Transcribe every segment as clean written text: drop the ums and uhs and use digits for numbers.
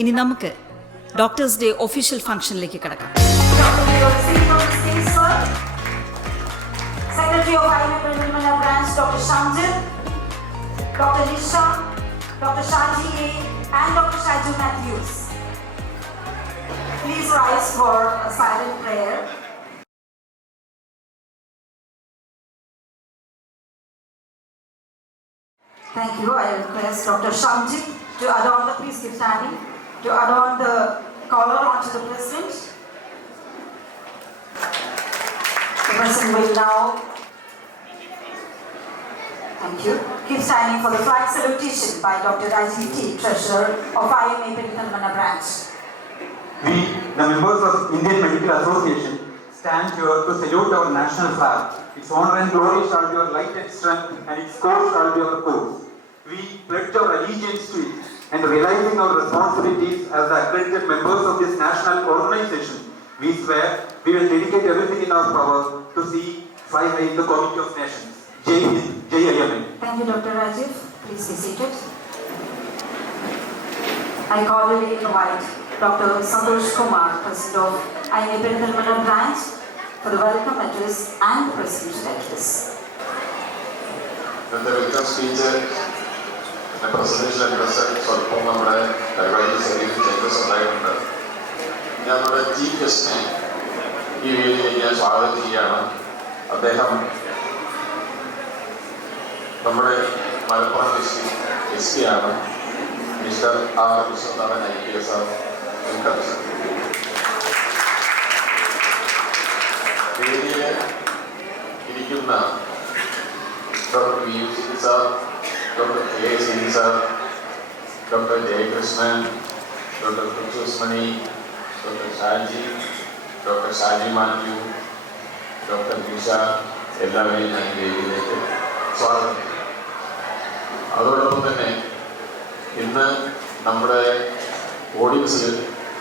ഇനി നമുക്ക് doctors day official ഫംഗ്ഷനിലേക്ക് കടക്കാം. Secretary of IMA Peridhalmana Branch, Dr. Shamjit, Dr. Nisha, Dr. Shaji A, and Dr. Shaju Matthews. Please rise for a silent prayer. Thank you. I request Dr. Shamjit to adorn the, please keep standing, to adorn the collar onto the President. The President will now, thank you, keep standing for the flag salutation by Dr. Rajiv T, Treasurer of IMA Peridhalmana Branch. We, the members of Indian Medical Association, stand here to salute our national flag. Its honor and glory shall be our light and strength, and its course shall be our course. We pledge our allegiance to it, and realizing our responsibilities as the accredited members of this national organization, we swear we will dedicate everything in our power to see finally the Committee of Nations. Jai Hind, Jai IMA. Thank you, Dr. Rajiv. Please be seated. I cordially invite Dr. Santosh Kumar, President of IMA Peridhalmana Branch, for the welcome address and the presidential address. The welcome speech, the presidential address, സ്വല്പം നമ്മുടെ പരിപാടി ശരീരം changes ഉണ്ടായിട്ടുണ്ട്. ഞാൻ നമ്മുടെ chief ഗസ്റ്റിനെ ഈ വേദിയിലേക്ക് ഞാൻ സ്വാഗതം ചെയ്യുകയാണ്. അദ്ദേഹം നമ്മുടെ മലപ്പുറം ഡിസ്ട്രിക്ട് SP ആണ്. Mister R. വിശ്വനാഥൻ IPS വേദിയിൽ ഇരിക്കുന്ന doctor VU sir, doctor KA Singh sir, doctor Jayakrishnan, doctor Kuchusmani, doctor Shaji, doctor Shaji Mathew, doctor Nisha, എല്ലാവരെയും ഞാൻ വേദിയിലേക്ക് സ്വാഗതം ചെയ്യും. അതോടൊപ്പം തന്നെ ഇന്ന് നമ്മുടെ ഓഡിയൻസിൽ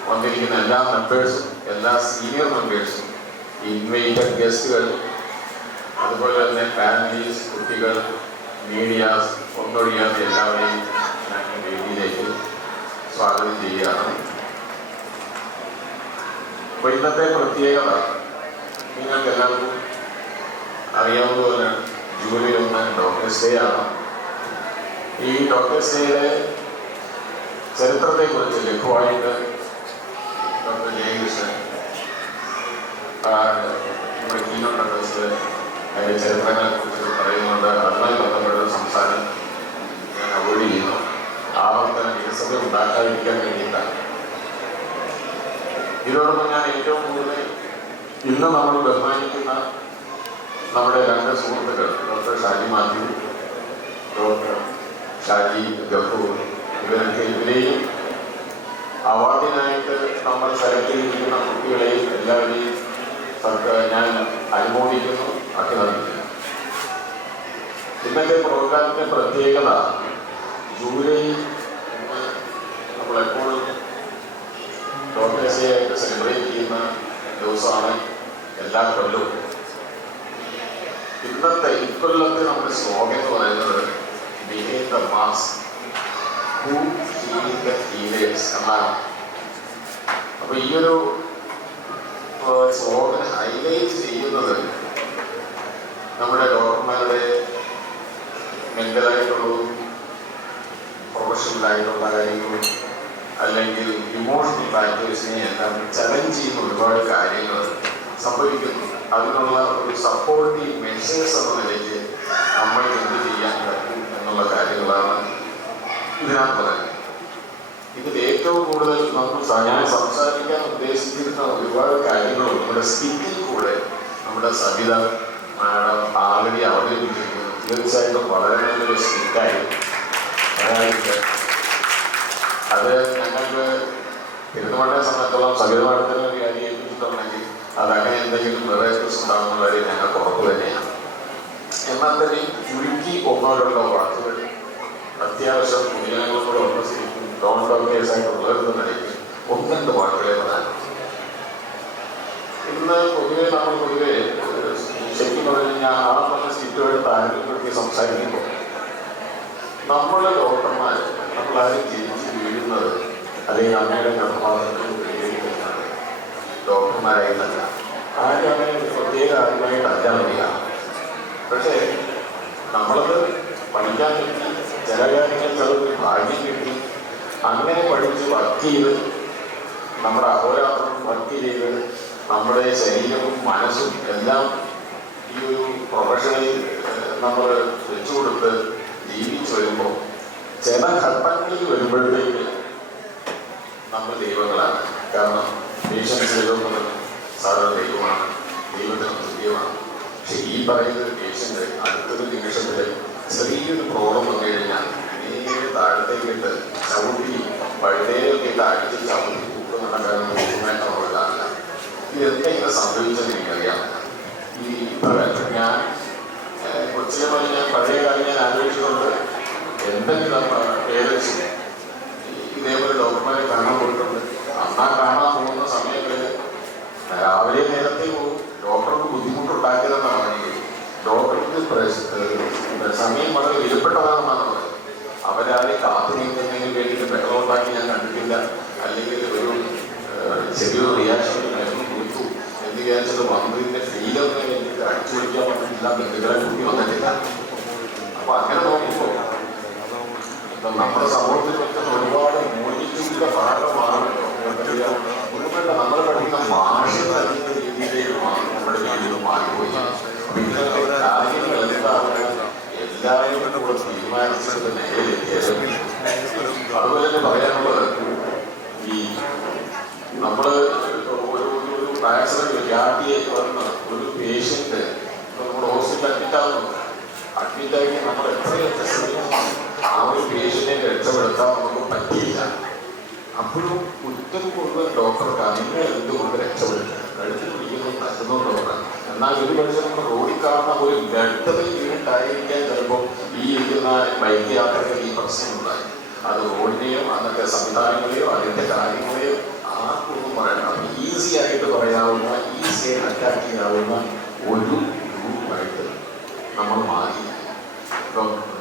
വന്നിരിക്കുന്ന എല്ലാ മെമ്പേഴ്സും, എല്ലാ സീനിയർ മെമ്പേഴ്സും, ഇൻവൈറ്റഡ് ഗസ്റ്റുകൾ, അതുപോലെ തന്നെ ഫാമിലീസ്, കുട്ടികൾ, മീഡിയാസ്, ഒന്നൊഴിയാതെ എല്ലാവരെയും ഞാൻ വേദിയിലേക്ക് സ്വാഗതം ചെയ്യുകയാണ്. അപ്പോൾ ഇന്നത്തെ പ്രത്യേകത നിങ്ങൾക്ക് എല്ലാവർക്കും അറിയാവുന്നതുപോലെ ജൂലൈ 1 ഡോക്ടേഴ്സ് ഡേ ആണ്. ഈ ഡോക്ടേഴ്സ് ഡേയുടെ ചരിത്രത്തെക്കുറിച്ച് ലഘുവായിട്ട് ഡോക്ടർ ജയകൃഷ്ണൻ നമ്മുടെ കീനോട്ട് അഡ്രസ്സിൽ അതിൻ്റെ ചരിത്രങ്ങളെക്കുറിച്ച് പറയുന്നുണ്ട്. അതുമായി ബന്ധപ്പെട്ട സംസാരം ഞാൻ അവോയ്ഡ് ചെയ്യുന്നു. ആവർത്തന വികസത ഉണ്ടാക്കാതിരിക്കാൻ വേണ്ടിയിട്ടാണ്. ഇതോടൊപ്പം ഞാൻ ഏറ്റവും കൂടുതൽ ഇന്ന് നമ്മൾ ബഹുമാനിക്കുന്ന നമ്മുടെ രണ്ട് സുഹൃത്തുക്കൾ, ഡോക്ടർ ഷാജി മാത്യു, ഡോക്ടർ ഷാജി ഗഫൂർ, ഇവരെയും അവാർഡിനായിട്ട് നമ്മൾ സെലക്ട് ചെയ്തിരിക്കുന്ന കുട്ടികളെയും എല്ലാവരെയും ഞാൻ അനുമോദിക്കുന്നു, അഭിനന്ദിക്കുന്നു. ഇന്നത്തെ പ്രോഗ്രാമിൻ്റെ പ്രത്യേകത ജൂലൈ 1 നമ്മളെപ്പോഴും ഡോക്ടേഴ്സ് ഡേ ആയിട്ട് സെലിബ്രേറ്റ് ചെയ്യുന്ന ദിവസമാണ് എല്ലാ കൊല്ലവും. ഇന്നത്തെ ഇക്കൊല്ലത്തെ നമ്മുടെ സ്ലോഗൻ എന്ന് പറയുന്നത് behind the mask who heal the healers എന്നാണ്. അപ്പോൾ ഈ ഒരു സ്ലോഗൻ ഹൈലൈറ്റ് ചെയ്യുന്നത് നമ്മുടെ ഡോക്ടർമാരുടെ മെൻ്റലായിട്ടുള്ളതും പ്രൊഫഷണലായിട്ടുള്ള കാര്യങ്ങളും അല്ലെങ്കിൽ ഇമോഷണൽ ഫാക്ടേഴ്സിനെ എല്ലാം ചലഞ്ച് ചെയ്യുന്ന ഒരുപാട് കാര്യങ്ങൾ സംഭവിക്കുന്നു. അതിനുള്ള ഒരു സപ്പോർട്ടീവ് മെഷേഴ്സ് എന്ന നിലയ്ക്ക് നമ്മൾ എന്ത് ചെയ്യാൻ പറ്റും എന്നുള്ള കാര്യങ്ങളാണ് ഇതിനകത്ത് പറയുന്നത്. ഇതിൽ ഏറ്റവും കൂടുതൽ ഞാൻ സംസാരിക്കാൻ ഉദ്ദേശിച്ചിരുന്ന ഒരുപാട് കാര്യങ്ങൾ നമ്മുടെ സ്കിറ്റിൽ കൂടെ നമ്മുടെ സവിത മാഡം ആൾറെഡി അവതരിപ്പിച്ചിരിക്കുന്നു. തീർച്ചയായിട്ടും വളരെ നല്ലൊരു സ്കിറ്റായി അത് ഞങ്ങൾക്ക് പെരുന്തമണ്ണയെ സംബന്ധിച്ചോളം സവിത മാഡത്തിന് ഒരു കാര്യം ഏൽപ്പിച്ചിട്ടുണ്ടെങ്കിൽ അതങ്ങനെ എന്തെങ്കിലും വെറൈറ്റീസ് ഉണ്ടാകുന്ന കാര്യം ഞങ്ങൾക്ക് ഉറപ്പ് തന്നെയാണ്. എന്നാൽ തന്നെ ചുരുക്കി ഒന്നോടുള്ള വാക്കുകൾ അത്യാവശ്യം പൊതുജനങ്ങളും കൂടെ ഉപസിരിക്കും ഡോക്ടേഴ്സായിട്ട് ഉള്ളവരെന്ന നിലയ്ക്ക് 1-2 വാക്കുകളെ പറയാം. ഇന്ന് പൊതുവെ ശരിക്കും പറഞ്ഞു കഴിഞ്ഞാൽ ആ പറഞ്ഞ സീറ്റുമായിട്ട് താരതമ്യപ്പെടുത്തി സംസാരിക്കുമ്പോൾ നമ്മളുടെ ഡോക്ടർമാർ നമ്മളാരും ജനിച്ച് വീഴുന്നത് അല്ലെങ്കിൽ അങ്ങയുടെ ഗർഭപാത്രത്തിൽ ഉപയോഗിക്കുന്നത് ഡോക്ടർമാരായിട്ടല്ല, ആരും അങ്ങനെ ഒരു പ്രത്യേക ആദ്യമായിട്ടല്ല വരിക. പക്ഷേ നമ്മളത് പഠിക്കാൻ പറ്റി, ചില കാര്യങ്ങൾക്ക് അതൊരു ഭാഗ്യം കിട്ടി, അങ്ങനെ പഠിച്ച് വർക്ക് ചെയ്ത് നമ്മുടെ അഹോരാത്രം വർക്ക് ചെയ്ത് നമ്മുടെ ശരീരവും മനസ്സും എല്ലാം ഈ ഒരു പ്രൊഫഷനിൽ നമ്മൾ വെച്ചുകൊടുത്ത് ജീവിച്ചു വരുമ്പോൾ ചില ഘട്ടങ്ങളിൽ വരുമ്പോഴത്തേക്ക് നമ്മൾ ദൈവങ്ങളാണ്. കാരണം പേഷ്യൻസ് എഴുതുന്നത് സാധാരണ ദൈവമാണ്, ദൈവത്തിന് തുല്യമാണ്. പക്ഷെ ഈ പറയുന്ന പേഷ്യൻ്റ് അടുത്തൊരു നിമിഷത്തിൽ ചെറിയൊരു പ്രോബ്ലം വന്നു കഴിഞ്ഞാൽ നേരെ താഴത്തേക്കിട്ട് ചവിട്ടി പഴുതേലൊക്കെ ഇട്ട് അടിച്ച് ചവിട്ടി കൂട്ട് നടക്കാനും ദൈവമായിട്ട് നമ്മൾ കാണില്ല. ഇതെന്തെങ്കിലും സംഭവിച്ചെന്ന് എനിക്കറിയാം. ഈ ഞാൻ കൊച്ചിലെ പോലെ ഞാൻ പഴയ കാലം ഞാൻ ആലോചിച്ചുകൊണ്ട് എന്തെങ്കിലും പേരൻസ് ഇതേപോലെ ഡോക്ടർമാരെ കാണാൻ പോയിട്ടുണ്ട്. അന്നാ കാണാൻ പോകുന്ന സമയങ്ങളിൽ രാവിലെ നേരത്തെ പോകും. ഡോക്ടർക്ക് ബുദ്ധിമുട്ടുണ്ടാക്കിയതെന്നാണ് പറഞ്ഞത്. ഡോക്ടർക്ക് സമയം വളരെ വിലപ്പെട്ടതാണെന്നാണ് പറഞ്ഞത്. അവരാരെ കാത്തു നീക്കുന്നതിന് വേണ്ടിയിട്ട് ബഹളം ഉണ്ടാക്കി ഞാൻ കണ്ടിട്ടില്ല. അല്ലെങ്കിൽ ഒരു ചെറിയൊരു റിയാക്ഷൻ മരുന്ന് കൊടുത്തു എന്ന് വിചാരിച്ചത് വന്നതിൻ്റെ ഫെയിലറിനെ വേണ്ടിയിട്ട് അടിച്ചു പിടിക്കാൻ പറ്റില്ല, ബന്ധുക്കളെ കൂട്ടി വന്നിട്ടില്ല. അപ്പൊ അങ്ങനെ നോക്കുമ്പോൾ ഇപ്പം നമ്മുടെ സമൂഹത്തിൽ പറ്റുന്ന ഒരുപാട് മൂല്യത്തിന്റെ ഭാഗമാണല്ലോ ഒന്നുമല്ല നമ്മൾ പഠിക്കുന്ന ഭാഷ തരുന്ന രീതിയിലേക്ക് നമ്മുടെ ജീവിതം മാറിപ്പോയി. ഇങ്ങനത്തെ കാര്യങ്ങൾ എന്താണ് എല്ലാവരും കൂടെ തീരുമാനിച്ചത് നേരെത്തിയത്. അതുപോലെ തന്നെ പറയാനുള്ളത്, ഈ നമ്മൾ ഒരു ആക്സിഡന്റ് ആർട്ടിയെ വന്ന ഒരു പേഷ്യന്റ് നമ്മുടെ ഹോസ്പിറ്റലിൽ അഡ്മിറ്റാക്കി നമ്മൾ എത്രയൊക്കെ ശ്രമിക്കണം ആ ഒരു പേഷ്യന്റിനെ രക്ഷപ്പെടുത്താൻ നമുക്ക് പറ്റിയില്ല. അപ്പോഴും കുറ്റം കൊടുക്കുന്ന ഡോക്ടർക്ക് നിങ്ങൾ എന്തുകൊണ്ട് രക്ഷപ്പെടുത്തുക, കഴുത്തിൽ പിടിക്കുന്നത് തട്ടുന്നു ഡോക്ടർ. എന്നാൽ ഒരു പക്ഷേ നമ്മൾ റോഡിൽ കാണുന്ന ഒരു ഗട്ടത്തിൽ വീണിട്ടായിരിക്കാൻ ചിലപ്പോൾ ഈ ഇരിക്കുന്ന ബൈക്ക് യാത്രയ്ക്ക് ഈ പ്രശ്നമുണ്ടായി. അത് റോഡിനെയോ അന്നത്തെ സംവിധാനങ്ങളെയോ അതിൻ്റെ കാര്യങ്ങളെയോ ആർക്കൊന്നും പറയണം. അത് ഈസി ആയിട്ട് പറയാവുന്ന, ഈസിയായി അറ്റാക്ക് ചെയ്യാവുന്ന ഒരു ഗ്രൂപ്പായിട്ട് നമ്മൾ മാറി.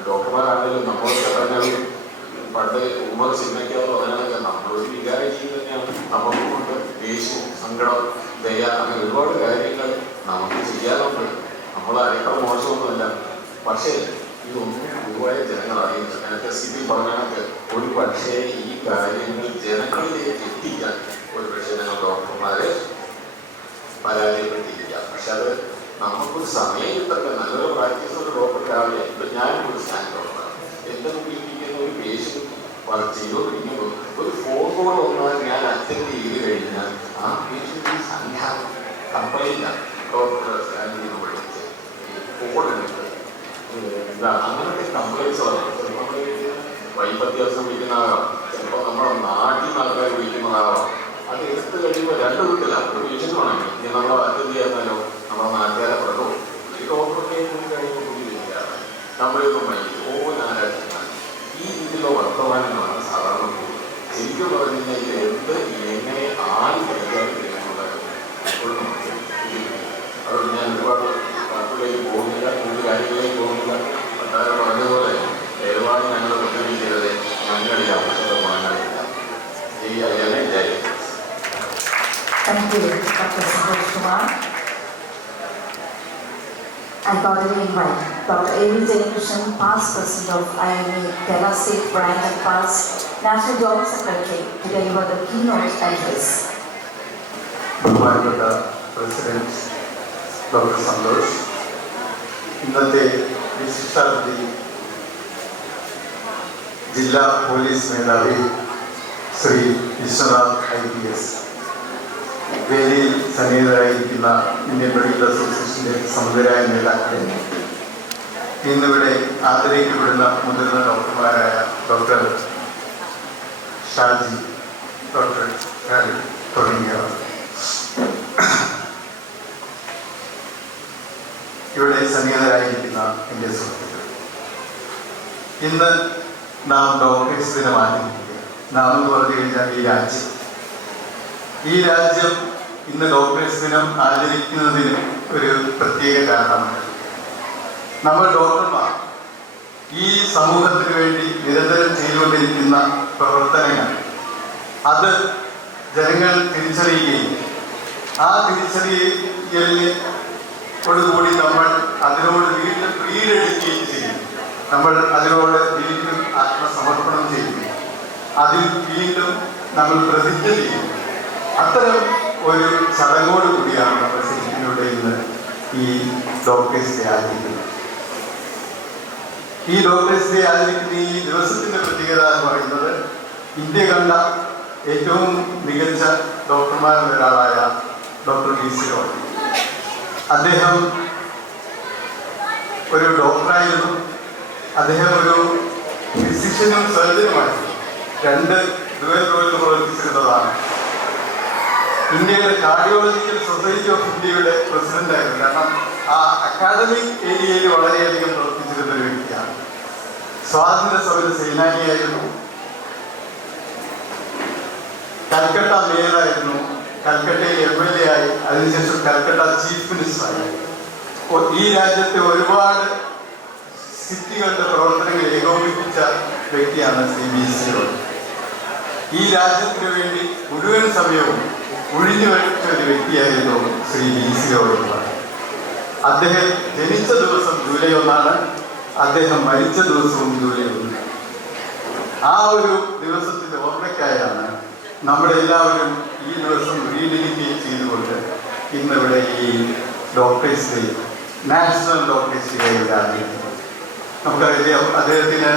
ഡോക്ടർമാരാണെങ്കിലും നമ്മളൊക്കെ തന്നെ പണ്ട് ഉമർ സിനിമയ്ക്കാന്ന് പറയാനൊക്കെ നമ്മളൊരു വികാര ജീവിതം തന്നെയാണ്. നമുക്കുണ്ട് ദേഷ്യം, സങ്കടം, ദയ, അങ്ങനെ ഒരുപാട് കാര്യങ്ങൾ നമുക്ക് ചെയ്യാറുണ്ട്. നമ്മൾ അയക്കം മോശമൊന്നുമല്ല. പക്ഷേ ഇതൊന്നും പൊതുവായ ജനങ്ങൾ അറിയില്ല. എനിക്ക് സ്ഥിതി പറഞ്ഞാൽ ഒരു പക്ഷേ ഈ കാര്യങ്ങൾ ജനങ്ങളിലേക്ക് എത്തിക്കാൻ ഒരു പക്ഷേ ഞങ്ങൾ ഡോക്ടർമാരെ പരാജയപ്പെട്ടിരിക്കാം. പക്ഷെ അത് നമുക്കൊരു സമയം കിട്ടട്ടെ. നല്ലൊരു പ്രാക്ടീസ് ഒരു ഡോക്ടർ രാവിലെ ഇപ്പം ഞാനും ഒരു സ്റ്റാൻഡ് ഡോക്ടറാണ്. എൻ്റെ മുമ്പിൽ ഇരിക്കുന്ന ഒരു പേഷ്യൻ്റ് വർക്ക് ചെയ്തോണ്ടിരിക്കുമ്പോൾ ഒരു ഫോൺ കോൾ വന്നാൽ ഞാൻ അറ്റൻഡ് ചെയ്ത് കഴിഞ്ഞാൽ ആ പേഷ്യൻ്റ് സംഖ്യ കംപ്ലൈൻ്റ് ഡോക്ടർ സ്കാൻ ചെയ്ത് പഠിച്ച് ഫോൺ എടുത്ത് ഇതാണ് അങ്ങനത്തെ കംപ്ലൈൻസ് വന്നു. ചിലപ്പോൾ നമ്മൾ വൈപത്യാസം വിളിക്കുന്നതാകാം, ചിലപ്പോൾ നമ്മുടെ നാട്ടിൽ നിന്ന് ആൾക്കാർ വിളിക്കുന്നതാകാം. അത് എടുത്ത് കഴിയുമ്പോൾ രണ്ട് വീട്ടിലാണ്. ഒരു പേഷ്യൻ്റ് വേണമെങ്കിൽ ഇനി നമ്മൾ അറ്റൻഡ് ചെയ്യാന്നാലോ നമ്മുടെ നാട്ടുകാരെ പറഞ്ഞു ഈ ഡോക്ടറിനെ കൂടി കഴിയുമ്പോൾ കൂടി വിളിക്കാറ് നമ്മളൊന്നും മൈ ഞാനാണ് ഈ രീതിയിലുള്ള വർത്തമാനങ്ങളാണ് സാധാരണ പോകുന്നത്. ശരിക്കും പറഞ്ഞു കഴിഞ്ഞാൽ ഇത് എന്ത് എങ്ങനെ ആര് കൈകാര്യം ചെയ്യുന്നുള്ളത് എപ്പോഴും നമുക്ക് അതുകൊണ്ട് ഞാൻ ഒരുപാട് വാക്കുകളിലേക്ക് പോകുന്നില്ല, കൂടുതൽ കാര്യങ്ങളിലേക്ക് പോകുന്നില്ല. പണ്ടാരം പറഞ്ഞതുപോലെ ദയവായി ഞങ്ങൾ ഒത്തിരി ചെയ്തത് ഞങ്ങളിൽ അവസര ഗുണങ്ങളില്ല. Thank you, Dr. Santosh Kumar. I cordially invite Dr. A.V. Jayakrishnan, past President of IMA Kerala State Branch and past National Joint Secretary, to deliver the keynote address. ബഹുമാനപ്പെട്ട പ്രസിഡന്റ് ഡോക്ടർ സന്തോഷ്, ഇന്നത്തെ വിശിഷ്ടാതിഥി ജില്ലാ പോലീസ് മേധാവി Shri Vishwanath IPS, വേദിയിൽ സന്നിഹിതരായിരിക്കുന്ന Indian medical അസോസിയേഷൻ്റെ സമുദരായ നേതാക്കളെ, ഇന്നിവിടെ ആദരിക്കപ്പെടുന്ന മുതിർന്ന ഡോക്ടർമാരായ doctor Shaji, doctor തുടങ്ങിയവർ, ഇവിടെ സന്നിഹിതരായിരിക്കുന്ന എൻ്റെ സുഹൃത്തുക്കൾ, ഇന്ന് നാം ഡോക്ടേഴ്സ് ദിനം ആചരിക്കുക. നാം എന്ന് പറഞ്ഞു കഴിഞ്ഞാൽ ഈ രാജ്യം ഇന്ന് ഡോക്ടേഴ്സ് ദിനം ആചരിക്കുന്നതിന് ഒരു പ്രത്യേക കാരണമുണ്ട്. നമ്മൾ ഡോക്ടർമാർ ഈ സമൂഹത്തിന് വേണ്ടി നിരന്തരം ചെയ്തുകൊണ്ടിരിക്കുന്ന പ്രവർത്തനങ്ങൾ അത് ജനങ്ങൾ തിരിച്ചറിയുകയും ആ തിരിച്ചറിയലിനോടുകൂടി നമ്മൾ അതിനോട് വീണ്ടും കീഴടക്കുകയും ചെയ്യും. നമ്മൾ അതിനോട് വീണ്ടും ആത്മസമർപ്പണം ചെയ്യും. അതിൽ വീണ്ടും നമ്മൾ പ്രതിജ്ഞ ചെയ്യും. അത്തരം ഒരു ചടങ്ങോട് കൂടിയാണ് നമ്മൾ ശരിക്കിലൂടെ ഇന്ന് ഈ ഡോക്ടേഴ്സ് ഡേ ആചരിക്കുന്നത്. ഈ ഡോക്ടേഴ്സ് ഡേ ആചരിക്കുന്ന ഈ ദിവസത്തിന്റെ പ്രത്യേകത എന്ന് പറയുന്നത് ഇന്ത്യ കണ്ട ഏറ്റവും മികച്ച ഡോക്ടർമാരിൽ ഒരാളായ ഡോക്ടർ B.C. റോയ്. അദ്ദേഹം ഒരു ഡോക്ടറായിരുന്നു. അദ്ദേഹം ഒരു ഫിസിഷ്യനും സർജനുമായിരുന്നു. രണ്ട് ഡുവൽ റോളിൽ പ്രവർത്തിച്ചിരുന്നതാണ്. ഇന്ത്യയുടെ കാർഡിയോളജിക്കൽ സൊസൈറ്റി ഓഫ് ഇന്ത്യയുടെ പ്രസിഡന്റായിരുന്നു. കാരണം ആ അക്കാദമിക് ഏരിയയിൽ വളരെയധികം പ്രവർത്തിച്ചിരുന്ന ഒരു വ്യക്തിയാണ്. സ്വാതന്ത്ര്യ സമര സേനാനിയായിരുന്നു. കൽക്കട്ട മേയറായിരുന്നു. കൽക്കട്ടയിൽ MLA ആയി. അതിനുശേഷം കൽക്കട്ട ചീഫ് മിനിസ്റ്ററായി. ഈ രാജ്യത്തെ ഒരുപാട് സിറ്റികളുടെ പ്രവർത്തനങ്ങൾ ഏകോപിപ്പിച്ച വ്യക്തിയാണ് ശ്രീ B.C. റോയ്. ഈ രാജ്യത്തിന് വേണ്ടി മുഴുവൻ സമയവും ഒഴിഞ്ഞു വച്ച ഒരു വ്യക്തിയായിരുന്നു ശ്രീ B.C. റോയ്. അദ്ദേഹം ജനിച്ച ദിവസം ജൂലൈ 1 അദ്ദേഹം മരിച്ച ദിവസവും ജൂലൈ 1. ആ ഒരു ദിവസത്തിന്റെ ഓർമ്മയ്ക്കായാണ് നമ്മളെല്ലാവരും ഈ ദിവസം റീഡെഡിക്കേറ്റ് ചെയ്തുകൊണ്ട് ഇന്നിവിടെ ഈ doctors day, national doctors day ആചരിക്കുന്നത്. നമുക്കറിയാം, അദ്ദേഹത്തിന്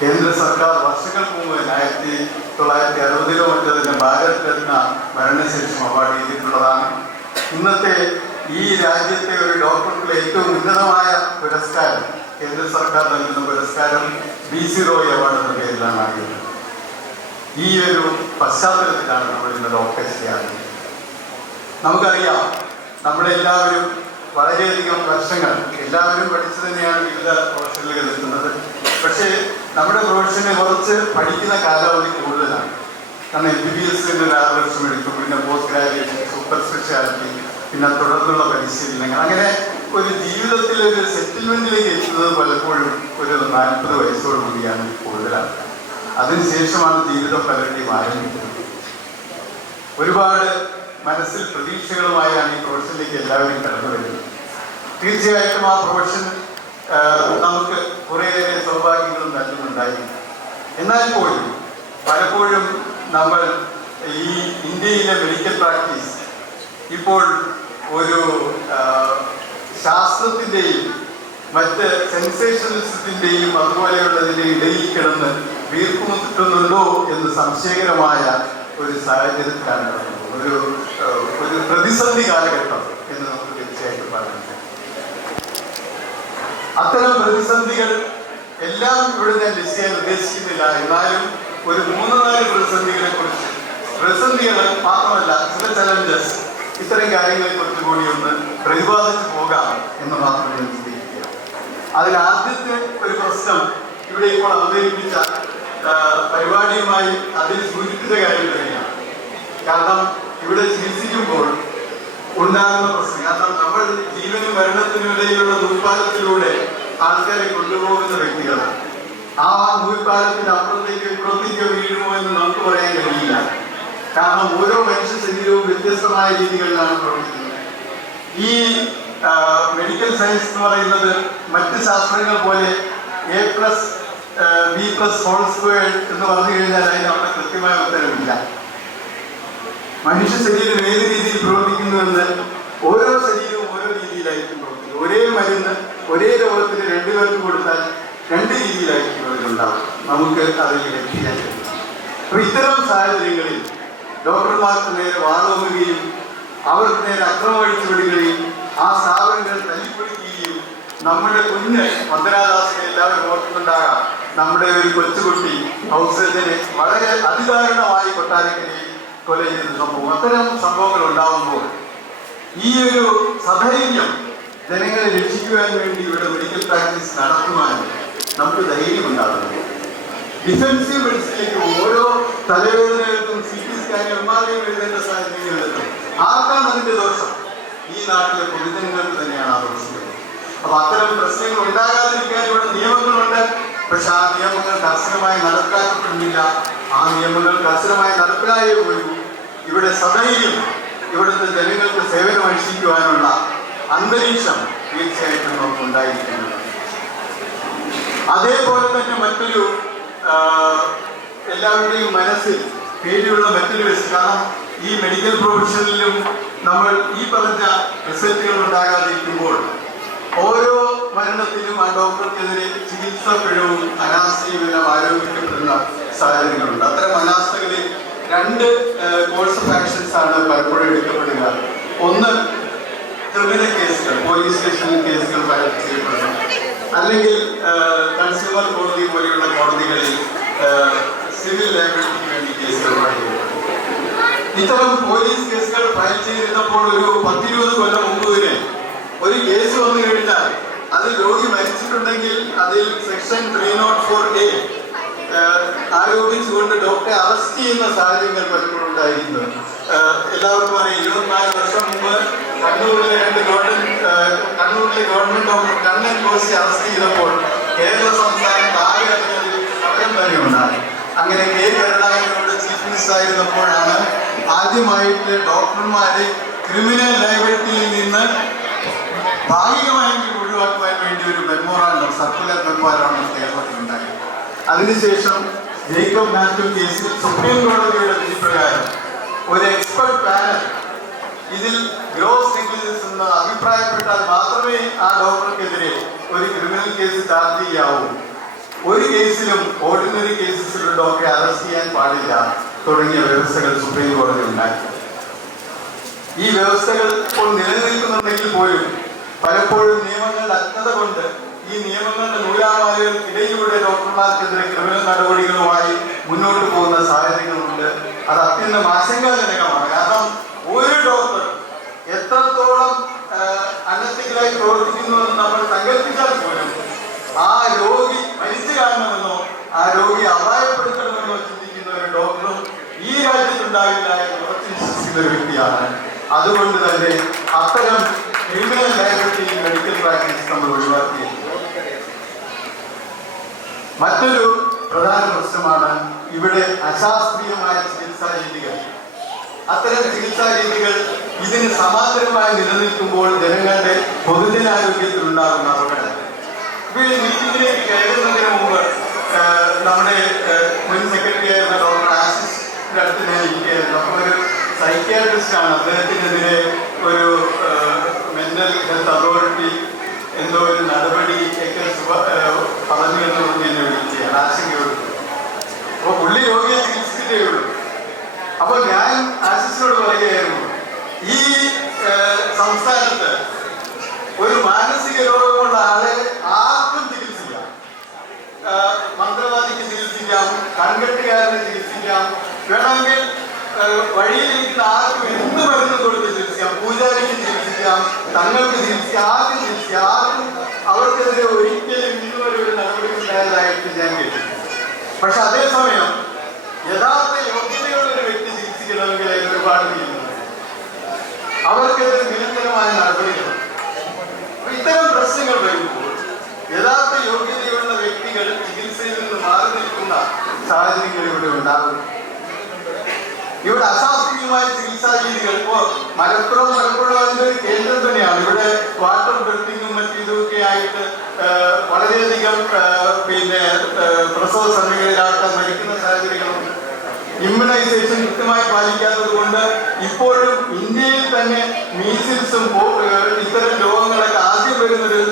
കേന്ദ്ര സർക്കാർ വർഷങ്ങൾക്ക് മുമ്പ് 1960 മറ്റതിന് ഭാരത് രത്ന മരണശേഷം അവാർഡ് ചെയ്തിട്ടുള്ളതാണ്. ഇന്നത്തെ ഈ രാജ്യത്തെ ഒരു ഡോക്ടർക്കുള്ള ഏറ്റവും ഉന്നതമായ പുരസ്കാരം, കേന്ദ്ര സർക്കാർ നൽകുന്ന പുരസ്കാരം B.C. റോയ് അവാർഡ് എന്ന പേരിലാണ് അറിയുന്നത്. ഈ ഒരു പശ്ചാത്തലത്തിലാണ് നമ്മൾ ഇന്ന് ഡോക്ടേഴ്സ് ഡേ ആചരിക്കുന്നത്. നമുക്കറിയാം, നമ്മളെല്ലാവരും വളരെയധികം വർഷങ്ങൾ എല്ലാവരും പഠിച്ചു തന്നെയാണ് വിവിധ പ്രൊഫഷനുകൾ എത്തുന്നത്. പക്ഷേ നമ്മുടെ പ്രൊഫഷന് കുറച്ച് പഠിക്കുന്ന കാലാവധി കൂടുതലാണ്. കാരണം MBBS ഒരു 6 വർഷം എടുക്കും, പിന്നെ പോസ്റ്റ് ഗ്രാജുവേഷൻ, സൂപ്പർ സ്പെഷ്യാലിറ്റി, പിന്നെ തുടർന്നുള്ള പരിശീലനങ്ങൾ. അങ്ങനെ ഒരു ജീവിതത്തിൽ ഒരു സെറ്റിൽമെന്റിലേക്ക് എത്തുന്നത് പലപ്പോഴും ഒരു 40 വയസ്സോട് കൂടിയാണ് കൂടുതലാണ്. അതിനുശേഷമാണ് ജീവിതം പലരുടെയും ആരംഭിക്കുന്നത്. ഒരുപാട് മനസ്സിൽ പ്രതീക്ഷകളുമായാണ് ഈ പ്രൊഫഷനിലേക്ക് എല്ലാവരും കടന്നു വരുന്നത്. തീർച്ചയായിട്ടും ആ പ്രൊഫഷൻ നമുക്ക് കുറേയേറെ സൗഭാഗ്യങ്ങളും നൽകുന്നുണ്ടായിരുന്നു. എന്നാൽ പോലും പലപ്പോഴും നമ്മൾ ഈ ഇന്ത്യയിലെ മെഡിക്കൽ പ്രാക്ടീസ് ഇപ്പോൾ ഒരു ശാസ്ത്രത്തിൻ്റെയും മറ്റ് സെൻസേഷണലിസത്തിൻ്റെയും അതുപോലെയുള്ളതിൻ്റെ ഇടയിൽ കിടന്ന് വീർപ്പുമുട്ടുന്നുണ്ടോ എന്ന് സംശയകരമായ ഒരു സാഹചര്യത്തിലാണ് ഒരു പ്രതിസന്ധി കാലഘട്ടം എന്ന് നമുക്ക് തീർച്ചയായിട്ടും പറയാം. അത്തരം പ്രതിസന്ധികൾ എല്ലാം ഇവിടെ ഞാൻ ലിസ്റ്റ് ചെയ്യാൻ ഉദ്ദേശിക്കുന്നില്ല. എന്നാലും ഒരു 3-4 പ്രതിസന്ധികളെ കുറിച്ച്, പ്രതിസന്ധികൾ മാത്രമല്ല ചില ചലഞ്ചസ്, ഇത്തരം കാര്യങ്ങളെ കുറിച്ച് കൂടി ഒന്ന് പ്രതിപാദിച്ചു പോകാം എന്ന് മാത്രം ഞാൻ ചിന്തിക്കുക. അതിൽ ആദ്യത്തെ ഒരു പ്രശ്നം ഇവിടെ ഇപ്പോൾ അവതരിപ്പിച്ച പരിപാടിയുമായി അതിൽ സൂചിപ്പിച്ച കാര്യം തന്നെയാണ്. കാരണം ഇവിടെ ചികിത്സിക്കുമ്പോൾ ഉണ്ടാകുന്ന പ്രശ്നം, കാരണം നമ്മൾ ജീവനും മരണത്തിനും ഇടയിലുള്ള നൂൽപ്പാലത്തിലൂടെ ആൾക്കാരെ കൊണ്ടുപോകുന്ന വ്യക്തികളാണ്. ആ നൂൽപ്പാലത്തിന് അപ്പുറത്തേക്കോ ഇപ്പുറത്തേക്കോ വീഴുമോ എന്ന് നമുക്ക് പറയാൻ കഴിയില്ല. കാരണം ഓരോ മനുഷ്യ ശരീരവും വ്യത്യസ്തമായ രീതികളിലാണ് പ്രവർത്തിക്കുന്നത്. ഈ മെഡിക്കൽ സയൻസ് എന്ന് പറയുന്നത് മറ്റ് ശാസ്ത്രങ്ങൾ പോലെ A+B+² എന്ന് പറഞ്ഞു കഴിഞ്ഞാൽ അതിന് അവിടെ കൃത്യമായ ഉത്തരവില്ല. മനുഷ്യ ശരീരം ഏത് രീതിയിൽ പ്രവർത്തിക്കുന്നുവെന്ന് ഓരോ ശരീരവും ഓരോ രീതിയിലായിരിക്കും പ്രവർത്തിക്കുന്നത്. ഒരേ മരുന്ന് ഒരേ രോഗത്തിന് 2 പേർക്ക് കൊടുത്താൽ 2 രീതിയിലായിരിക്കും അതിലുണ്ടാവും. നമുക്ക് അതിൽ ലഭിക്കാൻ കഴിയും. അപ്പൊ ഇത്തരം സാഹചര്യങ്ങളിൽ ഡോക്ടർമാർക്ക് നേരെ വാളോങ്ങുകയും അവർക്ക് നേരെ അക്രമം അഴിച്ചു വിടുകയും ആ സ്ഥാപനങ്ങൾ തല്ലിപ്പൊളിക്കുകയും നമ്മുടെ കുഞ്ഞ് വന്ദനാദാസിനെ എല്ലാവരും ഓർക്കുന്നുണ്ടാകാം. നമ്മുടെ ഒരു കൊച്ചുകുട്ടി ഔസേജനെ വളരെ അതിദാരുണമായി കൊട്ടാരക്കരയിൽ കൊല ചെയ്ത സംഭവം. അത്തരം സംഭവങ്ങൾ ഉണ്ടാകുമ്പോൾ ഈ ഒരു സധൈര്യം ജനങ്ങളെ രക്ഷിക്കുവാൻ വേണ്ടി ഇവിടെ മെഡിക്കൽ പ്രാക്ടീസ് നടത്തുവാൻ നമുക്ക് ധൈര്യമുണ്ടാകുന്നു. ഡിഫൻസീവ് മെഡിസിനിലേക്ക് ഓരോ തലവേദനകൾക്കും CT സ്കാനും MRI എഴുതേണ്ട സാഹചര്യങ്ങളിലെത്തും. ആർക്കാണ് അതിന്റെ ദോഷം? ഈ നാട്ടിലെ പൊതുജനങ്ങൾക്ക് തന്നെയാണ് ആ ദോഷം. അപ്പൊ അത്തരം പ്രശ്നങ്ങൾ ഉണ്ടാകാതിരിക്കാൻ ഇവിടെ നിയമങ്ങളുണ്ട്. പക്ഷെ ആ നിയമങ്ങൾ കർശനമായി നടപ്പാക്കപ്പെടുന്നില്ല. ആ നിയമങ്ങൾ കർശനമായി നടപ്പിലായേ പോലും ഇവിടെ സദൈര്യം ഇവിടുത്തെ ജനങ്ങൾക്ക് സേവനം അനുഷ്ഠിക്കുവാനുള്ള അന്തരീക്ഷം തീർച്ചയായിട്ടും നമുക്ക് ഉണ്ടായിരിക്കുന്നത്. അതേപോലെ തന്നെ മറ്റൊരു എല്ലാവരുടെയും മനസ്സിൽ പേടിയുള്ള മറ്റൊരു വശം, കാരണം ഈ മെഡിക്കൽ പ്രൊഫഷനിലും നമ്മൾ ഈ പറഞ്ഞ റിസൾട്ടുകൾ ഉണ്ടാകാതിരിക്കുമ്പോൾ ഓരോ മരണത്തിലും ആ ഡോക്ടർക്കെതിരെ ചികിത്സാ പിഴവും അനാസ്ഥയുമെല്ലാം ആരോപിക്കപ്പെടുന്ന സാഹചര്യങ്ങളുണ്ട്. അത്തരം അനാസ്ഥകളിൽ 2 കോഴ്സ് ഓഫ് ആക്ഷൻസ് ആണ് പലപ്പോഴും എടുക്കപ്പെടുക. ഒന്ന്, ക്രിമിനൽ കേസുകൾ, പോലീസ് സ്റ്റേഷനിൽ കേസുകൾ ഫയൽ ചെയ്യപ്പെടുന്നു, അല്ലെങ്കിൽ കൺസ്യൂമർ കോടതി പോലെയുള്ള കോടതികളിൽ സിവിൽ ലയബിലിറ്റിക്ക് വേണ്ടി കേസുകൾ ഫയൽ ചെയ്യപ്പെടുന്നു. ഇത്തരം പോലീസ് കേസുകൾ ഫയൽ ചെയ്തിരുന്നപ്പോൾ ഒരു 10-20 കൊല്ലം മുമ്പ് വരെ ഒരു കേസ് വന്നു കഴിഞ്ഞാൽ അത് രോഗി മരിച്ചിട്ടുണ്ടെങ്കിൽ അതിൽ സെക്ഷൻ 304A ആരോപിച്ചുകൊണ്ട് ഡോക്ടറെ അറസ്റ്റ് ചെയ്യുന്ന സാഹചര്യങ്ങൾ പലപ്പോഴും ഉണ്ടായിരുന്നു. എല്ലാവർക്കും അറിയാം, 24 വർഷം മുമ്പ് കണ്ണൂരിലെ government doctor Kannan Koshy arrest ചെയ്തപ്പോൾ കേരള സംസ്ഥാനം താഴെ അതിനൊരു സമരം തന്നെ ഉണ്ടായി. അങ്ങനെ കെ കരുണാകരനോട് ചീഫ് മിനിസ്റ്റർ ആയിരുന്നപ്പോഴാണ് ആദ്യമായിട്ട് ഡോക്ടർമാരെ ക്രിമിനൽ ലയബിലിറ്റിയിൽ നിന്ന് ഭാഗികമായെങ്കിലും ഒഴിവാക്കുവാൻ വേണ്ടി ഒരു മെമ്മോറാണ്ടം, സർക്കുലർ മെമ്മോറാണ്ടം കേരളത്തിലുണ്ടായി. അതിനുശേഷം ജേക്കബ് മാത്യു കേസിൽ സുപ്രീം കോടതിയുടെ വിധി പ്രകാരം ഒരു എക്സ്പെർട്ട് പാനൽ ഇതിൽ ഗ്രോസ് നെഗ്ലിജൻസ് എന്ന് അഭിപ്രായപ്പെട്ടാൽ മാത്രമേ ആ ഡോക്ടർക്കെതിരെ ഒരു ക്രിമിനൽ കേസ് ചാർജ് ചെയ്യാവൂ. ഒരു കേസിലും ഓർഡിനറി കേസസിൽ ഡോക്ടറെ അറസ്റ്റ് ചെയ്യാൻ പാടില്ല തുടങ്ങിയ വ്യവസ്ഥകൾ സുപ്രീം കോടതി ഉണ്ടാക്കി. ഈ വ്യവസ്ഥകൾ ഇപ്പോൾ നിലനിൽക്കുന്നുണ്ടെങ്കിൽ പോലും പലപ്പോഴും നിയമങ്ങളുടെ അജ്ഞത കൊണ്ട് ഈ നിയമങ്ങളുടെ നൂലാമാലകൾക്കിടയിലൂടെ ഡോക്ടർമാർക്കെതിരെ ക്രിമിനൽ നടപടികളുമായി മുന്നോട്ട് പോകുന്ന സാഹചര്യങ്ങളുണ്ട്. അത് അത്യന്തം ആശങ്കാജനകമാണ്. കാരണം ഒരു ഡോക്ടർ എത്രത്തോളം അനധികൃതമായി പ്രവർത്തിക്കുന്നുവെന്ന് നമ്മൾ സങ്കല്പിച്ചാൽ പോലും ആ രോഗി മരിച്ചു കാണണമെന്നോ ആ രോഗി അപായപ്പെടുത്തണമെന്നോ ചിന്തിക്കുന്ന ഒരു ഡോക്ടറും ഈ രാജ്യത്തുണ്ടാവില്ല എന്ന് ഉറച്ചു വിശ്വസിക്കുന്ന ഒരു വ്യക്തിയാണ്. അതുകൊണ്ട് തന്നെ അത്തരം ക്രിമിനൽ ലയബിലിറ്റി മെഡിക്കൽ പ്രാക്ടീസ് നമ്മൾ ഒഴിവാക്കിയിരിക്കുന്നത്. മറ്റൊരു പ്രധാന പ്രശ്നമാണ് ഇവിടെ അശാസ്ത്രീയമായ ചികിത്സാ രീതികൾ. അത്തരം ചികിത്സാ രീതികൾ ഇതിന് സമാന്തരമായി നിലനിൽക്കുമ്പോൾ ജനങ്ങളുടെ പൊതുജനാരോഗ്യത്തിൽ ഉണ്ടാകുന്ന അപകടം. ഇപ്പോൾ ഈ മീറ്റിംഗിലേക്ക് കയറുന്നതിന് മുമ്പ് നമ്മുടെ മുൻ സെക്രട്ടറി ആയിരുന്ന ഡോക്ടർ ആശിഷിന്റെ അടുത്ത് ഞാൻ ഇരിക്കുകയായിരുന്നു. അപ്പോൾ ഒരു സൈക്യാട്രിസ്റ്റ് ആണ്, അദ്ദേഹത്തിനെതിരെ ഒരു മെന്റൽ ഹെൽത്ത് അതോറിറ്റി എന്തോ ഒരു നടപടി ഒക്കെ പറഞ്ഞു എന്ന് പറഞ്ഞ് എന്നെ വിളിക്കുകയാണ് ആശങ്കയോട്. അപ്പോൾ പുള്ളി രോഗിയെ ചികിത്സിച്ചിട്ടേ ഉള്ളൂ. അപ്പോൾ ഞാൻ ആശിഷിനോട് പറയുകയായിരുന്നു, ഈ സംസ്ഥാനത്ത് ഒരു മാനസിക രോഗമുള്ള ആളെ ആർക്കും ചികിത്സിക്കാം. മന്ത്രവാദിക്ക് ചികിത്സിക്കാം, കൺകെട്ടുകാരനെ ചികിത്സിക്കാം, വേണമെങ്കിൽ വഴിയിലിരിക്കുന്ന ആർക്കും എന്ത് മരുന്നും കൊടുത്ത് ചികിത്സിക്കാം, പൂജാരിക്ക് ചികിത്സിക്കാം, തങ്ങൾക്ക് ചികിത്സിക്കാം, ആർക്കും ചികിത്സിക്കാം. ആർക്കും അവർക്കെതിരെ ഒരിക്കലും ഇന്നുവരെ ഒരു നടപടി ഉണ്ടായതായിട്ട് ഞാൻ കേട്ടില്ല. പക്ഷെ അതേസമയം യഥാർത്ഥ യോഗ്യതയുള്ള ഒരു വ്യക്തി ചികിത്സിക്കണമെങ്കിൽ അതിന് ഒരുപാട് ചെയ്യുന്നുണ്ട്. അവർക്കെതിരെ നിരന്തരമായ നടപടികൾ. ഇത്തരം പ്രശ്നങ്ങൾ വരുമ്പോൾ യഥാർത്ഥ യോഗ്യതയുള്ള വ്യക്തികൾ ചികിത്സയിൽ നിന്ന് മാറി നിൽക്കുന്ന സാഹചര്യങ്ങൾ ഇവിടെ ഉണ്ടാകും. ഇവിടെ അശാസ്ത്രീയമായ ചികിത്സാ രീതികൾ ഇപ്പോൾ മലപ്പുറം അതിൻ്റെ ഒരു കേന്ദ്രം തന്നെയാണ്. ഇവിടെ വാട്ടർ ബ്രീത്തിങ്ങും മറ്റും ഇതൊക്കെ ആയിട്ട് വളരെയധികം പ്രസവ സമയങ്ങളിൽ ആൾക്കാർ മരിക്കുന്ന സാഹചര്യങ്ങളുണ്ട്. ഇമ്മ്യൂണൈസേഷൻ കൃത്യമായി പാലിക്കാത്തത് കൊണ്ട് ഇപ്പോഴും ഇന്ത്യയിൽ തന്നെ മീസിൽസും ഇത്തരം രോഗങ്ങളൊക്കെ ആദ്യം വരുന്നൊരു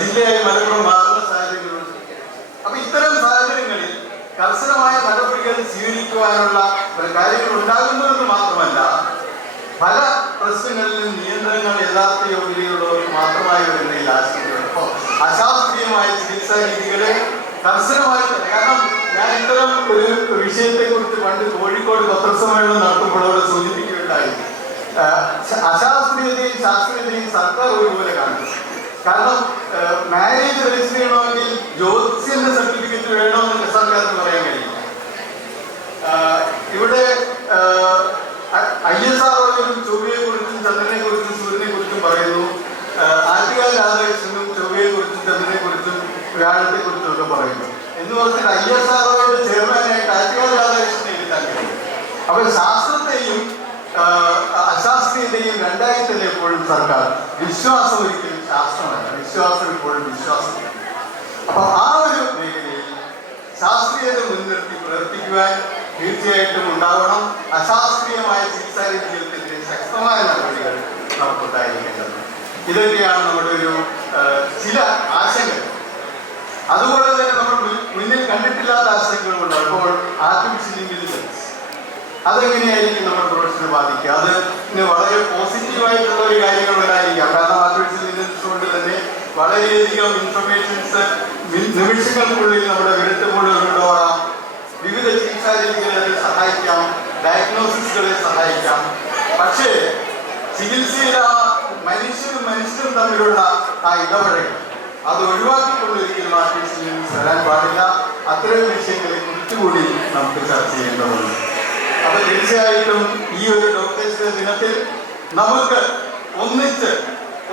ജില്ലയായി മലപ്പുറം മാറുന്ന സാഹചര്യങ്ങളുണ്ട്. അപ്പൊ ഇത്തരം സാഹചര്യങ്ങളിൽ കർശനമായ നടപടികൾ സ്വീകരിക്കുവാനുള്ള കാര്യങ്ങൾ ഉണ്ടാകുന്നതെന്ന് മാത്രമല്ല, പല പ്രശ്നങ്ങളിലും നിയന്ത്രണങ്ങൾ യഥാർത്ഥ യോഗ്യതയുള്ളവർക്ക് മാത്രമായി വരുന്നതിൽ ആശങ്കയുണ്ട്. അപ്പോൾ അശാസ്ത്രീയമായ ചികിത്സാ രീതികളെ കർശനമായി തന്നെ, കാരണം ഞാൻ ഇത്തരം ഒരു വിഷയത്തെക്കുറിച്ച് പണ്ട് കോഴിക്കോട് പത്രസമ്മേളനം നടത്തുമ്പോൾ അവിടെ സൂചിപ്പിക്കുകയുണ്ടായി. അശാസ്ത്രീയതയും ശാസ്ത്രീയതയും സർക്കാർ ഒരുപോലെ കാണുന്നു. കാരണം മാരേജ് രജിസ്റ്റർ ചെയ്യണമെങ്കിൽ ജ്യോതിസ്യന്റെ സർട്ടിഫിക്കറ്റ് വേണമെന്ന് സർക്കാരിന് പറയാൻ കഴിയില്ല. ഇവിടെ ISROയിലും ചൊവ്വയെ കുറിച്ചും ചന്ദ്രനെ കുറിച്ചും സൂര്യനെ കുറിച്ചും പറയുന്നു. ആറ്റുകാൽ രാധാകൃഷ്ണനും ചൊവ്വയെ കുറിച്ചും ചന്ദ്രനെ കുറിച്ചും വ്യാഴത്തെ കുറിച്ചും ഒക്കെ പറയുന്നു. എന്ന് പറഞ്ഞിട്ട് ISROയുടെ ചെയർമാനായിട്ട് ആറ്റുകാൽ രാധാകൃഷ്ണൻ അപ്പോൾ ശാസ്ത്രത്തെയും അശാസ്ത്രീയതയും രണ്ടായി തന്നെ എപ്പോഴും സർക്കാർ. വിശ്വാസം ഒരിക്കലും ശാസ്ത്രമല്ല, വിശ്വാസം ഇപ്പോഴും വിശ്വാസമാണ്. അപ്പൊ ആ ഒരു മേഖലയിൽ ശാസ്ത്രീയത മുൻനിർത്തി പ്രവർത്തിക്കുവാൻ തീർച്ചയായിട്ടും ഉണ്ടാവണം. അശാസ്ത്രീയമായ ചികിത്സാ രീതികൾക്കെതിരെ ശക്തമായ നടപടികൾ നമുക്കുണ്ടായിരിക്കേണ്ടത്. ഇതൊക്കെയാണ് നമ്മുടെ ഒരു ചില ആശങ്കകൾ. അതുപോലെ തന്നെ നമ്മൾ മുന്നിൽ കണ്ടിട്ടില്ലാത്ത ആശങ്കകളുണ്ട്. അപ്പോൾ ആർട്ടിഫിഷ്യൽ ഇന്റലിജൻസ് അതെങ്ങനെയായിരിക്കും നമ്മുടെ പ്രൊഫഷനെ ബാധിക്കുക? അതിന് വളരെ പോസിറ്റീവായിട്ടുള്ള ഒരു കാര്യങ്ങൾ ഉണ്ടായിരിക്കാം. കാരണം ആർട്ടിഫിഷ്യൽ ഇന്റലിജൻസ് കൊണ്ട് തന്നെ വളരെയധികം ഇൻഫർമേഷൻസ് നിമിഷങ്ങൾക്കുള്ളിൽ നമ്മുടെ വിരട്ടുകൊണ്ടുകൊണ്ടുപോകാം. വിവിധ ചികിത്സാ രീതികളെ അത് സഹായിക്കാം, ഡയഗ്നോസിസുകളെ സഹായിക്കാം. പക്ഷേ ചികിത്സയിൽ ആ മനുഷ്യരും തമ്മിലുള്ള ആ ഇടപഴകൽ അത് ഒഴിവാക്കിക്കൊണ്ടൊരിക്കലും ആർട്ടിഫിഷ്യൽ ഇന്റലിജൻസ് വരാൻ പാടില്ല. അത്തരം വിഷയങ്ങളെ കുറിച്ചുകൂടി നമുക്ക് ചർച്ച ചെയ്യേണ്ടതുണ്ട്. അപ്പൊ തീർച്ചയായിട്ടും ഈ ഒരു ഡോക്ടേഴ്സ് ദിനത്തിൽ നമുക്ക് ഒന്നിച്ച്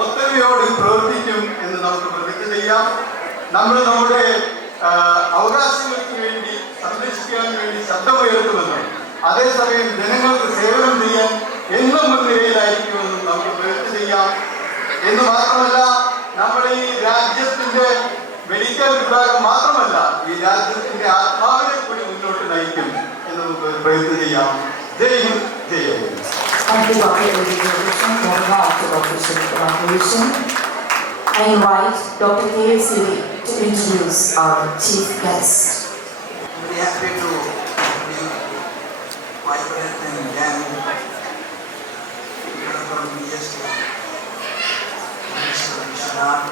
ഒത്തൊരുമയോട് പ്രവർത്തിക്കും എന്ന് നമുക്ക് പ്രതിജ്ഞ ചെയ്യാം. നമ്മൾ നമ്മുടെ അവകാശങ്ങൾക്ക് വേണ്ടി സംരക്ഷിക്കാൻ വേണ്ടി ശബ്ദമുയർത്തുമെന്നും അതേസമയം ജനങ്ങൾക്ക് സേവനം ചെയ്യാൻ എന്നും മുൻനിരയിലായിരിക്കുമെന്നും നമുക്ക് പ്രതിജ്ഞ ചെയ്യാം. എന്ന് മാത്രമല്ല, നമ്മുടെ ഈ രാജ്യത്തിന്റെ മെഡിക്കൽ വിഭാഗം മാത്രമല്ല, ഈ രാജ്യത്തിന്റെ ആത്മാവിനെ കൂടി മുന്നോട്ട് നയിക്കും എന്ന് നമുക്ക് പ്രതിജ്ഞ ചെയ്യാം. ജയ് ഹിന്ദ്, ജയ് Hind. Thank you, Dr. A.V. Jayakrishan. Moving on to official inauguration. I invite Dr. K.A. Siri to introduce our chief guest. Very happy to be vibrant and young from BSc, Mr. Vishwanath,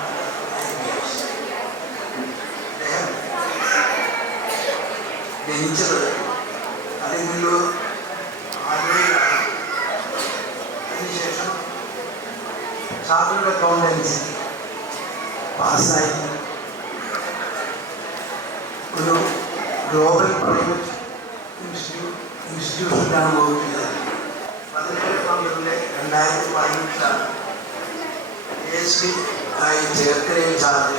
IPS. They have ജനിച്ചത് അലങ്ങല്ലൂർ ആലുവയിലാണ്. അതിനുശേഷം chartered accountancy പാസ്സായി ഒരു global private ഇൻസ്റ്റിറ്റ്യൂഷനിലാണ് work ചെയ്തത്. 17 2018 ASP ആയി ചേർക്കരയിൽ charge.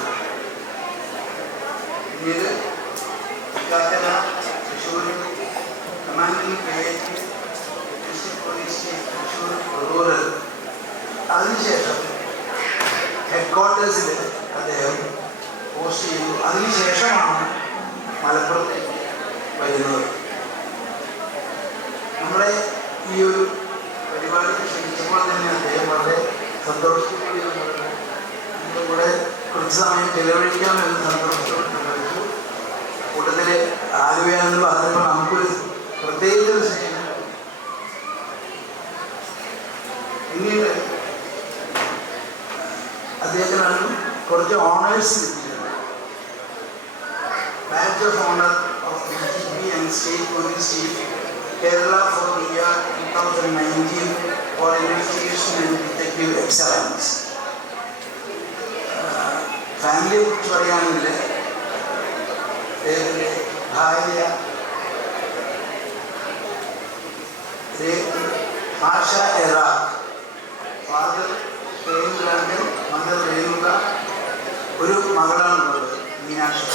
പിന്നീട് കാക്കന, Thrissur, commanding PIT, district police station Thrissur rural. അതിനുശേഷം ഹെഡ്ക്വാർട്ടേഴ്സിൽ അദ്ദേഹം പോസ്റ്റ് ചെയ്തു. അതിനുശേഷമാണ് മലപ്പുറത്തേക്ക് വരുന്നത്. നമ്മുടെ ഈ ഒരു പരിപാടിക്ക് ക്ഷണിച്ചപ്പോൾ തന്നെ അദ്ദേഹം വളരെ സന്തോഷത്തോടെ നമ്മുടെ കൂടെ കുറച്ച് സമയം ചെലവഴിക്കാമെന്ന് സന്തോഷത്തോടെ സംബന്ധിച്ചു. കൂട്ടത്തിൽ ആലുവയാണെന്ന് പറഞ്ഞപ്പോൾ നമുക്കൊരു പ്രത്യേക വിഷയം. പിന്നീട് അദ്ദേഹത്തിനാണ് കുറച്ച് ഓണേഴ്സ് കിട്ടിയത്. Badge of honour of DGP and state police chief Kerala for the year 2019 for investigation and detective excellence. ഫാമിലിയെ കുറിച്ച് പറയുകയാണെങ്കിൽ അദ്ദേഹത്തിൻ്റെ ഭാര്യ ആശ എറാഖ്, ഫാദർ രേണുരാജൻ, മദർ രേണുക, ഒരു മകളാണുള്ളത് മീനാക്ഷി.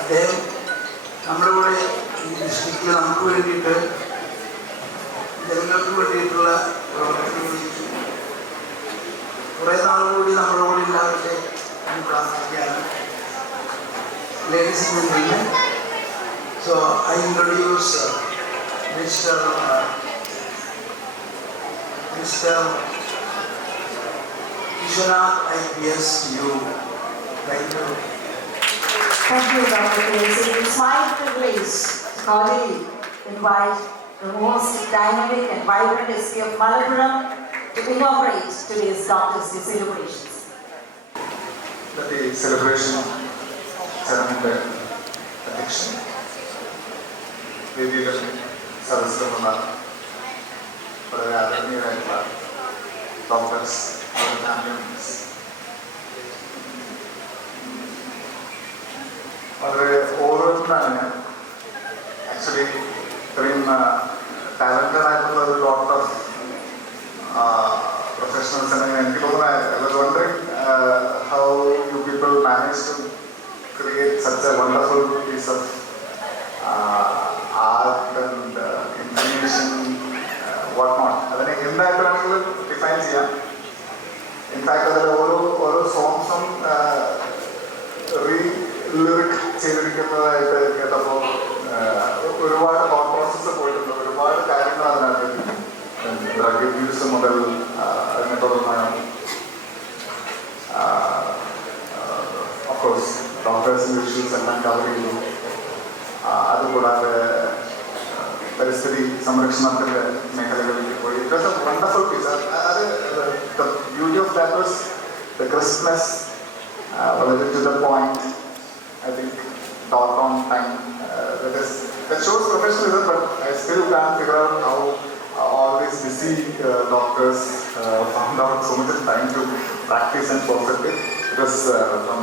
അദ്ദേഹം നമ്മുടെ കൂടെ ഈ ഡിസ്ട്രിക്റ്റിൽ നമുക്ക് വേണ്ടിയിട്ട് ജനങ്ങൾക്ക് വേണ്ടിയിട്ടുള്ള പ്രവർത്തനങ്ങൾ കുറേ നാളുകൂടി നമ്മുടെ കൂടെ ഉണ്ടാകട്ടെ എന്ന് പ്രാർത്ഥിക്കുകയാണ്. Ladies and gentlemen, so I introduce mister Vishwanath IPS to you. Thank you. Thank you, Dr. K.A. Siri. It's my privilege to cordially invite the most dynamic and vibrant SP of Malappuram to inaugurate today's Doctors' Day celebrations. The celebration ceremony അധ്യക്ഷൻ, വേദിയിലും സദസ്സിലുമുള്ള വളരെ ആദരണീയരായിട്ടുള്ള doctors, family members, വളരെ ഓരോരുത്തരാണ് actually ഇത്രയും talented ആയിട്ടുള്ള ഒരു lot of professionals ഉണ്ടെങ്കിൽ എനിക്ക് തോന്നുന്നത് wondering how you people manage to create such a wonderful piece of കൂടാതെ പരിസ്ഥിതി സംരക്ഷണത്തിൻ്റെ മേഖലകളിലേക്ക് പോയി. It was a wonderful piece. അത് the beauty of that was the crispness, വളരെ to the point. I think talk on time. That shows professionalism, but I still can't figure out how all these busy doctors found out so much of time to practice and perfect it. Because from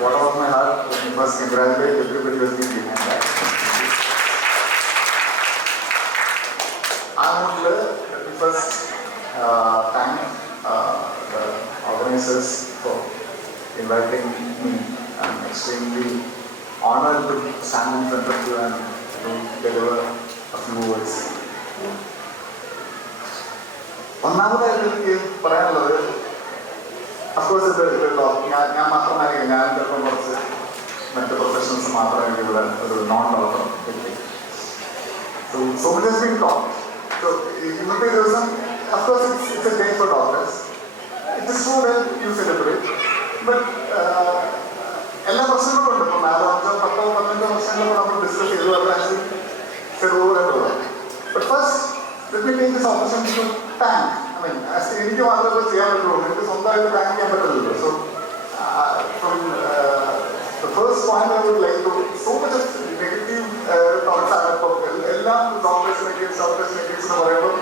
bottom of my heart, let me first congratulate everybody who has been behind that. I want to let me first thank the organizers for inviting me. I'm extremely honored to stand in front of you and to deliver a few words. ഒന്നാമതായിട്ട് എനിക്ക് പറയാനുള്ളത്, of course ഞാൻ മാത്രമായിരിക്കും, ഞാൻ ചിലപ്പം കുറച്ച് മറ്റ് professionals മാത്രമായിരിക്കും ഇവിടെ ഒരു നോൺ ഡോക്ടർ വ്യക്തി. So much has been talked. So ഇന്നത്തെ ദിവസം of course it's a day for doctors. It is true that you celebrate, but എല്ലാ പ്രശ്നങ്ങളും ഉണ്ട്. ഇപ്പം 4-5-10-15 വർഷങ്ങൾ നമ്മൾ ഡിസ്കസ് ചെയ്തു, അത് ആക്ച്വലി ചെറുതായിട്ടുള്ളത്. But first let me take this opportunity to thank. I mean എനിക്ക് മാത്രമേ ചെയ്യാൻ പറ്റുള്ളൂ, എനിക്ക് സ്വന്തമായിട്ട് താങ്ക് ചെയ്യാൻ പറ്റില്ലല്ലോ. So from the first point I would like to, so much of negative thoughts ആണ് ഇപ്പോൾ എല്ലാ ഡോക്ടേഴ്സിനെ കേസ് എന്ന് പറയുമ്പോൾ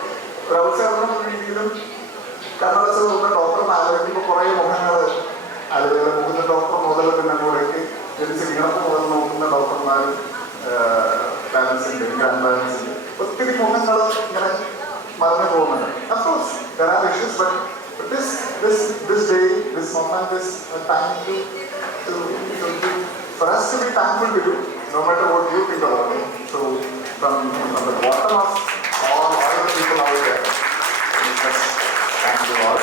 ഒരു അവസരം രീതിയിലും കണ്ണടച്ച് പോകുന്ന ഡോക്ടറിനെ ആലോചിക്കുമ്പോൾ കുറേ മുഖങ്ങൾ, അതുപോലെ പോകുന്ന ഡോക്ടർ മുതൽ പിന്നെ കൂടെയൊക്കെ ജനിച്ചിരിക്കണം മുതൽ നോക്കുന്ന ഡോക്ടർമാർ, ബാലൻസ് ഉണ്ട്, ഗ്രാൻഡ് ബാലൻസ് ഉണ്ട്, ഒത്തിരി മുഖങ്ങൾ ഇങ്ങനെ മറന്നു പോകുന്നുണ്ട്. Of course there are issues, but this day, this moment is a time to for us to be thankful to you, no matter what you think about it. So from the bottom of all the people out there, thank you all.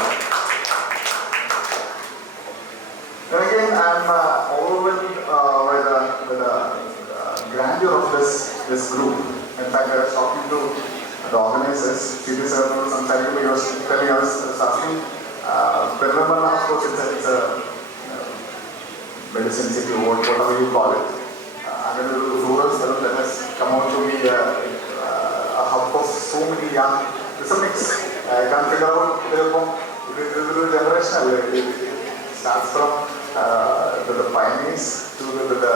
And again, I am overwhelmed by the grandeur of this group. In fact, I was talking to the organizers, CDC, sometimes he was telling us, asking, Perlamana, of course, it's a medicine city, whatever you call it. And then the rural setup that has come out to be a hub of so many young. It's a mix. I can't figure out the generation. It starts from the pioneers to the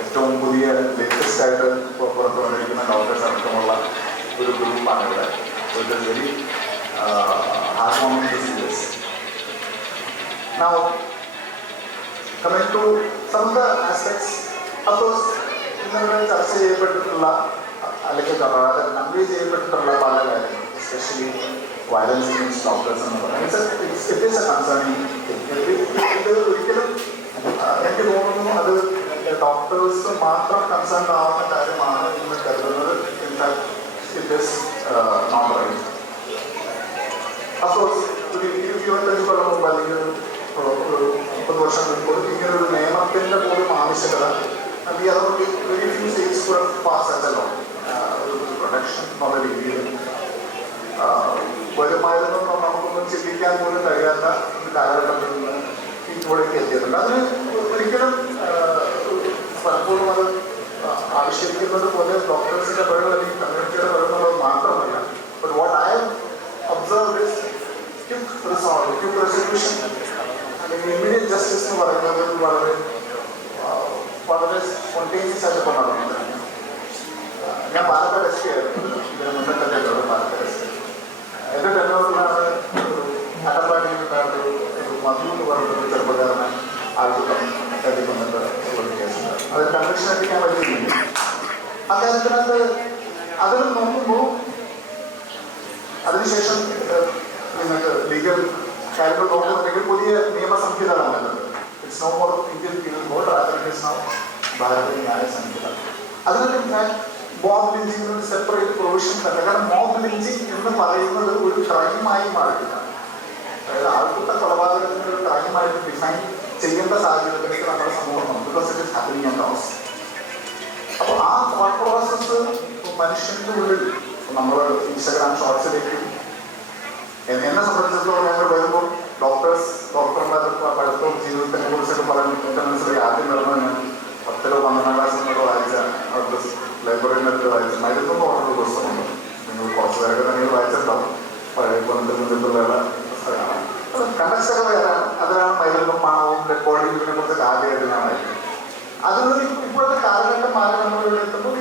ഏറ്റവും പുതിയ latest ആയിട്ട് പുറത്തു വന്നിരിക്കുന്ന doctors അടക്കമുള്ള ഒരു ഗ്രൂപ്പാണ് ഇവിടെ. So it is very heartwarming to see this. Now, coming to some of the aspects, of course, ഇന്നിവിടെ ചർച്ച ചെയ്യപ്പെട്ടിട്ടുള്ള അല്ലെങ്കിൽ കൺവേ ചെയ്യപ്പെട്ടിട്ടുള്ള പല കാര്യങ്ങൾ, എസ്പെഷ്യലി വയലൻസ് അഗെയിൻസ്റ്റ് ഡോക്ടേഴ്സ് എന്ന് പറയുന്നത് it is A concerning thing. ഇത് ഒരിക്കലും എനിക്ക് തോന്നുന്നു അത് ഡോക്ടേഴ്സ് മാത്രം കൺസേൺ ആവുന്ന കാര്യമാണ് എന്ന് കരുതുന്നത്. In fact it is not right. Of course ഒരു 25 കൊല്ലം മുമ്പ് അല്ലെങ്കിൽ ഒരു 30 വർഷം മുമ്പ് ഇങ്ങനൊരു നിയമത്തിൻ്റെ പോലും ആവശ്യകത അല്ലെങ്കിൽ അതുകൊണ്ട് വെരി ഫ്യൂ സ്റ്റേറ്റ്സ് കൂടെ പാസ്സാക്കല്ലോ ഒരു പ്രൊട്ടക്ഷൻ എന്നുള്ള രീതിയിൽ വരുമായിരുന്നു നമുക്കൊന്നും ചിന്തിക്കാൻ പോലും കഴിയാത്ത ഒരു കാലഘട്ടത്തിൽ നിന്ന് ഇവിടേക്ക് എത്തിയിട്ടുണ്ട്. അതിന് ഒരിക്കലും പലപ്പോഴും അത് ആവിഷ്കരിക്കുന്നത് പോലെ ഡോക്ടേഴ്സിൻ്റെ പറയുന്നത് അല്ലെങ്കിൽ കമ്മ്യൂണിറ്റിയുടെ പറയുന്നത് മാത്രമല്ല. But what I have observed is quick resolution അല്ലെങ്കിൽ ഇമ്മീഡിയറ്റ് ജസ്റ്റിസ് എന്ന് പറയുന്നത് വളരെ സ്പോണ്ടേനിയസ് ആയിട്ട് കൊണ്ടാടുന്നത്. ഞാൻ പാലക്കാട് എസ് പി ആയിരുന്നു, ഇതിന് മുന്നേറ്റത്തിലുള്ള പാലക്കാട് എസ് പി. എൻ്റെ ടെന്നോറിലാണ് അട്ടപ്പാടിയിലുണ്ടായിട്ട് ഒരു മധു എന്ന് പറഞ്ഞൊരു ചെറുപ്പക്കാരനെ ആൾക്കൂട്ടം എത്തിക്കൊണ്ടിട്ട് ഒരു കേസുണ്ട്. അതിൽ കൺവെക്ഷൻ എത്തിക്കാൻ പറ്റിയില്ല. അദ്ദേഹത്തിനകത്ത് അതിൽ നോക്കുമ്പോൾ അതിനുശേഷം നിങ്ങൾക്ക് ലീഗൽ കാര്യങ്ങൾ നോക്കുന്നുണ്ടെങ്കിൽ പുതിയ നിയമ സംഹിതകളാണ് വരുന്നത്. It's no more Indian penal code, rather it is now Bharatiya Nyaya Sanhita. അതിനകത്ത് മോബ് ലിഞ്ചിങ് ഒരു സെപ്പറേറ്റ് പ്രൊവിഷൻസ് അല്ല. കാരണം മോബ് ലിഞ്ചിങ് എന്ന് പറയുന്നത് ഒരു ക്രൈമായി മാറിയില്ല. അതായത് ആൾക്കൂട്ട കൊലപാതകത്തിൻ്റെ ഒരു ക്രൈമായിട്ട് ഡിഫൈൻ ചെയ്യേണ്ട സാഹചര്യത്തിലേക്ക് നമ്മുടെ സമൂഹം വന്നു. Because it is happening in the house. അപ്പോൾ ആ തോട്ട് പ്രോസസ്സ് മനുഷ്യൻ്റെ ഉള്ളിൽ നമ്മൾ ഇൻസ്റ്റാഗ്രാം ഷോർട്സിലേക്കും എന്നെ സംബന്ധിച്ചിടത്തോളം ഞങ്ങൾ വരുമ്പോൾ ഡോക്ടർമാരുടെ പഠിത്തവും ജീവിതത്തിനെ കുറിച്ചൊക്കെ പറയുമ്പോൾ എൻ്റെ മനസ്സിലേക്ക് ആദ്യം വരുന്നത് ഞാൻ 10-12 ക്ലാസ് എന്നൊക്കെ വായിച്ച അവിടുത്തെ ലൈബ്രറി മരുന്നെന്ന് പറഞ്ഞൊരു പുസ്തകമുണ്ട്. നിങ്ങൾ കുറച്ച് പേരൊക്കെ നിങ്ങൾ വായിച്ചിട്ടുണ്ടാവും. പഴയ കൊണ്ടുള്ള പുസ്തകമാണ്. കണ്ടക്സ്റ്റൊക്കെ വേറെയാണ്. അതിലാണ് മരുന്നും മണവും റെക്കോർഡിംഗ് ഇതിനെ കുറിച്ച് ആദ്യമായിട്ട് ഞാൻ വായിക്കുന്നത്. അതിലൊരു ഇപ്പോഴത്തെ കാലഘട്ടം മാറി നമ്മളിവിടെ എത്തുമ്പോൾ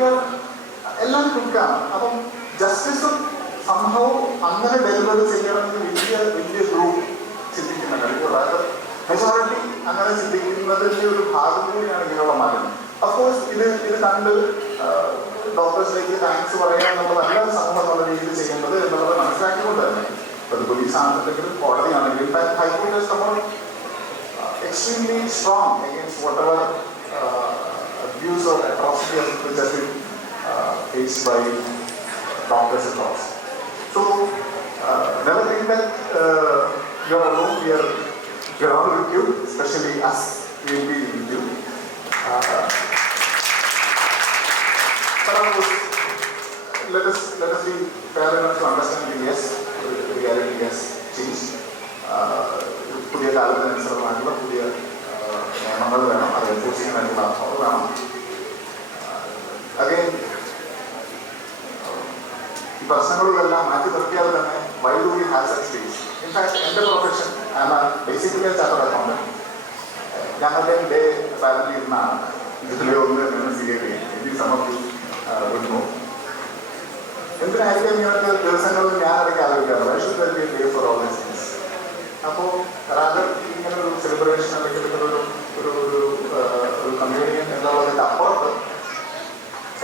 എല്ലാം ക്വിക്കാണ്. അപ്പം ജസ്റ്റിസും സംഭവം അങ്ങനെ ഡെലിവറി ചെയ്യണമെങ്കിൽ വലിയ ഗ്രൂപ്പ് ചിന്തിക്കുന്നുണ്ട്. അതായത് മെജോറിറ്റി അങ്ങനെ ചിന്തിക്കുന്നതിൻ്റെ ഒരു ഭാഗം കൂടിയാണ് ഇങ്ങനെയുള്ള മാറ്റം. അഫ്കോഴ്സ് ഇത് കണ്ട് ഡോക്ടേഴ്സിലേക്ക് താങ്ക്സ് പറയാൻ എന്നുള്ളതല്ല സമൂഹം എന്നുള്ള രീതിയിൽ ചെയ്യുന്നത് എന്നുള്ളത് മനസ്സിലാക്കിക്കൊണ്ട് തന്നെ അത് പോലീസ് ആണെന്നുണ്ടെങ്കിലും കോടതിയാണെങ്കിലും in fact high court has come out extremely strong against whatever abuse or atrocity which has been faced by doctors across. So never think that you are alone. We are all with you, especially us. We will be with you. But of course, let us be fair enough to understand that yes, reality has changed. പുതിയ കാലത്തിനനുസൃതമായിട്ടുള്ള പുതിയ നിയമങ്ങൾ വേണം, അത് enforce ചെയ്യാനായിട്ടുള്ള അർത്ഥങ്ങൾ വേണം. Again ഈ പ്രശ്നങ്ങളിലെല്ലാം മാറ്റി നിർത്തിയാൽ തന്നെ why do we have such space? In fact, എൻ്റെ പ്രൊഫഷൻ ബേസിക്കലി ചാർട്ടേഡ് അക്കൗണ്ടന്റ്. ഞങ്ങളുടെ ഡേ ബാലൻസ് ഇരുന്നാണ് ഇതിലെ ഒന്ന് നിന്ന് സ്വീകരിക്കുകയും സമർപ്പി വിടുന്നു. എന്തിനായിരിക്കും ഇങ്ങനത്തെ ദിവസങ്ങളിൽ ഞാൻ ഇടയ്ക്ക് ആലോചിക്കാറുണ്ട്. I should be day for all these things. അപ്പോൾ റാദർ ഇങ്ങനെ ഒരു സെലിബ്രേഷൻ അല്ലെങ്കിൽ ഒരു കമ്മ്യൂണിയൻ എന്നുള്ളതിൻ്റെ അപ്പുറത്ത്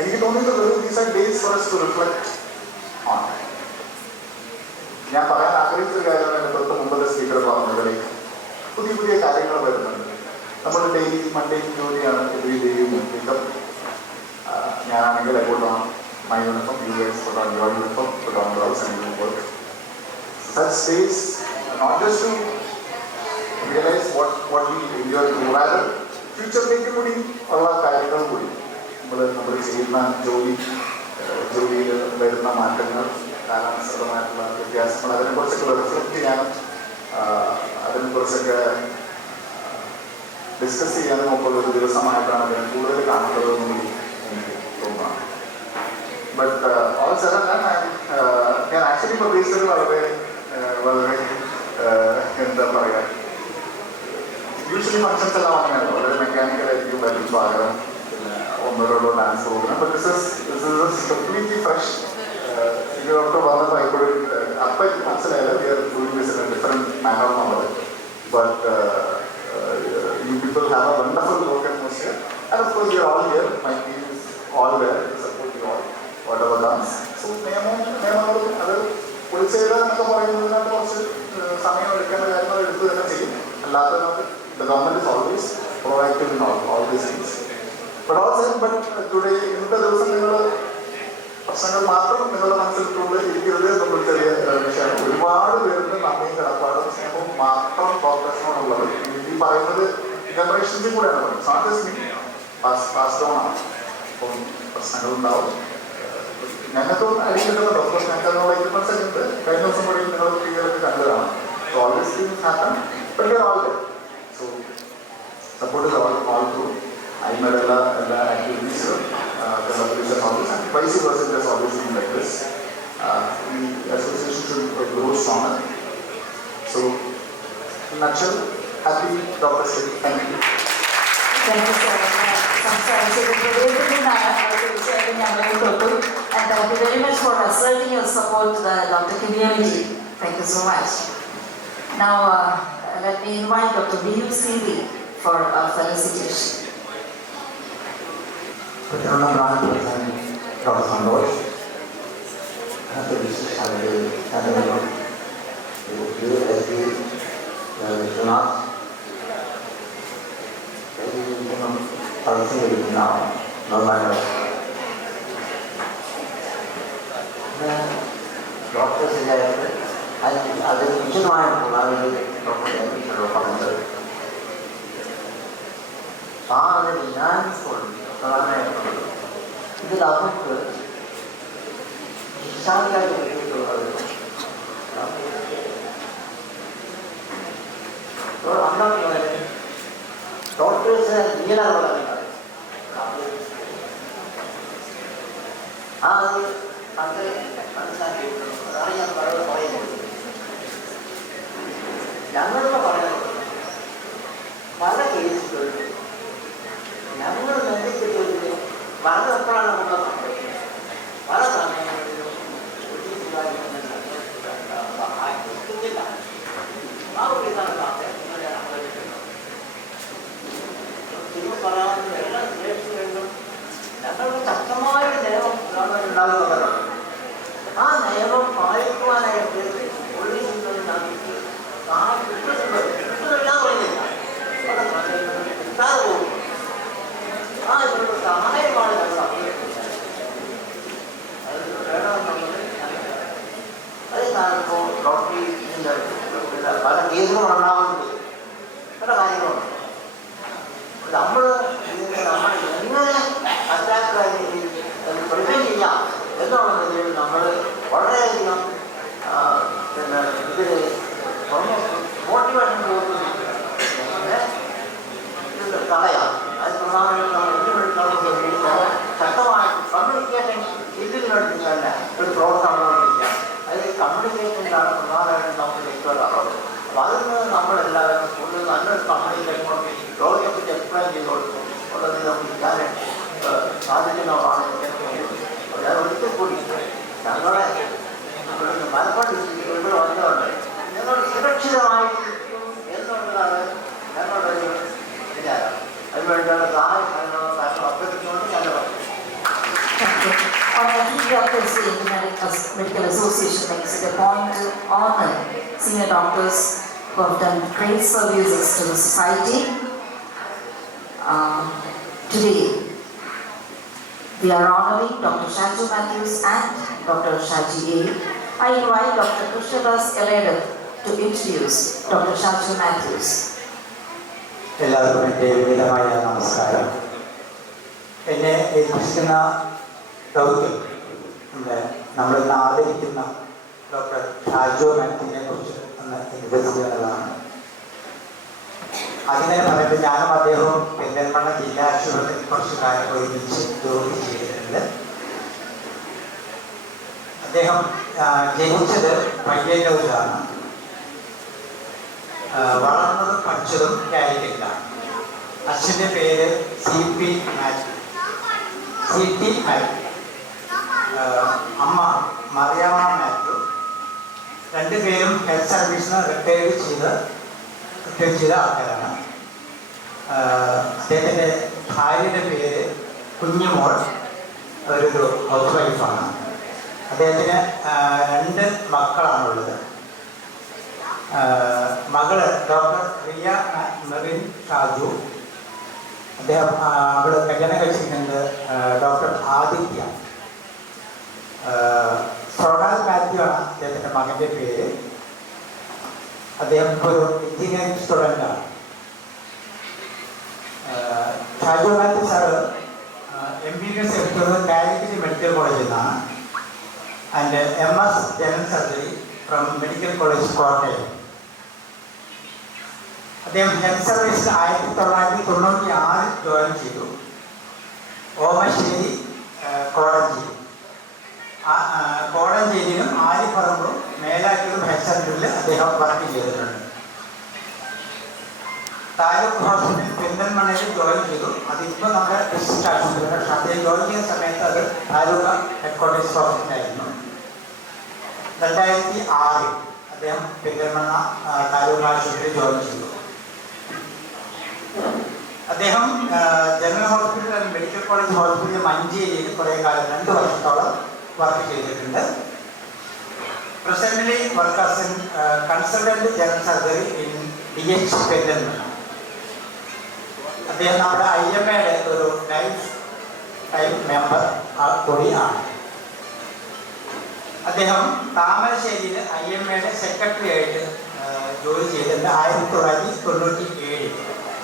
എനിക്ക് തോന്നിയത് these are days for us to reflect on. ഞാൻ പറയാൻ ആഗ്രഹിച്ചൊരു കാര്യമാണ് എൻ്റെ തൊട്ട് മുമ്പത്തെ സ്പീക്കർ പറഞ്ഞതിലേക്ക് പുതിയ കാര്യങ്ങൾ വരുന്നുണ്ട്. നമ്മൾ ഡെയിലി മൺഡേയും ജോലിയാണ് എവറി ഡേയും പിക്കപ്പ്. ഞാനാണെങ്കിൽ I put on my uniform, you guys put on your uniform, put on gloves and you work. Such days not just to realize what we enjoy to rather ഫ്യൂച്ചറിലേക്ക് കൂടി ഉള്ള കാര്യങ്ങൾ കൂടി നമ്മൾ ചെയ്യുന്ന ജോലിയിൽ വരുന്ന മാറ്റങ്ങൾ, കാലാനുസൃതമായിട്ടുള്ള വ്യത്യാസങ്ങൾ, അതിനെക്കുറിച്ചൊക്കെ റിഫ്ലക്റ്റ് ചെയ്യാനും അതിനെക്കുറിച്ചൊക്കെ ഡിസ്കസ് ചെയ്യാനും ഒക്കെ ഒരു ദിവസമായിട്ടാണ് അതിനെ കൂടുതൽ കാണുന്നതെന്ന് കൂടി എനിക്ക് തോന്നുന്നു. ബട്ട് ഓൾ സെവൻ ഞാൻ ആക്ച്വലി പ്രതീക്ഷിച്ചത് വളരെ എന്താ പറയുക, യൂഷ്വലി ഫങ്ഷൻസ് എല്ലാം അങ്ങനെയല്ല, വളരെ മെക്കാനിക്കലായിരിക്കും. വലിയ സ്വാഗതം, പിന്നെ ഒന്നോരോടോ dance program. But this is completely fresh. ഇതിനോട്ട് വന്നപ്പോൾ ഇപ്പോഴും അപ്പം മനസ്സിലായില്ല we are doing this in a different manner എന്നുള്ളത്. But you people have a wonderful work atmosphere, and of course we are all here. My team is all there to support you all whatever comes. So നിയമങ്ങൾ അത് പൊളിച്ചെഴുതാൻ എന്നൊക്കെ പറയുന്നതിനകത്ത് കുറച്ച് സമയം എടുക്കേണ്ട കാര്യങ്ങൾ എടുത്തു തന്നെ ചെയ്യും. അല്ലാതെ the government is always proactive in all these things. But also today ഇന്നത്തെ ദിവസം നിങ്ങൾ പ്രശ്നങ്ങൾ മാത്രം നിങ്ങളുടെ മനസ്സിൽ ഇരിക്കരുത് എന്നുള്ള ചെറിയ വിഷയമാണ്. ഒരുപാട് പേരുടെ നന്ദിയും കടപ്പാടും സ്നേഹവും മാത്രം കോർപ്പറേഷനോടുള്ളത്. ഈ പറയുന്നത് ജനറേഷൻസിൽ കൂടെയാണ് പാസ് ഡൗൺ ആണ്. അപ്പം പ്രശ്നങ്ങളുണ്ടാവും. ഞങ്ങൾക്കും അടിയിലുണ്ടല്ലോ, ഓഫ്കോഴ്സ് ഞങ്ങൾക്ക് അതിനുള്ള എക്യുപ്മെന്റ്സ് ഉണ്ട്. കഴിഞ്ഞ ദിവസം കൂടി നിങ്ങൾ കുട്ടികളൊക്കെ കണ്ടതാണ്. So always things happen, but we are all there. So support is all through. അതിന്മേലെ എല്ലാ ആക്ടിവിറ്റീസും vice versa, it has always been like this. The association should grow stronger. So, in a nutshell, happy Dr. Sri. Thank you. Thank you, sir. And thank you very much for asserting your support to the doctor community. Thank you so much. Now, let me invite Dr. B.U. Seeley for a felicitation. Dr. Sandosh, happy Saturday, you as we do not now, no matter. Doctors is അതിന് വിശദമായിട്ടുള്ള സാറിന് ഞാൻ പ്രധാനമായിട്ടുള്ളത് ഇതിൽ അവർക്ക് ശാന്തിയായിട്ട് കിട്ടിയിട്ടുള്ളത് അന്നത്തെ doctors leader അത് അത് മനസ്സിലാക്കിയിട്ടുള്ളൂ. അതാണ് ഞാൻ പറയുന്നത്. ഞങ്ങളിപ്പോൾ പറയുന്നത് പല കേസുകളിലും ഞങ്ങൾ ബന്ധിച്ചിട്ട് വളരെ എപ്പോഴാണ് നമ്മൾ സംഭവിക്കുന്നത്. പല സമയങ്ങളിലും സഹായിക്കുന്നില്ല. ആ ഒരു ഇതാണ് തിരിച്ച് പറയാവുന്ന എല്ലാ കേസുകളിലും ഞങ്ങൾക്ക് ശക്തമായ നിയമം ഗവൺമെൻറ് ഉണ്ടാകുന്നവരുണ്ട്. ആ നിയമം പാലിക്കുവാനായിട്ട് പോലീസിൽ നിന്ന് ഞങ്ങൾക്ക് കിട്ടുന്നില്ല പറയുന്നില്ല. പല സമയങ്ങളിൽ കിട്ടാതെ പോകും. ആ ഇവരുടെ സഹായമാണ് ഞങ്ങൾ അഭ്യർത്ഥിച്ചത്. അത് വേണമെന്നുള്ളത് അതേ കാലപ്പോൾ ഡോക്ടറിൻ്റെ പല കേസുകളും ഉണ്ടാകുന്നുണ്ട്. പല കാര്യങ്ങളുണ്ട്. നമ്മൾ എങ്ങനെ അറ്റാക്കായി പ്രിവെൻറ്റ് ചെയ്യാം എന്നുള്ളതിൽ നമ്മൾ വളരെയധികം പിന്നെ ഇതിൽ മോട്ടിവേഷൻ കൊടുക്കുന്നുണ്ട്. തടയാം. അത് പ്രധാനമായിട്ടും നമ്മൾ വെല്ലുവിളിക്കാൻ ശക്തമായിട്ട് കമ്മ്യൂണിക്കേഷൻ ഇതിന് വേണ്ടി തന്നെ ഒരു പ്രവർത്തനം നടത്തിക്കാം. അതിൽ കമ്മ്യൂണിക്കേഷനിലാണ് പ്രധാനമായിട്ടും നമുക്ക് ലക്ഷ്യമുള്ളത്. അപ്പോൾ അതിൽ നിന്ന് നമ്മളെല്ലാവരും കൂടുതൽ നല്ലൊരു കമ്മ്യൂണിക്കേഷൻ ലോകത്തെപ്പറ്റി എക്സ്പ്ലെയിൻ ചെയ്ത് കൊടുക്കും ഉള്ളത് നമുക്ക് ഇരിക്കാൻ സാധിക്കുന്നതാണ് എനിക്ക്. ഞാൻ ഒരിക്കൽ കൂടി ഞങ്ങളെ മലപ്പുറം ഡിസ്ട്രിക്റ്റിൽ ഇവിടെ വന്നതുകൊണ്ട് ഞങ്ങൾ സുരക്ഷിതമായിരിക്കും എന്നുള്ളതാണ് ഞങ്ങളുടെ ഒരു വിചാരം. അതിനുവേണ്ടിയുള്ള സഹായം കാര്യങ്ങൾ അഭ്യർത്ഥിച്ചുകൊണ്ട് ഞാൻ പറഞ്ഞു. On every doctors, the Indian Medical Association makes it a point to honor senior doctors who have done great services to the society. Today, we are honoring Dr. Shaju Matthews and Dr. Shaji A. I invite Dr. Krishnadas Eleda to introduce Dr. Shaju Matthews. എല്ലാവർക്കും എൻ്റെ വിനീതമായ നമസ്കാരം. എന്നെ ഏൽപ്പിക്കുന്ന ദൗത്യം നമ്മളിന്ന് ആദരിക്കുന്ന doctor Shaju മാത്യുവിനെ കുറിച്ച് ഒന്ന് ഇൻട്രൊഡ്യൂസ് ചെയ്യുന്നതാണ്. അതിനെ പറയുമ്പോൾ ഞാനും അദ്ദേഹവും പെരിന്തൽമണ്ണ ജില്ലാ ആശുപത്രിയിൽ കുറച്ച് കാലം ഒരുമിച്ച് ജോലി ചെയ്തിട്ടുണ്ട്. അദ്ദേഹം ജനിച്ചത് പയ്യന്നൂരിലാണ്. വളർന്നതും പഠിച്ചതും കാലിക്കറ്റിലാണ്. അച്ഛൻ്റെ പേര് CP മാത്യു, CT മാത്യു. അമ്മ മറിയാമ്മ മാത്യു. രണ്ടുപേരും ഹെൽത്ത് സർവീസിന് റിട്ടയർഡ് ചെയ്ത ആൾക്കാരാണ്. അദ്ദേഹത്തിൻ്റെ ഭാര്യയുടെ പേര് കുഞ്ഞുമോൾ, ഒരു ഹൗസ് വൈഫാണ്. അദ്ദേഹത്തിന് 2 മക്കളാണുള്ളത്. മകള് ഡോക്ടർ റിയ മെറിൻ ഷാജു. അദ്ദേഹം അവിടെ കല്യാണം കഴിച്ചിരിക്കുന്നത് ഡോക്ടർ ആദിത്യ. സോണാൽ മാത്യു ആണ് അദ്ദേഹത്തിൻ്റെ മകൻ്റെ പേര്. അദ്ദേഹം ഒരു എഞ്ചിനീയറിംഗ് സ്റ്റുഡൻ്റാണ്. ഷാജു മാത്യു സാറ് MBBS എടുത്തത് കാലിക്കറ്റ് മെഡിക്കൽ കോളേജിൽ നിന്നാണ്. And MS general surgery from medical college Kottayam. അദ്ദേഹം ഹെൽത്ത് സർവീസിൽ 1996 ജോയിൻ ചെയ്തു. ഓമശ്ശേരി കോടഞ്ചേരി കോടഞ്ചേരിയിലും ആലിപ്പറമ്പും മേലാറ്റൂരും ഹെൽത്ത് സെൻ്ററിൽ അദ്ദേഹം വർക്ക് ചെയ്തിട്ടുണ്ട്. താലൂക്ക് ഹോസ്പിറ്റൽ പെരിന്തൽമണ്ണയിൽ ജോയിൻ ചെയ്തു. അതിപ്പോൾ നമ്മുടെ ഡിസ്ട്രിക്ട് ആശുപത്രിയുടെ. പക്ഷേ അദ്ദേഹം ജോയിൻ ചെയ്യുന്ന സമയത്ത് അത് താലൂക്ക് ഹെഡ്ക്വാർട്ടേഴ്സ് ഹോസ്പിറ്റലായിരുന്നു. 2006 അദ്ദേഹം പെരിന്തൽമണ്ണ താലൂക്ക് ആശുപത്രിയിൽ ജോയിൻ ചെയ്തു. അദ്ദേഹം general hospital and medical college hospital മഞ്ചേരിയിൽ കുറേ കാലം 2 വർഷത്തോളം വർക്ക് ചെയ്തിട്ടുണ്ട്. Presently work as consultant general surgery in DH Perinthalmanna. അദ്ദേഹം നമ്മുടെ IMAയുടെ ഒരു ലൈഫ് ടൈം മെമ്പർ കൂടിയാണ്. അദ്ദേഹം താമരശ്ശേരിയിൽ IMAയുടെ സെക്രട്ടറി ആയിട്ട് ജോലി ചെയ്തിട്ടുണ്ട്.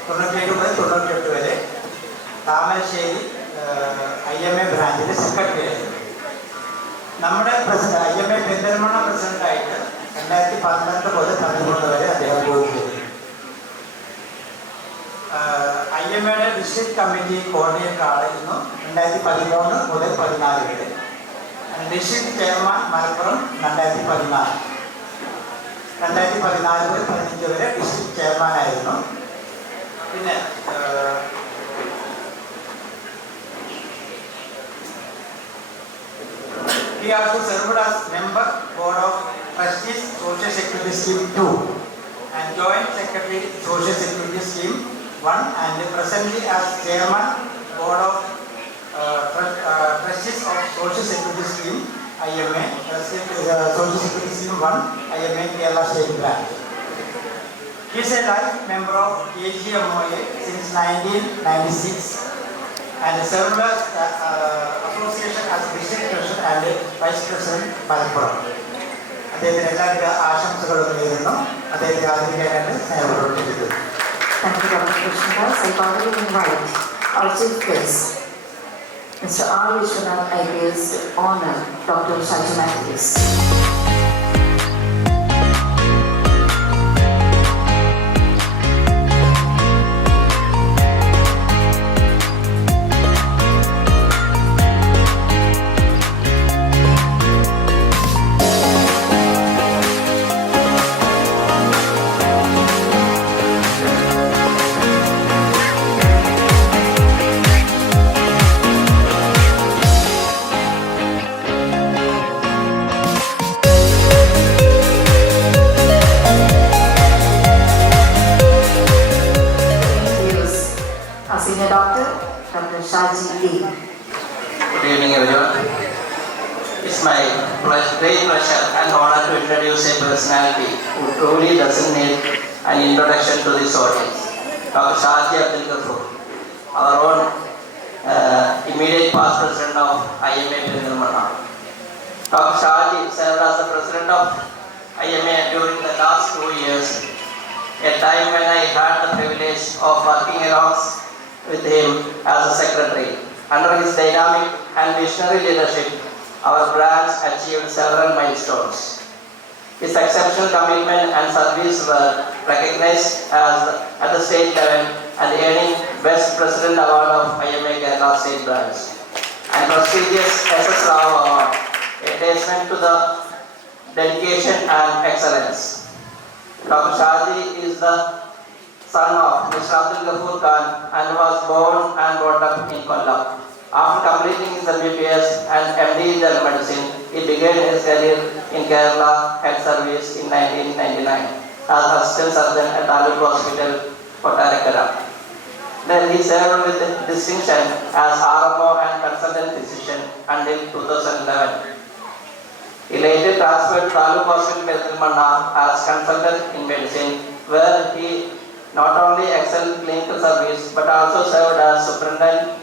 1997 മുതൽ 98 വരെ താമരശ്ശേരി IMA ബ്രാഞ്ചിലെ സെക്രട്ടറി ആയിരുന്നു. നമ്മുടെ IMA പെരിന്തൽമണ്ണ പ്രസിഡന്റായിട്ട് 2012 മുതൽ 2013 വരെ അദ്ദേഹം ജോലി ചെയ്തു. IMAയുടെ ഡിസ്ട്രിക്ട് കമ്മിറ്റി കോർഡിനേറ്റർ ആയിരുന്നു 2013 മുതൽ 2014 വരെ. District chairman Malappuram 2014. 2014 മുതൽ 15 വരെ ഡിസ്ട്രിക്ട് ചെയർമാനായിരുന്നു. പിന്നെ he also served as member board of trustees social security scheme 2 and joint secretary social security scheme 1 and presently as chairman board of trustees of social security scheme IMA social security scheme 1 IMA Kerala state branch. He is a life member of KGMOA since 1996 and served as association as district president and vice president Malappuram. അദ്ദേഹത്തിന് എല്ലാവിധ ആശംസകളും നേരുന്നു. അദ്ദേഹത്തെ ആദരിക്കാനായിട്ട് സ്നേഹപൂർവ്വം ക്ഷണിക്കുന്നു. Thank you, Dr. Krishnadas. I finally invite our chief guest, Mr. R. Vishwanath IPS, to honor Dr. Shaji Matthews. Senior Doctor, Dr. Shaji Lee. Good evening, everyone. It's my great pleasure and honor to introduce a personality who truly doesn't need an introduction to this audience, Dr. Shaji Abdul Ghafoor, our own immediate past president of IMA Perinthalmanna. Dr. Shaji served as the president of IMA during the last 2 years, a time when I had the privilege of working along with him as a secretary. Under his dynamic and visionary leadership, our branch achieved several milestones. His exceptional commitment and service were recognized at the state level and earning Best President Award of IMA Kerala State Branch and prestigious SS Rao Award, a testament to the dedication and excellence. Dr. Shaji is the son of Mr. Abdul Ghafoor Khan and was born and brought up in Kollam. After completing his MBBS and MD in General Medicine, he began his career in Kerala Health Service in 1999 as assistant surgeon at Taluk Hospital, Kottarakara. Then he served with distinction as RMO and consultant physician until 2011. He later transferred to Taluk Hospital, Perinthalmanna as consultant in medicine, where he not only excelled clinical service but also served as superintendent,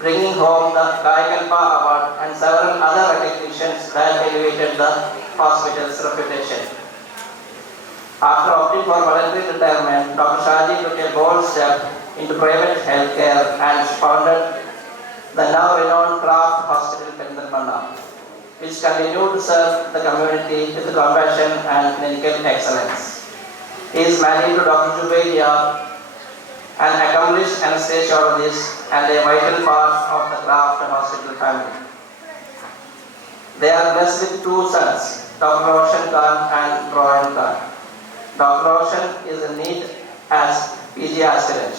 bringing home the Kayakalpa Award and several other recognitions that elevated the hospital's reputation. After opting for voluntary retirement, Dr. Shaji took a bold step into private healthcare and founded the now renowned Kraft Hospital Perinthalmanna, which continued to serve the community with compassion and clinical excellence. He is married to Dr. Jubalia, an accomplished anesthesiologist and a vital part of the Kraft Hospital family. They are blessed with 2 sons, Dr. Roshan Khan and Rohan Khan. Dr. Roshan is in need as PG aspirant.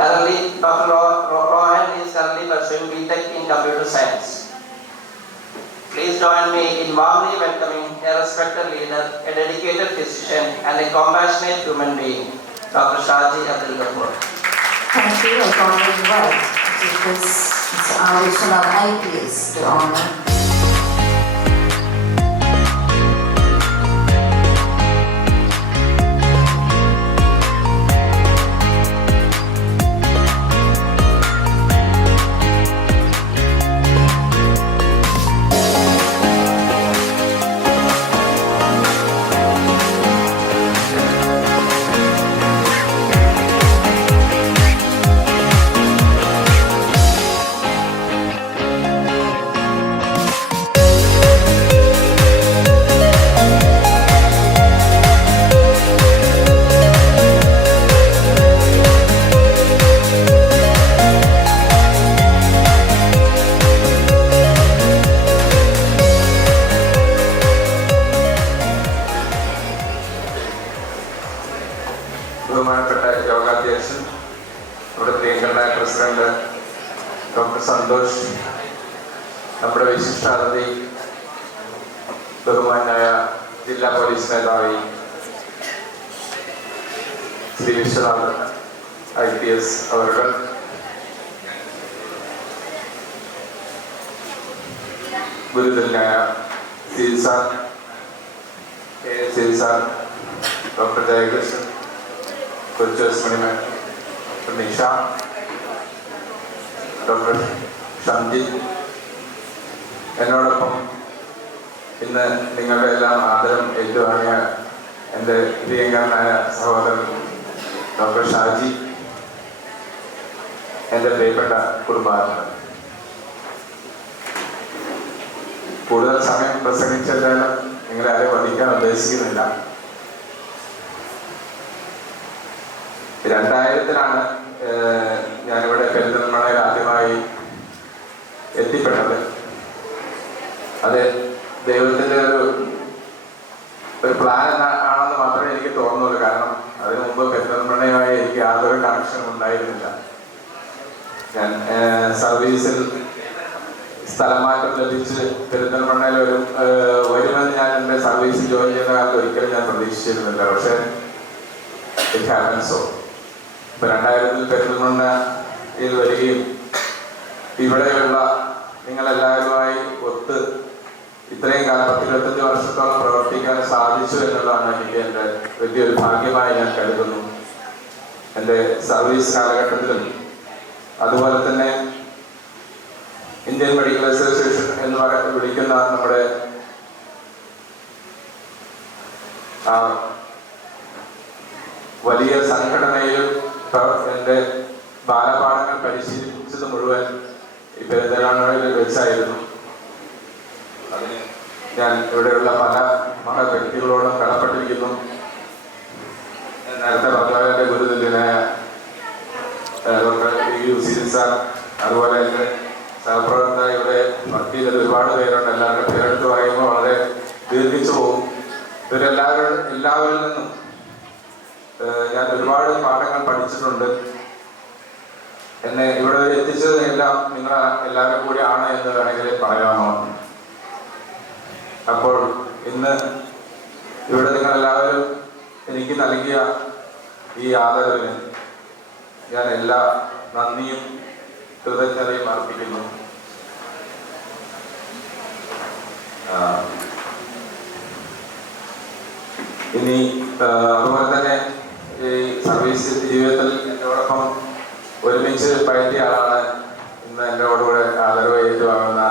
Currently, Dr. Rohan is currently pursuing BTech in computer science. Please join me in warmly welcoming a respected leader, a dedicated physician, and a compassionate human being, Dr. Shaji Abdul Ghafoor. Thank you. I finally invite Mr. R. Vishwanath IPS to honor. നമ്മുടെ വിശിഷ്ടാതിഥി ബഹുമാനായ ജില്ലാ police മേധാവി Shri Viswanathan IPS അവരുടെ, ഗുരുതരനായ C sir, KSC sir, doctor Jayakrishnan, Kochu Maniman, Nisha, doctor Shamjith, എന്നോടൊപ്പം ഇന്ന് നിങ്ങളുടെ എല്ലാം ആദരം ഏറ്റുവാങ്ങിയ എൻ്റെ പ്രിയങ്കരനായ സഹോദരൻ ഡോക്ടർ ഷാജി, എൻ്റെ പ്രിയപ്പെട്ട കുടുംബാംഗങ്ങൾ, കൂടുതൽ സമയം പ്രസംഗിച്ചാലും നിങ്ങളെ ആരെയും വധിക്കാൻ ഉദ്ദേശിക്കുന്നില്ല. 2000-ലാണ് ഞാനിവിടെ പെരിന്തൽമണ്ണയിൽ ആദ്യമായി എത്തിപ്പെട്ടത്. അത് ദൈവത്തിൻ്റെ ഒരു പ്ലാൻ ആണെന്ന് മാത്രമേ എനിക്ക് തോന്നുന്നുള്ളൂ. കാരണം അതിനു മുമ്പ് പെരിന്തൽമണ്ണയുമായി എനിക്ക് യാതൊരു കണക്ഷനും ഉണ്ടായിരുന്നില്ല. ഞാൻ സർവീസിൽ സ്ഥലം മാറ്റം ലഭിച്ച് പെരിന്തൽമണ്ണയിൽ വരുമെന്ന് ഞാൻ എൻ്റെ സർവീസിൽ ജോയിൻ ചെയ്യുന്ന കാലത്ത് ഒരിക്കലും ഞാൻ പ്രതീക്ഷിച്ചിരുന്നില്ല. പക്ഷേ ഇറ്റ് ഹാപ്പൻസ് സോ. ഇപ്പം 2000-ൽ പെരിന്തൽമണ്ണയിൽ വരികയും ഇവിടെയുള്ള നിങ്ങളെല്ലാവരുമായി ഒത്ത് ഇത്രയും കാലം 10-25 വർഷത്തോളം പ്രവർത്തിക്കാൻ സാധിച്ചു എന്നുള്ളതാണ് എനിക്ക് എൻ്റെ വലിയൊരു ഭാഗ്യമായി ഞാൻ കരുതുന്നു. എൻ്റെ സർവീസ് കാലഘട്ടത്തിലും അതുപോലെ തന്നെ ഇന്ത്യൻ മെഡിക്കൽ അസോസിയേഷൻ എന്ന് വിളിക്കുന്ന നമ്മുടെ വലിയ സംഘടനയിലും എൻ്റെ ബാലപാഠങ്ങൾ പരിശീലിപ്പിച്ചത് മുഴുവൻ ഈ പെരിന്തൽമണ്ണയിൽ വെച്ചായിരുന്നു. അതിന് ഞാൻ ഇവിടെയുള്ള പല മഹത് വ്യക്തികളോടും കടപ്പെട്ടിരിക്കുന്നു. നേരത്തെ പറഞ്ഞ ഗുരുതുല്യനായ ഡോക്ടർ UC സാർ, അതുപോലെ എൻ്റെ സഹപ്രവർത്തക ഇവിടെ വർക്ക് ചെയ്തത് ഒരുപാട് പേരുണ്ട്. എല്ലാവരുടെ പേരെടുത്ത് പറയുമ്പോൾ വളരെ ദീർഘിച്ചു പോകും. എല്ലാവരിൽ നിന്നും ഞാൻ ഒരുപാട് പാഠങ്ങൾ പഠിച്ചിട്ടുണ്ട്. എന്നെ ഇവിടെ എത്തിച്ചതെല്ലാം നിങ്ങൾ എല്ലാവരും കൂടി ആണ് എന്ന് വേണമെങ്കിൽ പറയാമോ? അപ്പോൾ ഇന്ന് ഇവിടെ നിങ്ങളെല്ലാവരും എനിക്ക് നൽകിയ ഈ ആദരവിന് ഞാൻ എല്ലാ നന്ദിയും കൃതജ്ഞതയും അർപ്പിക്കുന്നു. ഇനി അതുപോലെ തന്നെ ഈ സർവീസ് ജീവിതത്തിൽ എന്നോടൊപ്പം ഒരുമിച്ച് പയറ്റിയ ആളാണ് ഇന്ന് എന്നോടുകൂടെ ആദരവ് ഏറ്റുവാങ്ങുന്ന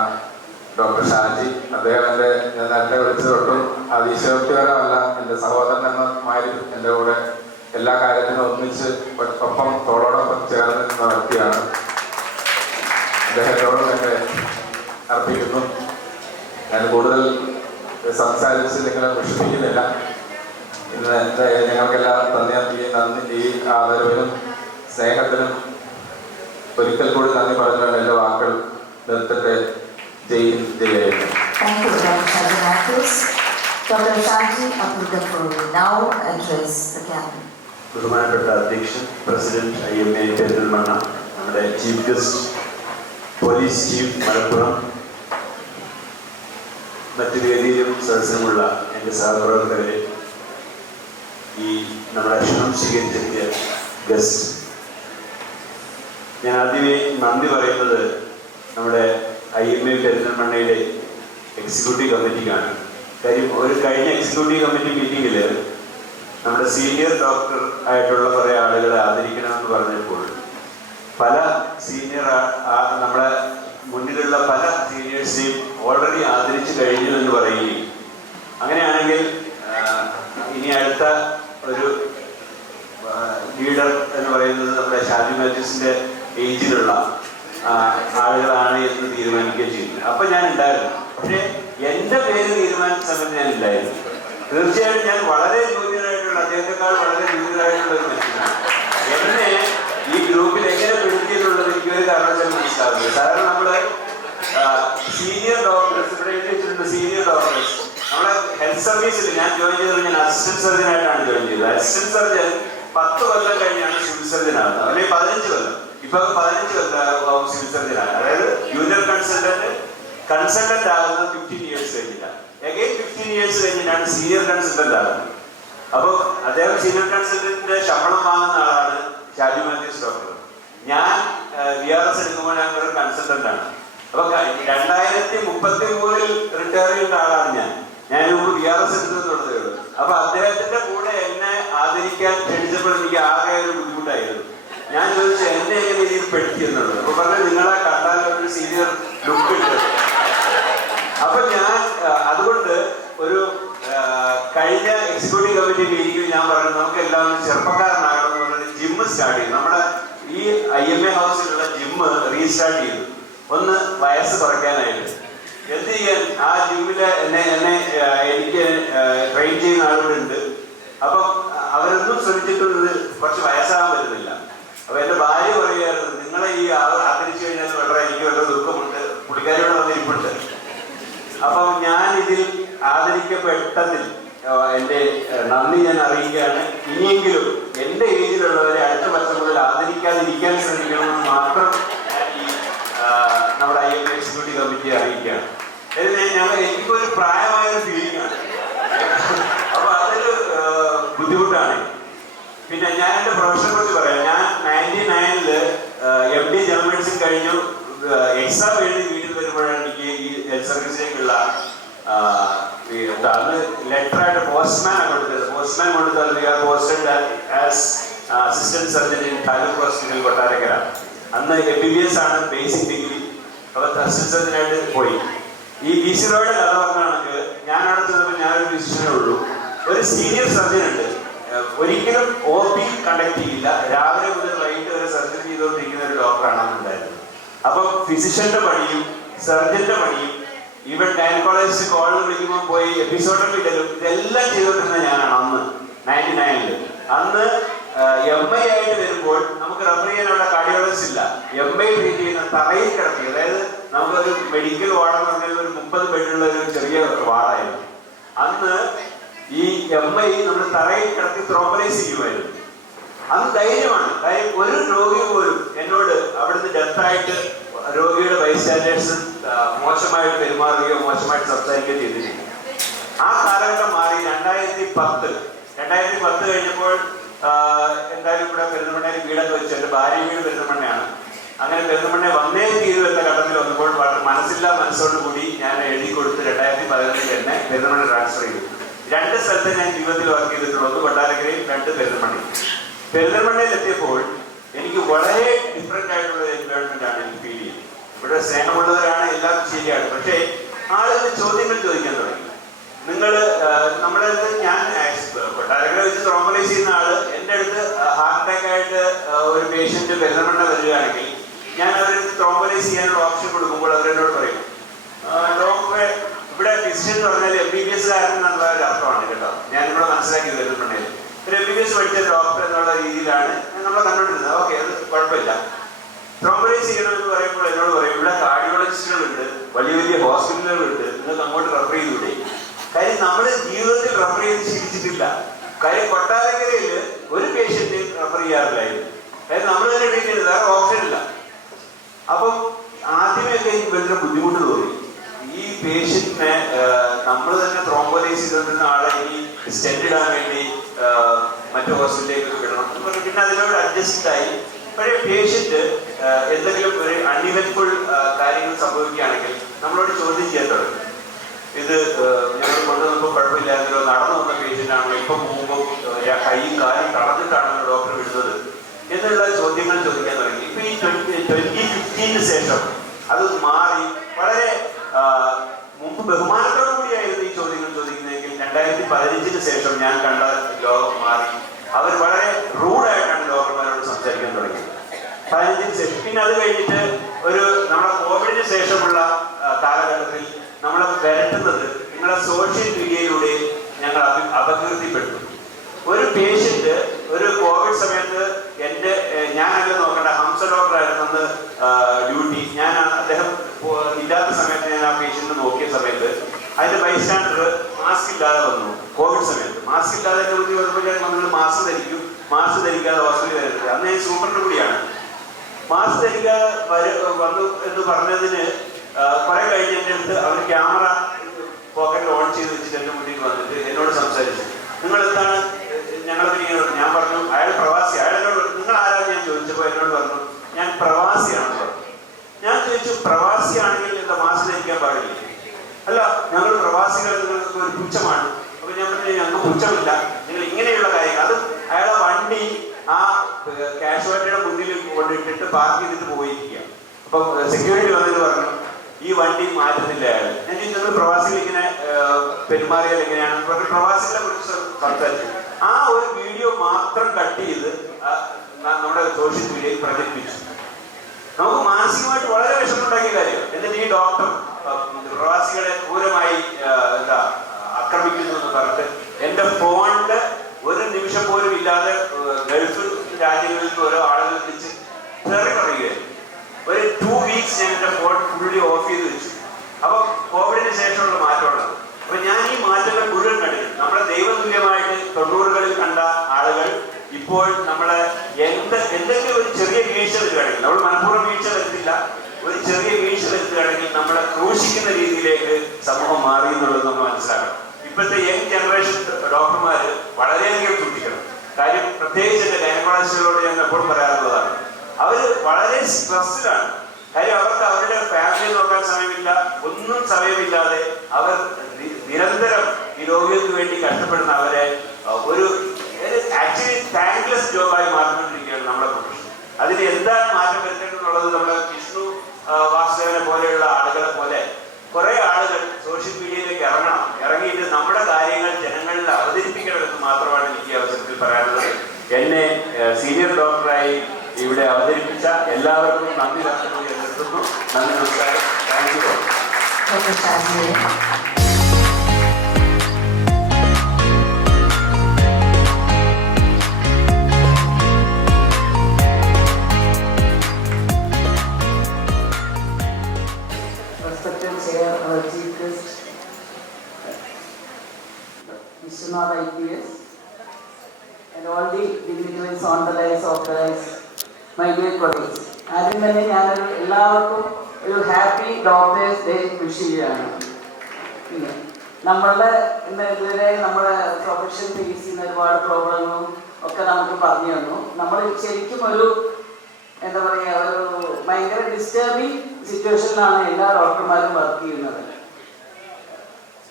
ഡോക്ടർ ഷാജി. അദ്ദേഹം ഞാൻ നേരത്തെ വിളിച്ചത് തൊട്ടും അതിശയോക്തിപരമല്ല, എൻ്റെ സഹോദരൻ എന്ന മാതിരി എൻ്റെ കൂടെ എല്ലാ കാര്യത്തിനും ഒന്നിച്ച് ഒപ്പം തോളോടൊപ്പം ചേർന്ന് നിന്ന വ്യക്തിയാണ്. അദ്ദേഹത്തോടും എന്നെ അർപ്പിക്കുന്നു. ഞാൻ കൂടുതൽ സംസാരിച്ച് നിങ്ങളെ വിഷമിക്കുന്നില്ല. ഇന്ന് ഞങ്ങൾക്കെല്ലാം നന്ദി, ഈ ആദരവിനും സ്നേഹത്തിനും ഒരിക്കൽ കൂടി നന്ദി പറഞ്ഞുകൊണ്ട് എൻ്റെ വാക്കുകൾ നിർത്തട്ടെ. ജയ് ജയ്. Thank you, Dr. Shaji Matthews. Dr. Shaji Abdulgafur will now address the cabinet. ബഹുമാനപ്പെട്ട അധ്യക്ഷൻ, പ്രസിഡന്റ് IMA പെരിന്തൽമണ്ണ, നമ്മുടെ chief guest, police chief Malappuram, മറ്റു വേദിയിലും സദസ്സിലുമുള്ള എൻ്റെ സഹപ്രവർത്തകരെ, ഈ നമ്മുടെ ക്ഷണം സ്വീകരിച്ചെത്തിയ ഗസ്റ്റ്, ഞാൻ ആദ്യമേ നന്ദി പറയുന്നത് നമ്മുടെ IMA പെരിന്തൽമണ്ണയിലെ എക്സിക്യൂട്ടീവ് കമ്മിറ്റിക്കാണ്. കാര്യം കഴിഞ്ഞ എക്സിക്യൂട്ടീവ് കമ്മിറ്റി മീറ്റിങ്ങിൽ നമ്മുടെ സീനിയർ ഡോക്ടർ ആയിട്ടുള്ള കുറേ ആളുകളെ ആദരിക്കണമെന്ന് പറഞ്ഞപ്പോൾ പല നമ്മുടെ മുന്നിലുള്ള പല സീനിയേഴ്സിനെയും ഓൾറെഡി ആദരിച്ചു കഴിഞ്ഞു എന്ന് പറയുകയും, അങ്ങനെയാണെങ്കിൽ ഇനി അടുത്ത ഒരു ലീഡർ എന്ന് പറയുന്നത് നമ്മുടെ ഷാജി മാത്യൂസിൻ്റെ ഏജിലുള്ള ആളുകളാണ് എന്ന് തീരുമാനിക്കുകയും ചെയ്യുന്നത്. അപ്പം ഞാൻ ഉണ്ടായിരുന്നു. പക്ഷേ എൻ്റെ പേര് തീരുമാനിച്ച സമയത്ത് ഞാൻ ഇല്ലായിരുന്നു. തീർച്ചയായിട്ടും ഞാൻ വളരെ ജൂനിയറായിട്ടുള്ള, അദ്ദേഹത്തെക്കാൾ വളരെ ജൂനിയറായിട്ടുള്ള ഒരു മനുഷ്യനാണ്. എന്നെ ഈ ഗ്രൂപ്പിൽ എങ്ങനെ പെടുത്തിയെന്നുള്ളത് എനിക്കൊരു കാരണവശാലും മനസ്സിലാവുന്നത്. കാരണം നമ്മൾ സീനിയർ ഡോക്ടേഴ്സ്, ഇവിടെ എഴുതി വെച്ചിട്ടുണ്ട് സീനിയർ ഡോക്ടേഴ്സ്. നമ്മളെ ഹെൽത്ത് സർവീസിൽ ഞാൻ ജോയിൻ ചെയ്തത്, ഞാൻ അസിസ്റ്റന്റ് സർജനായിട്ടാണ് ജോയിൻ ചെയ്തത്. അസിസ്റ്റന്റ് സർജൻ 10 കൊല്ലം കഴിഞ്ഞാണ് സിവിൽ സർജൻ ആകുന്നത്, അല്ലെങ്കിൽ 15 കൊല്ലം. ഇപ്പൊ 15 കൊല്ലം സിവിൽ സർജനാണ്. അതായത് ജൂനിയർ കൺസൾട്ടന്റ് കൺസൾട്ടന്റ് ആകുന്നത് 15 years കഴിഞ്ഞിട്ടാണ്. അഗൈൻ 15 years കഴിഞ്ഞിട്ടാണ് സീനിയർ കൺസൾട്ടന്റ് ആകുന്നത്. അപ്പോൾ അദ്ദേഹം സീനിയർ കൺസൾട്ടന്റിന്റെ ശമ്പളം വാങ്ങുന്ന ആളാണ് ഷാജി മാത്യൂസ് ഡോക്ടർ. ഞാൻ VRS എടുക്കുമ്പോൾ ഞാൻ ഒരു കൺസൾട്ടന്റ് ആണ്. അപ്പൊ 2033 റിട്ടയർ ചെയ്ത ആളാണ് ഞാൻ മുമ്പ് VRS എടുത്തതുള്ളതേ ഉള്ളൂ. അപ്പൊ അദ്ദേഹത്തിന്റെ കൂടെ എന്നെ ആദരിക്കാൻ ക്ഷണിച്ചപ്പോൾ എനിക്ക് ആകെ ഒരു ബുദ്ധിമുട്ടായിരുന്നു. ഞാൻ ചോദിച്ചു എന്നെ എങ്ങനെ ഇതിൽ പെടുത്തി എന്നുള്ളത്. അപ്പൊ പറഞ്ഞു നിങ്ങളെ കണ്ടാൽ ഒരു സീനിയർ ലുക്ക് ഉണ്ട്. അപ്പൊ ഞാൻ അതുകൊണ്ട് ഒരു കഴിഞ്ഞ എക്സിക്യൂട്ടീവ് കമ്മിറ്റി മീറ്റിംഗിൽ ഞാൻ പറഞ്ഞു നമുക്ക് എല്ലാവരും ചെറുപ്പക്കാരനാകണം എന്ന് പറഞ്ഞൊരു ജിമ്മ് സ്റ്റാർട്ട് ചെയ്തു. നമ്മുടെ ഈ IMA ഹൗസിലുള്ള ജിമ്മ് റീസ്റ്റാർട്ട് ചെയ്തു. ഒന്ന് വയസ്സ് കുറയ്ക്കാനായിട്ട്. എന്ത് ചെയ്യാൻ, ആ ജിമ്മില് എനിക്ക് ട്രെയിൻ ചെയ്യുന്ന ആളുകളുണ്ട്. അപ്പം അവരൊന്നും ശ്രമിച്ചിട്ടുള്ളത് കുറച്ച് വയസ്സാകാൻ പറ്റുന്നില്ല. അപ്പൊ എന്റെ ഭാര്യ പറയുകയായിരുന്നു നിങ്ങളെ ഈ ആദരിച്ചു കഴിഞ്ഞാൽ വളരെ എനിക്ക് വളരെ ദുഃഖമുണ്ട്, പുള്ളിക്കാരിയോട് വന്നിരിപ്പുണ്ട്. അപ്പം ഞാൻ ഇതിൽ ആദരിക്കപ്പെട്ടതിൽ എന്റെ നന്ദി ഞാൻ അറിയിക്കുകയാണ്. ഇനിയെങ്കിലും എന്റെ ഏജിലുള്ളവരെ അടുത്ത വർഷം മുതൽ ആദരിക്കാതിരിക്കാൻ ശ്രമിക്കണമെന്ന് മാത്രം നമ്മുടെ IMA എക്സിക്യൂട്ടീവ് കമ്മിറ്റി അറിയിക്കുകയാണ്. എനിക്കൊരു പ്രായമായൊരു ഫീലിംഗ് ആണ്. അപ്പൊ അതൊരു ബുദ്ധിമുട്ടാണ്. പിന്നെ ഞാൻ എന്റെ പ്രൊഫഷനെ കുറിച്ച് പറയാം. ഞാൻ 99 MD ജനറൽ മെഡിസിൻ കഴിഞ്ഞു. എക്സാം എഴുതി വീട്ടിൽ വരുമ്പോഴാണ് എനിക്ക് ഈ ഹെൽത്ത് സർവീസിലേക്കുള്ള ലെറ്ററായിട്ട് പോസ്റ്റ്മാൻ കൊടുത്തത്. പോസ്റ്റ്മാൻ കൊടുത്തത് posted as assistant surgeon in taluk hospital Kottarakkara. അന്ന് MBBS ആണ് ബേസിക് ഡിഗ്രി. അപ്പൊ അസിസ്റ്റന്റ് സർജനായിട്ട് പോയി. ഈ BC റോയുടെ കഥ പറഞ്ഞാണെങ്കിൽ ഞാൻ അവിടെ ചെന്നപ്പോൾ ഞാനൊരു ഫിസിഷ്യനേ ഉള്ളൂ. ഒരു സീനിയർ സർജൻ ഉണ്ട്. ഒരിക്കലും OP കണ്ടക്ട് ചെയ്യില്ല. രാവിലെ മുതൽ വൈകിട്ട് വരെ സർജറി ചെയ്തുകൊണ്ടിരിക്കുന്ന ഒരു ഡോക്ടറാണ് അന്നുണ്ടായിരുന്നത്. അപ്പൊ ഫിസിഷ്യന്റെ പണിയും സർജന്റെ പണിയും ഈവൻ ഗൈനക്കോളജിസ്റ്റ് കോളിൽ വിളിക്കുമ്പോൾ പോയി എപ്പിസോഡൽ ഇടലും ഇതെല്ലാം ചെയ്തുകൊണ്ടിരുന്ന ഞാനാണ് അന്ന് 99. അന്ന് MI ആയിട്ട് വരുമ്പോൾ നമുക്ക് റെഫർ ചെയ്യാൻ അവിടെ കാർഡിയോളജിസ്റ്റ് ഇല്ല. MI ട്രീറ്റ് ചെയ്യുന്ന തറയിൽ കിടത്തി, അതായത് നമുക്കൊരു മെഡിക്കൽ വാർഡെന്ന് പറഞ്ഞാൽ ഒരു 30 ബെഡുള്ള ഒരു ചെറിയ വാർഡായിരുന്നു. അന്ന് ഈ MI നമ്മൾ തറയിൽ കിടത്തി ത്രോംബലൈസ് ചെയ്യുമായിരുന്നു. അന്ന് ധൈര്യമാണ്. കാര്യം ഒരു രോഗി പോലും എന്നോട് അവിടുന്ന് ഡെത്തായിട്ട് രോഗിയുടെ ബൈസ്റ്റാൻഡേഴ്സ് മോശമായിട്ട് പെരുമാറുകയോ മോശമായിട്ട് സംസാരിക്കുകയോ ചെയ്തിട്ടില്ല. ആ കാലഘട്ടം മാറി 2010 കഴിഞ്ഞപ്പോൾ എന്തായാലും ഇവിടെ പെരുന്തൽമണ്ണയിൽ വീടൊക്കെ വെച്ചു. എൻ്റെ ഭാര്യ വീട് പെരുന്തൽമണ്ണയാണ്. അങ്ങനെ പെരുന്തൽമണ്ണ വന്നേ തീരു എന്ന ഘട്ടത്തിൽ വന്നപ്പോൾ വളരെ മനസ്സോട് കൂടി ഞാൻ എഴുതി കൊടുത്ത് 2011 തന്നെ പെരുന്തൽമണ്ണ ട്രാൻസ്ഫർ ചെയ്തു. 2 സ്ഥലത്ത് ഞാൻ ജീവിതത്തിൽ വർക്ക് ചെയ്തിട്ടുള്ളൂ. ഒന്ന് കൊട്ടാരക്കരയും 2 പെരുന്തൽമണ്ണയും. പെരുന്തൽമണ്ണയിൽ എത്തിയപ്പോൾ എനിക്ക് വളരെ ഡിഫറെന്റ് ആയിട്ടുള്ള എൻവയോൺമെന്റ് ആണ് എനിക്ക് ഫീൽ ചെയ്യുന്നത്. ഇവിടെ സ്നേഹമുള്ളവരാണ്, എല്ലാം ശരിയാണ്. പക്ഷേ ആളുകൾ ചോദ്യങ്ങൾ ചോദിക്കാൻ തുടങ്ങി. നമ്മുടെ അടുത്ത് ഞാൻ കൊട്ടാരക്കര വെച്ച് ത്രോംബലൈസ് ചെയ്യുന്ന ആള് എൻ്റെ അടുത്ത് ഹാർട്ട് അറ്റാക്ക് ആയിട്ട് ഒരു പേഷ്യന്റ് പെരുന്തൽമണ്ണ വരികയാണെങ്കിൽ ഞാൻ അവർക്ക് ത്രോംബലൈസ് ചെയ്യാനുള്ള ഓപ്ഷൻ കൊടുക്കുമ്പോൾ അവരെന്നോട് പറയും ഡോക്ടറെ ഇവിടെ ഫിസിഷ്യൻ എന്ന് പറഞ്ഞാൽ MBBS എന്നുള്ള ഒരു അർത്ഥമാണ് കേട്ടോ. ഞാനിവിടെ മനസ്സിലാക്കി പെരുന്തൽമണ്ണയിൽ ഒരു MBBS പഠിച്ച ഡോക്ടർ എന്നുള്ള രീതിയിലാണ് നമ്മൾ കണ്ടുകൊണ്ടിരുന്നത്. ഓക്കെ, അത് കുഴപ്പമില്ല. ത്രോംബലൈസ് ചെയ്യണമെന്ന് പറയുമ്പോൾ എന്നോട് പറയും ഇവിടെ കാർഡിയോളജിസ്റ്റുകളുണ്ട്, വലിയ വലിയ ഹോസ്പിറ്റലുകളുണ്ട്, നിങ്ങൾക്ക് അങ്ങോട്ട് റെഫർ ചെയ്തുകൂടെ. കാര്യം നമ്മൾ ജീവിതത്തിൽ റെഫർ ചെയ്ത് ശീലിച്ചിട്ടില്ല. കാര്യം കൊട്ടാരക്കരയിൽ ഒരു പേഷ്യന്റ് റെഫർ ചെയ്യാറില്ലായിരുന്നു. കാര്യം നമ്മൾ തന്നെ എടുക്കുന്നത്, വേറെ ഓപ്ഷൻ ഇല്ല. അപ്പം ആദ്യമൊക്കെ എനിക്ക് വലിയ ബുദ്ധിമുട്ട് തോന്നി. ഈ പേഷ്യന്റിനെ നമ്മൾ തന്നെ ത്രോംബലൈസ് ചെയ്തിരുന്ന ആളെ ഇനി സ്റ്റെന്റ് ഇടാൻ വേണ്ടി മറ്റു ഹോസ്പിറ്റലിലേക്ക് വിടണം. പിന്നെ അതിനോട് അഡ്ജസ്റ്റ് ആയി. പക്ഷേ പേഷ്യന്റ് എന്തെങ്കിലും ഒരു അൺഇവന്റ്ഫുൾ കാര്യങ്ങൾ സംഭവിക്കുകയാണെങ്കിൽ നമ്മളോട് ചോദ്യം ചെയ്യാൻ തുടങ്ങി. ഇത് ഞങ്ങൾ കൊണ്ടുവന്നപ്പോൾ കുഴപ്പമില്ലായിരുന്നല്ലോ, നടന്നു വന്ന പേഷ്യന്റ് ആണല്ലോ, ഇപ്പം പോകുമ്പോൾ കൈയും കാലും തടഞ്ഞിട്ടാണല്ലോ ഡോക്ടർ വിടുന്നത് എന്നുള്ള ചോദ്യങ്ങൾ ചോദിക്കാൻ തുടങ്ങി. ഇപ്പൊ ഈ 2015 ശേഷം അത് മാറി. വളരെ മുമ്പ് ബഹുമാനത്തോടു കൂടിയായിരുന്നു ഈ ചോദ്യങ്ങൾ ചോദിക്കുന്നതെങ്കിൽ 2015 ശേഷം ഞാൻ കണ്ട ലോകം മാറി. അവർ വളരെ റൂഡായിട്ടാണ് ഡോക്ടർമാരോട് സംസാരിക്കാൻ തുടങ്ങിയത് 15 ശേഷം. പിന്നെ അത് കഴിഞ്ഞിട്ട് നമ്മുടെ കോവിഡിന് ശേഷമുള്ള കാലഘട്ടത്തിൽ നമ്മളെ വരട്ടുന്നത് നിങ്ങളെ സോഷ്യൽ മീഡിയയിലൂടെ ഞങ്ങൾ അപകീർത്തിപ്പെട്ടു. ഒരു പേഷ്യന്റ് ഒരു കോവിഡ് സമയത്ത് ഞാനല്ല നോക്കേണ്ട, ഹംസ ഡോക്ടറായിരുന്നു അന്ന് ഡ്യൂട്ടി. അദ്ദേഹം ഇല്ലാത്ത സമയത്ത് ഞാൻ ആ പേഷ്യന്റ് നോക്കിയ സമയത്ത് അതിന്റെ ബൈസ്റ്റാൻഡർ മാസ്ക് ഇല്ലാതെ വന്നു. കോവിഡ് സമയത്ത് മാസ്ക് ഇല്ലാതെ വന്നപ്പോൾ മാസ്ക് ധരിക്കും, മാസ്ക് ധരിക്കാതെ ഹോസ്പിറ്റലിൽ വരരുത്. അന്ന് ഞാൻ സൂപ്പറിന്റെ കൂടിയാണ്. മാസ്ക് ധരിക്കാതെ വന്നു എന്ന് പറഞ്ഞതിന് കുറെ കഴിഞ്ഞ് എൻ്റെ അടുത്ത് എന്നിട്ട് അവർ ക്യാമറ പോക്കറ്റിൽ ഓൺ ചെയ്ത് വെച്ചിട്ട് എൻ്റെ മുന്നിൽ വന്നിട്ട് എന്നോട് സംസാരിച്ചു. നിങ്ങൾ എന്താണ് ഞങ്ങളെ ഞാൻ പറഞ്ഞു അയാൾ പ്രവാസി. അയാൾ എന്നോട് നിങ്ങൾ ആരാണ് ഞാൻ ചോദിച്ചപ്പോൾ എന്നോട് പറഞ്ഞു ഞാൻ പ്രവാസിയാണെന്ന് പറഞ്ഞു. ഞാൻ ചോദിച്ചു പ്രവാസിയാണെങ്കിൽ എന്താ മാസ്ക് ധരിക്കാൻ പാടില്ല? അല്ല ഞങ്ങൾ പ്രവാസികൾ നിങ്ങൾക്ക് ഒരു പുച്ഛമാണ്. അപ്പൊ ഞാൻ പറഞ്ഞു ഞങ്ങൾക്ക് പുച്ഛമില്ല, നിങ്ങൾ ഇങ്ങനെയുള്ള കാര്യങ്ങൾ. അത് അയാളെ വണ്ടി ആ കാഷ്വാലിറ്റിയുടെ മുന്നിൽ കൊണ്ടിട്ടിട്ട് പാർക്ക് ചെയ്തിട്ട് പോയിരിക്കുക. അപ്പൊ സെക്യൂരിറ്റി വന്നിട്ട് പറഞ്ഞു ഈ വണ്ടി മാറ്റുന്നില്ല അയാൾ. ഞാൻ ചോദിച്ചത് പ്രവാസികൾ ഇങ്ങനെ പെരുമാറിയാൽ എങ്ങനെയാണ്? പ്രവാസികളെ കുറിച്ച് സംസാരിച്ചു. ആ ഒരു വീഡിയോ മാത്രം കട്ട് ചെയ്ത് നമ്മുടെ സോഷ്യൽ മീഡിയയിൽ പ്രചരിപ്പിച്ചു. നമുക്ക് മാനസികമായിട്ട് വളരെ വിഷമമുണ്ടാക്കിയ കാര്യം. എന്നിട്ട് ഈ ഡോക്ടർ പ്രവാസികളെ ക്രൂരമായി ആക്രമിക്കുന്നു എന്ന് പറഞ്ഞിട്ട് എൻ്റെ ഫോണിൽ ഒരു നിമിഷം പോലും ഇല്ലാതെ ഗൾഫ് രാജ്യങ്ങളിൽ നിന്ന് ഓരോ ആളുകൾ വിളിച്ച് തെറി പറയുകയായിരുന്നു. ഒരു 2 weeks ഞാൻ എൻ്റെ ഫോൺ ഫുള്ളി ഓഫ് ചെയ്ത് വെച്ചു. അപ്പൊ കോവിഡിന് ശേഷമുള്ള മാറ്റമുള്ളത്. അപ്പൊ ഞാൻ ഈ മാറ്റങ്ങൾ മുഴുവൻ കണ്ടിട്ടുണ്ട്. നമ്മളെ ദൈവതുല്യമായിട്ട് 90കളിൽ കണ്ട ആളുകൾ ഇപ്പോൾ നമ്മളെ എന്തെങ്കിലും ഒരു ചെറിയ വീഴ്ച വരുവാണെങ്കിൽ, നമ്മൾ മനഃപൂർവ്വം വീഴ്ച വരുത്തില്ല, ഒരു ചെറിയ വീഴ്ച വരുത്തുകയാണെങ്കിൽ നമ്മളെ ക്രൂശിക്കുന്ന രീതിയിലേക്ക് സമൂഹം മാറി എന്നുള്ളത് നമ്മൾ മനസ്സിലാക്കണം. ഇപ്പോഴത്തെ യങ് ജനറേഷൻ ഡോക്ടർമാര് വളരെയധികം സൂക്ഷിക്കണം. കാര്യം പ്രത്യേകിച്ച് എൻ്റെ ഗൈനക്കോളജിസ്റ്റുകളോട് ഞാൻ എപ്പോഴും പറയാറുള്ളതാണ്, അവര് വളരെ സ്ട്രെസ്സിലാണ്. കാര്യം അവർക്ക് അവരുടെ ഫാമിലി നോക്കാൻ സമയമില്ല, ഒന്നും സമയമില്ലാതെ അവർ നിരന്തരം ഈ രോഗികൾക്ക് വേണ്ടി കഷ്ടപ്പെടുന്ന അവരെ ഒരു ആക്ച്വലി താങ്ക്ലെസ് ജോബായി മാറിക്കൊണ്ടിരിക്കുകയാണ് നമ്മുടെ പ്രൊഫഷൻ. അതിന് എന്താണ് മാറ്റം വരുത്തേണ്ടതെന്നുള്ളത് നമ്മുടെ വിഷ്ണു വാസുദേവനെ പോലെയുള്ള ആളുകളെ പോലെ കുറെ ആളുകൾ സോഷ്യൽ മീഡിയയിലേക്ക് ഇറങ്ങണം. ഇറങ്ങിയിട്ട് നമ്മുടെ കാര്യങ്ങൾ ജനങ്ങളിൽ അവതരിപ്പിക്കണമെന്ന് മാത്രമാണ് എനിക്ക് ഈ അവസരത്തിൽ പറയാനുള്ളത്. എന്നെ സീനിയർ ഡോക്ടറായി ഇവിടെ അവതരിപ്പിച്ച എല്ലാവർക്കും നന്ദി നിർത്തുന്നു. നന്ദി, നമസ്കാരം. Thank you. Respected Chair, our Chief Guest, Vishwanath IPS, and all the dignitaries on the dais of the my dear colleagues. ആദ്യം തന്നെ ഞാൻ എല്ലാവർക്കും ഒരു ഹാപ്പി ഡോക്ടേഴ്സ് ഡേ വിഷ് ചെയ്യുകയാണ്. നമ്മളുടെ ഇതുവരെ നമ്മുടെ പ്രൊഫഷൻ ഫേസ് ചെയ്യുന്ന ഒരുപാട് പ്രോബ്ലങ്ങളും ഒക്കെ നമുക്ക് പറഞ്ഞു തന്നു. നമ്മൾ ശരിക്കും ഒരു എന്താ പറയുക, ഒരു ഭയങ്കര ഡിസ്റ്റർബിങ് സിറ്റുവേഷനിലാണ് എല്ലാ ഡോക്ടർമാരും വർക്ക് ചെയ്യുന്നത്.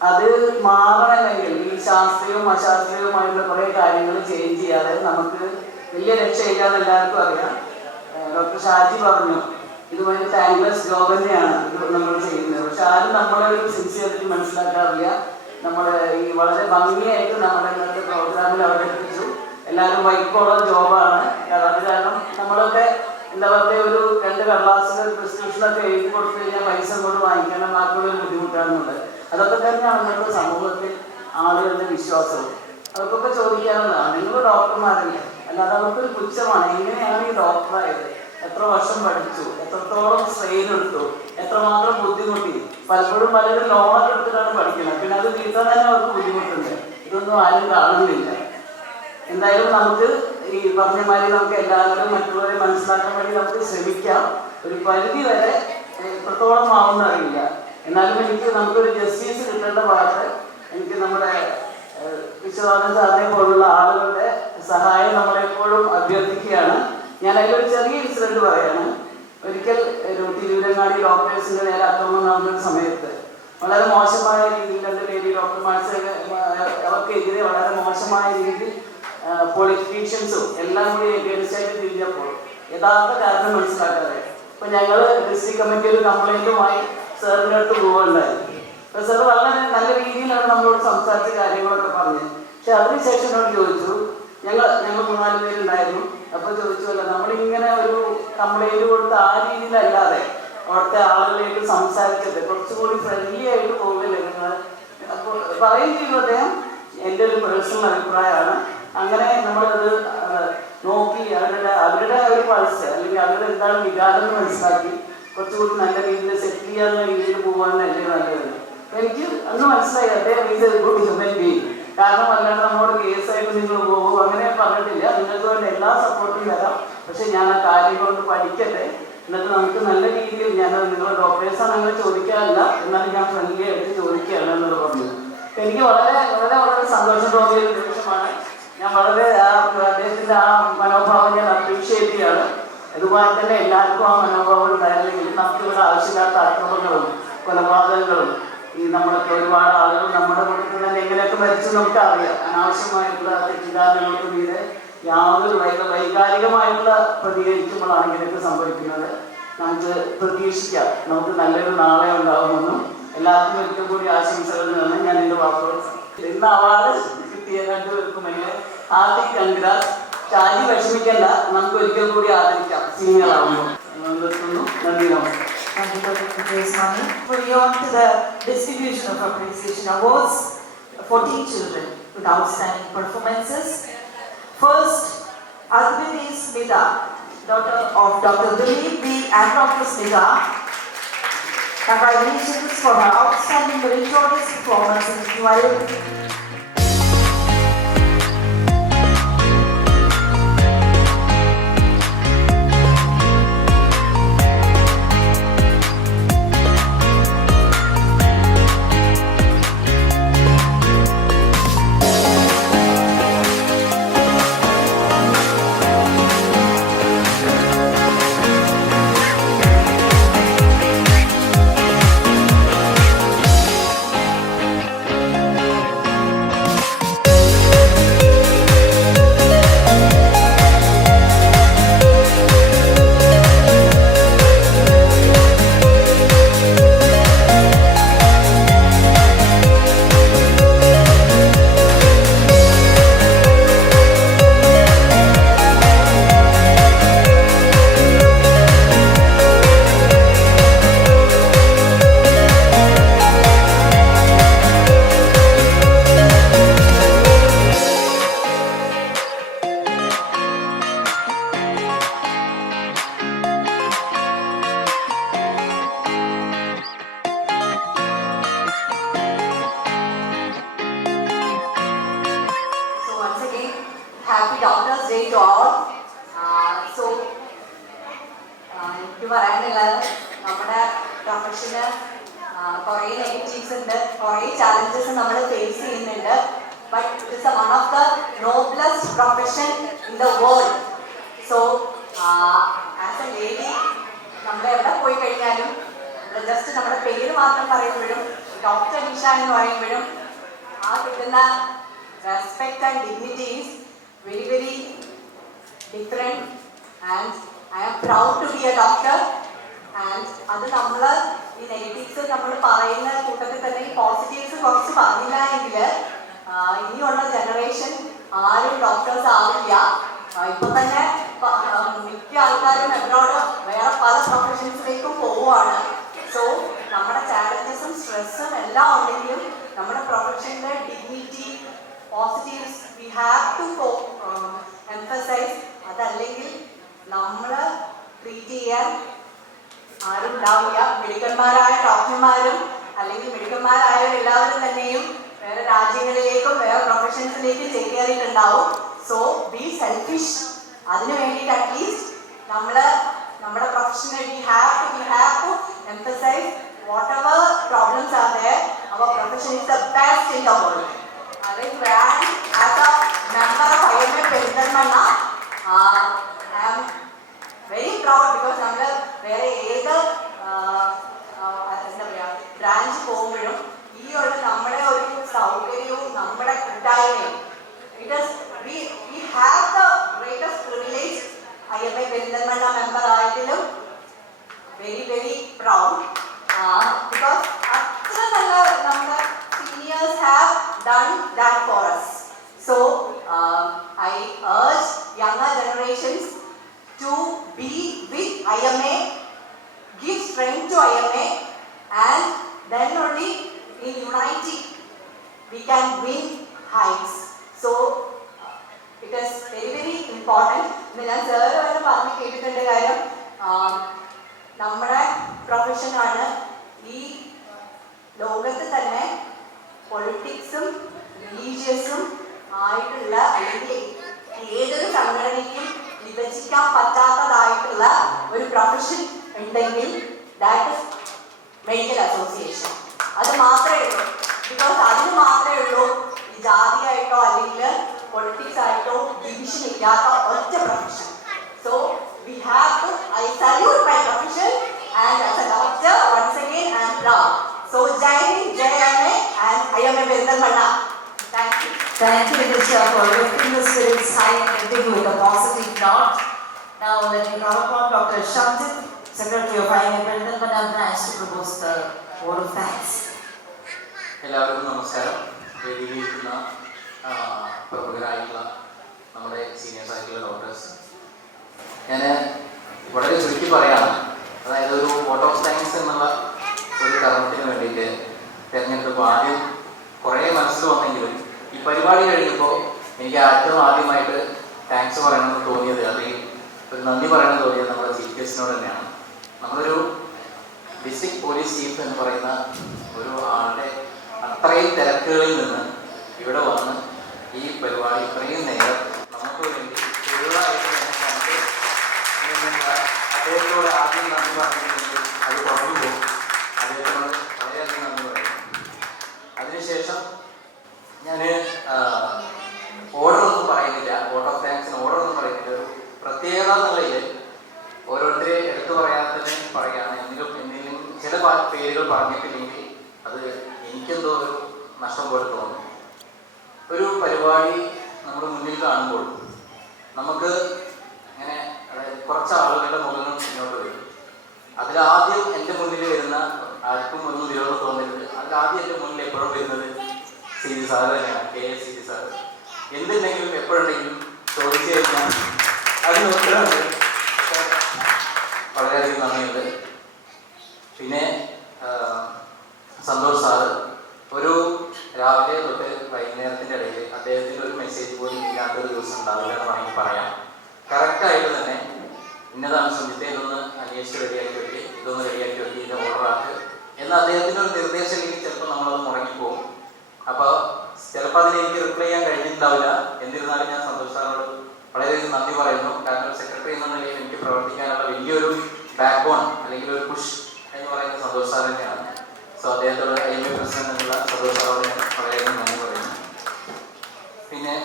അത് മാറണമെങ്കിൽ ഈ ശാസ്ത്രീയവും അശാസ്ത്രീയവുമായിട്ടുള്ള കുറേ കാര്യങ്ങൾ ചേഞ്ച് ചെയ്യാതെ നമുക്ക് വലിയ രക്ഷയില്ലാതെ എല്ലാവർക്കും അറിയാം. ഡോക്ടർ ഷാജി പറഞ്ഞു ഇതുപോലെ താങ്ക്ലെസ് ജോബ് തന്നെയാണ് ഇത് നമ്മൾ ചെയ്യുന്നത്. പക്ഷെ ആരും നമ്മളെ ഒരു സിൻസിയറിറ്റി മനസ്സിലാക്കാറില്ല. നമ്മൾ ഈ വളരെ ഭംഗിയായിട്ട് നമ്മുടെ ഇന്നത്തെ പ്രോഗ്രാമിൽ അവതരിപ്പിച്ചു. എല്ലാവരും വൈറ്റ് കോളർ ജോബാണ്. അത് കാരണം നമ്മളൊക്കെ എന്താ പറയുക, ഒരു 2 കടലാസിൽ ഒരു പ്രിസ്ക്രിപ്ഷനൊക്കെ എഴുതി കൊടുത്തു കഴിഞ്ഞാൽ പൈസ കൊണ്ട് വാങ്ങിക്കണം, ബാക്കിയുള്ള ഒരു ബുദ്ധിമുട്ടാണെന്നുള്ളത്. അതൊക്കെ തന്നെയാണ് നമ്മുടെ സമൂഹത്തിൽ ആളുകളുടെ വിശ്വാസവും. അതൊക്കെ ചോദിക്കാറുള്ളതാണ്. നിങ്ങൾ ഡോക്ടർമാരല്ലേ, അല്ലാതെ അവർക്കൊരു പുച്ഛമാണ്. എങ്ങനെയാണ് ഈ ഡോക്ടറായത്, എത്ര വർഷം പഠിച്ചു, എത്രത്തോളം സ്ട്രെയിൻ എടുത്തു, എത്രമാത്രം ബുദ്ധിമുട്ടി. പലപ്പോഴും പലരും ലോണൊക്കെ എടുത്തിട്ടാണ് പഠിക്കുന്നത്. പിന്നെ അത് വീട്ടാൻ തന്നെ അവർക്ക് ബുദ്ധിമുട്ടുണ്ട്. ഇതൊന്നും ആരും കാണുന്നില്ല. എന്തായാലും നമുക്ക് ഈ പറഞ്ഞ മാതിരി നമുക്ക് എല്ലാവരും മറ്റുള്ളവരെ മനസ്സിലാക്കാൻ വേണ്ടി നമുക്ക് ശ്രമിക്കാം. ഒരു പരിധി വരെ എത്രത്തോളം ആവുമെന്ന് അറിയില്ല. എന്നാലും നമുക്കൊരു ജസ്റ്റിസ് കിട്ടേണ്ട ഭാഗത്ത് എനിക്ക് നമ്മുടെ വിശ്വനാഥൻ സാറിനെ പോലുള്ള ആളുകളുടെ സഹായം നമ്മളെപ്പോഴും അഭ്യർത്ഥിക്കുകയാണ്. ഞാൻ അതിലൊരു ചെറിയ ഇൻസിഡന്റ് പറയാണ്. ഒരിക്കൽ ഒരു തിരുവരങ്ങാടി ഡോക്ടേഴ്സിന്റെ നേരെ ആക്രമണം നടന്നൊരു സമയത്ത് വളരെ മോശമായ രീതിയിൽ 2 ലേഡി ഡോക്ടർമാർക്ക് അവർക്കെതിരെ വളരെ മോശമായ രീതിയിൽ പൊളിറ്റീഷ്യൻസും എല്ലാം കൂടി എഗൻസ്റ്റായിട്ട് തിരിഞ്ഞപ്പോൾ യഥാർത്ഥ കാരണം മനസ്സിലാക്കാതെ ഇപ്പൊ ഞങ്ങൾ ഡിസ്ട്രിക്ട് കമ്മിറ്റി ഒരു കംപ്ലൈന്റുമായി സാറിൻ്റെ അടുത്ത് പോവുകയുണ്ടായി. അപ്പൊ സാർ വളരെ നല്ല രീതിയിലാണ് നമ്മളോട് സംസാരിച്ച കാര്യങ്ങളൊക്കെ പറഞ്ഞത്. പക്ഷെ അതിനുശേഷം എന്നോട് ചോദിച്ചു, ഞങ്ങൾ 3-4 പേരുണ്ടായിരുന്നു. അപ്പൊ ചോദിച്ചുവല്ല, നമ്മളിങ്ങനെ ഒരു കംപ്ലൈന്റ് കൊടുത്ത് ആ രീതിയിലല്ലാതെ അവിടുത്തെ ആളുകളായിട്ട് സംസാരിച്ചത് കുറച്ചുകൂടി ഫ്രണ്ട്ലി ആയിട്ട് പോകില്ലേ നിങ്ങൾ? അപ്പോൾ പറയും ചെയ്തു അദ്ദേഹം. എൻ്റെ ഒരു പേഴ്സണൽ അഭിപ്രായമാണ്. അങ്ങനെ നമ്മളത് നോക്കി അവരുടെ ഒരു പൾസ് അല്ലെങ്കിൽ അവരുടെ എന്താണ് വികാരം എന്ന് മനസ്സിലാക്കി കുറച്ചുകൂടി നല്ല രീതിയിൽ സെറ്റ് ചെയ്യാനുള്ള രീതിയിൽ പോകാനല്ലേ നല്ലത്. എനിക്ക് അന്ന് മനസ്സിലായി അദ്ദേഹം is A good human being. കാരണം അല്ലാണ്ട് നമ്മളോട് കേസായിട്ട് നിങ്ങൾ പോകും അങ്ങനെ പറഞ്ഞിട്ടില്ല. നിങ്ങൾക്ക് വേണ്ട എല്ലാ സപ്പോർട്ടും തരാം, പക്ഷെ ഞാൻ ആ കാര്യം കൊണ്ട് പഠിക്കട്ടെ, എന്നിട്ട് നമുക്ക് നല്ല രീതിയിൽ ഞാൻ നിങ്ങൾ ഡോക്ടേഴ്സാണ് അങ്ങനെ ചോദിക്കാറില്ല, എന്നാലും ഞാൻ ഫ്രണ്ട്ലി ആയിട്ട് ചോദിക്കുകയാണ് എന്നുള്ളത് പറഞ്ഞു. എനിക്ക് വളരെ വളരെ വളരെ സന്തോഷം തോന്നിയ ഒരു നിമിഷമാണ്. ഞാൻ വളരെ അദ്ദേഹത്തിൻ്റെ ആ മനോഭാവം ഞാൻ അപ്രീഷിയേറ്റ് ചെയ്യാണ്. അതുപോലെ തന്നെ എല്ലാവർക്കും ആ മനോഭാവം ഉണ്ടായിരുന്നെങ്കിൽ നമുക്കിവിടെ ആവശ്യമില്ലാത്ത അക്രമങ്ങളും കൊലപാതകങ്ങളും നമ്മളൊക്കെ ഒരുപാട് ആളുകൾ നമ്മുടെ കൂട്ടത്തിൽ തന്നെ എങ്ങനെയൊക്കെ മരിച്ചു നമുക്കറിയാം. അനാവശ്യമായിട്ടുള്ള തെറ്റിദ്ധാരണകൾക്ക് മീതെ യാതൊരു വൈകാരികമായിട്ടുള്ള പ്രതികരിക്കുമ്പോഴാണ് ഇങ്ങനെയൊക്കെ സംഭവിക്കുന്നത്. നമുക്ക് പ്രതീക്ഷിക്കാം നമുക്ക് നല്ലൊരു നാളെ ഉണ്ടാകുമെന്നും എല്ലാവർക്കും ഒരിക്കൽ കൂടി ആശംസകൾ നിന്ന് ഞാൻ എൻ്റെ വാക്കുകൾ. ഇന്ന് അവാർഡ് കിട്ടിയ രണ്ടുപേർക്കും എൻ്റെ ഹാർട്ടിക് കൺഗ്രാറ്റ്സ്. ഷാജി വിഷമിക്കല്ല, നമുക്ക് ഒരിക്കൽ കൂടി ആദരിക്കാം സീനിയർ ആവുമ്പോൾ. നിർത്തുന്നു. നന്ദി, നമസ്കാരം. Thank you, Dr. Grace Mani. Moving on to the distribution of appreciation awards, 14 children with outstanding performances. First, Adviti Smita, daughter of Dr. Dilip B. and Dr. Smita. Congratulations for her outstanding meritorious performance in 12. Happy Doctors Day to all. എനിക്ക് പറയാനുള്ളത് നമ്മുടെ പ്രൊഫഷന് കുറേ negatives ഉണ്ട്, കുറേ challenges നമ്മൾ face ചെയ്യുന്നുണ്ട്. But it is one of the noblest profession in the world. So as A lady നമ്മൾ എവിടെ പോയി കഴിഞ്ഞാലും ജസ്റ്റ് നമ്മുടെ പേര് മാത്രം പറയുമ്പോഴും ഡോക്ടർ നിഷ എന്ന് പറയുമ്പോഴും ആ കിട്ടുന്ന respect and dignity is very, very different, and I am proud to be a doctor. And അത് നമ്മൾ ഈ നെഗറ്റീവ്സ് നമ്മൾ പറയുന്ന കൂട്ടത്തിൽ തന്നെ ഈ പോസിറ്റീവ്സ് കുറച്ച് പറഞ്ഞില്ല എങ്കിൽ ഇനിയുള്ള ജനറേഷൻ ആരും ഡോക്ടേഴ്സ് ആവില്ല. ഇപ്പൊ തന്നെ മിക്ക ആൾക്കാരും എബ്രോഡ് വേറെ പല പ്രൊഫഷൻസിലേക്കും പോവുകയാണ്. സോ നമ്മുടെ ചാലഞ്ചസും സ്ട്രെസ്സും എല്ലാം ഉണ്ടെങ്കിലും നമ്മുടെ പ്രൊഫഷൻ്റെ dignity positives we have to emphasize. അതല്ലെങ്കിൽ നമ്മൾ ട്രീറ്റ് ചെയ്യാൻ ആരും ഉണ്ടാവില്ല. മെഡിക്കൽമാരായ ഡോക്ടർമാരും അല്ലെങ്കിൽ മെഡിക്കൽമാരായവരെല്ലാവരും തന്നെയും വേറെ രാജ്യങ്ങളിലേക്കും വേറെ പ്രൊഫഷൻസിലേക്കും ചേക്കേറിയിട്ടുണ്ടാവും. So be selfish. അതിനു വേണ്ടിയിട്ട് അറ്റ്ലീസ്റ്റ് നമ്മുടെ പ്രൊഫഷനെ we have to emphasize whatever problems are there, our profession is the best in the world. As a member of IMA Perinthalmanna, I am very proud because നമ്മൾ വേറെ ഏത് എന്താ പറയുക branch പോകുമ്പോഴും ഈ ഉള്ള നമ്മുടെ ഒരു സൗകര്യവും നമ്മുടെ കൂട്ടായ്മയും we have the greatest privilege. IMA Perinthalmanna member ആയതിലും very, very proud because അത്ര നല്ല നമ്മുടെ seniors have done that for us. So I urge younger generations to be with IMA, give strength to IMA, and then only in unity we can win heights. So it is very, very important. ഞാൻ sir വരെ പറഞ്ഞ് കേട്ടിട്ടുണ്ട് കാര്യം നമ്മുടെ പ്രൊഫഷനാണ് ഈ ലോകത്ത് തന്നെ പൊളിറ്റിക്സും റിലീജിയസും ആയിട്ടുള്ള അല്ലെങ്കിൽ ഏതൊരു സംഘടനയ്ക്കും വിഭജിക്കാൻ പറ്റാത്തതായിട്ടുള്ള ഒരു പ്രൊഫഷൻ ഉണ്ടെങ്കിൽ ദാറ്റ് ഇസ് മെഡിക്കൽ അസോസിയേഷൻ. അത് മാത്രമേ ഉള്ളൂ. ബിക്കോസ് അതിന് മാത്രമേ ഉള്ളൂ ഈ ജാതിയായിട്ടോ അല്ലെങ്കിൽ പൊളിറ്റിക്സ് ആയിട്ടോ ഡിവിഷൻ ഇല്ലാത്ത ഒറ്റ profession. So we have to, I salute my profession and as a doctor once again I am proud. So Jai Hind, Jai അമ്മേ and IMA Perinthalmanna. Thank you. Thank you, Nisha, for lifting the spirits high and ending with a positive note. Now let me call upon Dr. Shamjit, Secretary of IMA Perinthalmanna branch, to propose the vote of thanks. എല്ലാവർക്കും നമസ്കാരം. വേദിയിലിരിക്കുന്ന പ്രമുഖരായിട്ടുള്ള നമ്മുടെ seniors ആയിട്ടുള്ള doctors, ഞാൻ വളരെ ചുരുക്കി പറയാണ്. അതായത് ഒരു വോട്ട് ഓഫ് താങ്ക്സ് എന്നുള്ള ഒരു കർമ്മത്തിന് വേണ്ടിയിട്ട് തിരഞ്ഞെടുത്തപ്പോൾ ആദ്യം കുറേ മനസ്സിൽ വന്നെങ്കിലും ഈ പരിപാടി കഴിഞ്ഞപ്പോൾ എനിക്ക് ഏറ്റവും ആദ്യമായിട്ട് താങ്ക്സ് പറയണമെന്ന് തോന്നിയത്, അല്ലെങ്കിൽ ഒരു നന്ദി പറയണമെന്ന് തോന്നിയത് നമ്മുടെ ചീഫ് ഗസ്റ്റിനോട് തന്നെയാണ്. നമ്മളൊരു ഡിസ്ട്രിക്ട് പോലീസ് ചീഫ് എന്ന് പറയുന്ന ഒരു ആളുടെ അത്രയും തിരക്കുകളിൽ നിന്ന് ഇവിടെ വന്ന് ഈ പരിപാടി ഇത്രയും നേരം നമുക്ക് വേണ്ടി ഒഴിവായിട്ട് അദ്ദേഹത്തോട് ആദ്യം നന്ദി പറഞ്ഞിട്ടുണ്ടെങ്കിൽ അത് കുറഞ്ഞു പോകും. അദ്ദേഹത്തോട് വളരെയധികം നന്ദി പറയും. അതിനുശേഷം ഞാൻ ഓർഡറൊന്നും പറയുന്നില്ല, വോട്ട് ഓഫ് താങ്ക്സിന് ഓർഡറൊന്നും പറയുന്നില്ല. ഒരു പ്രത്യേകത എന്നുള്ളതിൽ ഓരോരുത്തരെ എടുത്തു പറയാൻ തന്നെ പറയുകയാണ്. എന്തെങ്കിലും ചില പേരുകൾ പറഞ്ഞിട്ടില്ലെങ്കിൽ അത് എനിക്കെന്തോ ഒരു നഷ്ടം പോലെ തോന്നും. ഒരു പരിപാടി നമ്മൾ മുന്നിൽ കാണുമ്പോൾ നമുക്ക് ഇങ്ങനെ, അതായത് കുറച്ച് ആളുകളുടെ മുഖങ്ങൾ മുന്നോട്ട് വരും. അതിലാദ്യം എൻ്റെ മുന്നിൽ വരുന്ന, ആർക്കും ഒന്നും വിരോധം തോന്നരുത്, അതിലാദ്യം എൻ്റെ മുന്നിൽ എപ്പോഴും വരുന്നത് CD സാറ് തന്നെയാണ്, KS CD സാറ്. എന്തുണ്ടെങ്കിലും എപ്പോഴുണ്ടെങ്കിലും ചോദിച്ചു കഴിഞ്ഞാൽ അതിന് ഉത്തരവുണ്ട്. വളരെയധികം നന്ദിയുണ്ട്. പിന്നെ സന്തോഷ് സാറ്, ഒരു രാവിലെ തൊട്ട് വൈകുന്നേരത്തിൻ്റെ ഇടയിൽ അദ്ദേഹത്തിൻ്റെ ഒരു മെസ്സേജ് പോലും ഇല്ലാത്തൊരു ദിവസം ഉണ്ടാവില്ല എന്ന് വേണമെങ്കിൽ പറയാം. കറക്റ്റായിട്ട് തന്നെ ഇന്നതാണ് സംബന്ധിച്ച് ഇതൊന്ന് അന്വേഷിച്ച് റെഡിയാക്കി വെക്കി, ഇതൊന്ന് റെഡിയാക്കി വെക്കി, ഇത് ഓർഡറാക്ക് എന്ന് അദ്ദേഹത്തിൻ്റെ ഒരു നിർദ്ദേശം ഇല്ലെങ്കിൽ ചിലപ്പോൾ നമ്മളത് മുടങ്ങിപ്പോകും. അപ്പോൾ ചിലപ്പോൾ അതിന് എനിക്ക് റിപ്ലൈ ചെയ്യാൻ കഴിഞ്ഞിട്ടുണ്ടാവില്ല. എന്നിരുന്നാലും ഞാൻ സന്തോഷ് സാറിനോട് വളരെയധികം നന്ദി പറയുന്നു. കാരണം ഒരു സെക്രട്ടറി എന്ന നിലയിൽ എനിക്ക് പ്രവർത്തിക്കാനുള്ള വലിയൊരു ബാക്ക് ബോൺ അല്ലെങ്കിൽ ഒരു പുഷ് എന്ന് പറയുന്നത് സന്തോഷ് സാർ തന്നെയാണ്. സോ അദ്ദേഹത്തോട് IMA പ്രസിഡന്റ് എന്നുള്ള സന്തോഷ് സാറോട് ഞാൻ വളരെയധികം നന്ദി പറയുന്നു. പിന്നെ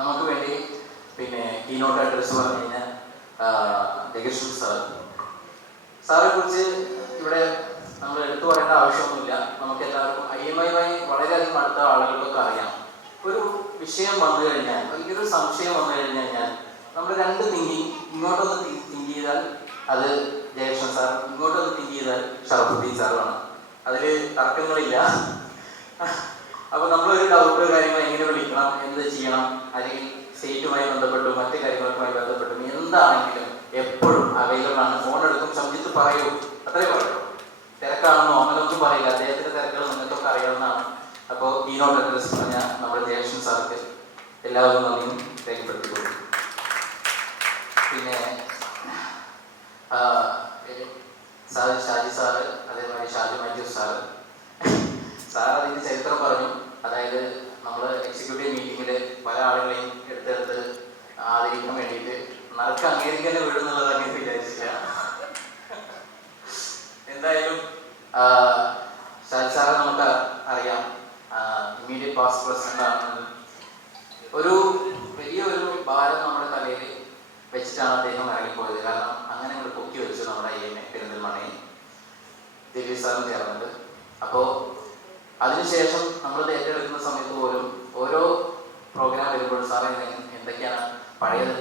നമുക്ക് വേണ്ടി കീനോട്ട് അഡ്രസ് പറഞ്ഞു കഴിഞ്ഞാൽ ജഗേഷ് സാറെ കുറിച്ച് ഇവിടെ നമ്മൾ എടുത്തു പറയേണ്ട ആവശ്യമൊന്നുമില്ല. നമുക്ക് എല്ലാവർക്കും IMA-യുമായി വളരെയധികം അടുത്ത ആളുകൾക്കൊക്കെ അറിയാം. ഒരു വിഷയം വന്നു കഴിഞ്ഞാൽ, അല്ലെങ്കിൽ ഒരു സംശയം വന്നു കഴിഞ്ഞാൽ നമ്മൾ രണ്ട് ഇങ്ങോട്ടൊന്ന് തിങ്ക് ചെയ്താൽ അത് ജയകൃഷ്ണൻ സാർ, ഇങ്ങോട്ടൊന്ന് തിങ്ക് ചെയ്താൽ ഷറഫുദ്ദീൻ സാറുമാണ്. അതിൽ തർക്കങ്ങളില്ല. അപ്പോൾ നമ്മളൊരു ഡൗട്ട് കാര്യങ്ങൾ എങ്ങനെ വിളിക്കണം, എന്ത് ചെയ്യണം, അല്ലെങ്കിൽ സ്റ്റേറ്റുമായി ബന്ധപ്പെട്ടും മറ്റു കാര്യങ്ങളുമായി ബന്ധപ്പെട്ടും എന്താണെങ്കിലും എപ്പോഴും അവൈലബിൾ ആണ്. ഫോൺ എടുക്കും, സംബന്ധിച്ച് പറയൂ, അത്രേ പറയൂ. തിരക്കാണെന്നോ അങ്ങനെയൊന്നും പറയില്ല. അദ്ദേഹത്തിൻ്റെ തിരക്കുകൾ നിങ്ങൾക്കൊക്കെ അറിയാവുന്നതാണ്. അപ്പോൾ കീനോട്ട് അഡ്രസ് പറഞ്ഞ നമ്മുടെ ജയകൃഷ്ണൻ സാർക്ക് എല്ലാവരും നന്ദിയും രേഖപ്പെടുത്തിക്കൊള്ളു. പിന്നെ ഷാജി സാറ്, അതേമാതിരി ഷാജി മാത്യു സാറ്. സാർ അതിൻ്റെ ചരിത്രം പറഞ്ഞു. അതായത് നമ്മൾ എക്സിക്യൂട്ടീവ് മീറ്റിങ്ങിൽ പല ആളുകളെയും എടുത്തെടുത്ത് ആദരിക്കാൻ വേണ്ടിയിട്ട് നറുക്ക് അംഗീകരിക്കാൻ വിടുന്നുള്ളത് അങ്ങനെ വിചാരിച്ചില്ല. എന്തായാലും ഷാജി സാറെ നമുക്ക് അറിയാം, ഇമ്മീഡിയറ്റ് പാസ്റ്റ് പ്രസിഡന്റ് ആണെന്നത്. ഒരു വലിയൊരു ഭാരം നമ്മുടെ തലയിൽ വെച്ചിട്ടാണ് അദ്ദേഹം ഇറങ്ങിപ്പോയത്. കാരണം അങ്ങനെ നമ്മൾ പൊക്കി വെച്ചു നമ്മുടെ IMA പെരിന്തൽമണ്ണയിൽ ദിലീപ് സാറും ചേർന്നിട്ട്. അപ്പോൾ അതിനുശേഷം നമ്മൾ ഏറ്റെടുക്കുന്ന സമയത്ത് പോലും ഓരോ പ്രോഗ്രാം വരുമ്പോൾ സാറേ എന്തൊക്കെയാണ് പഴയത്,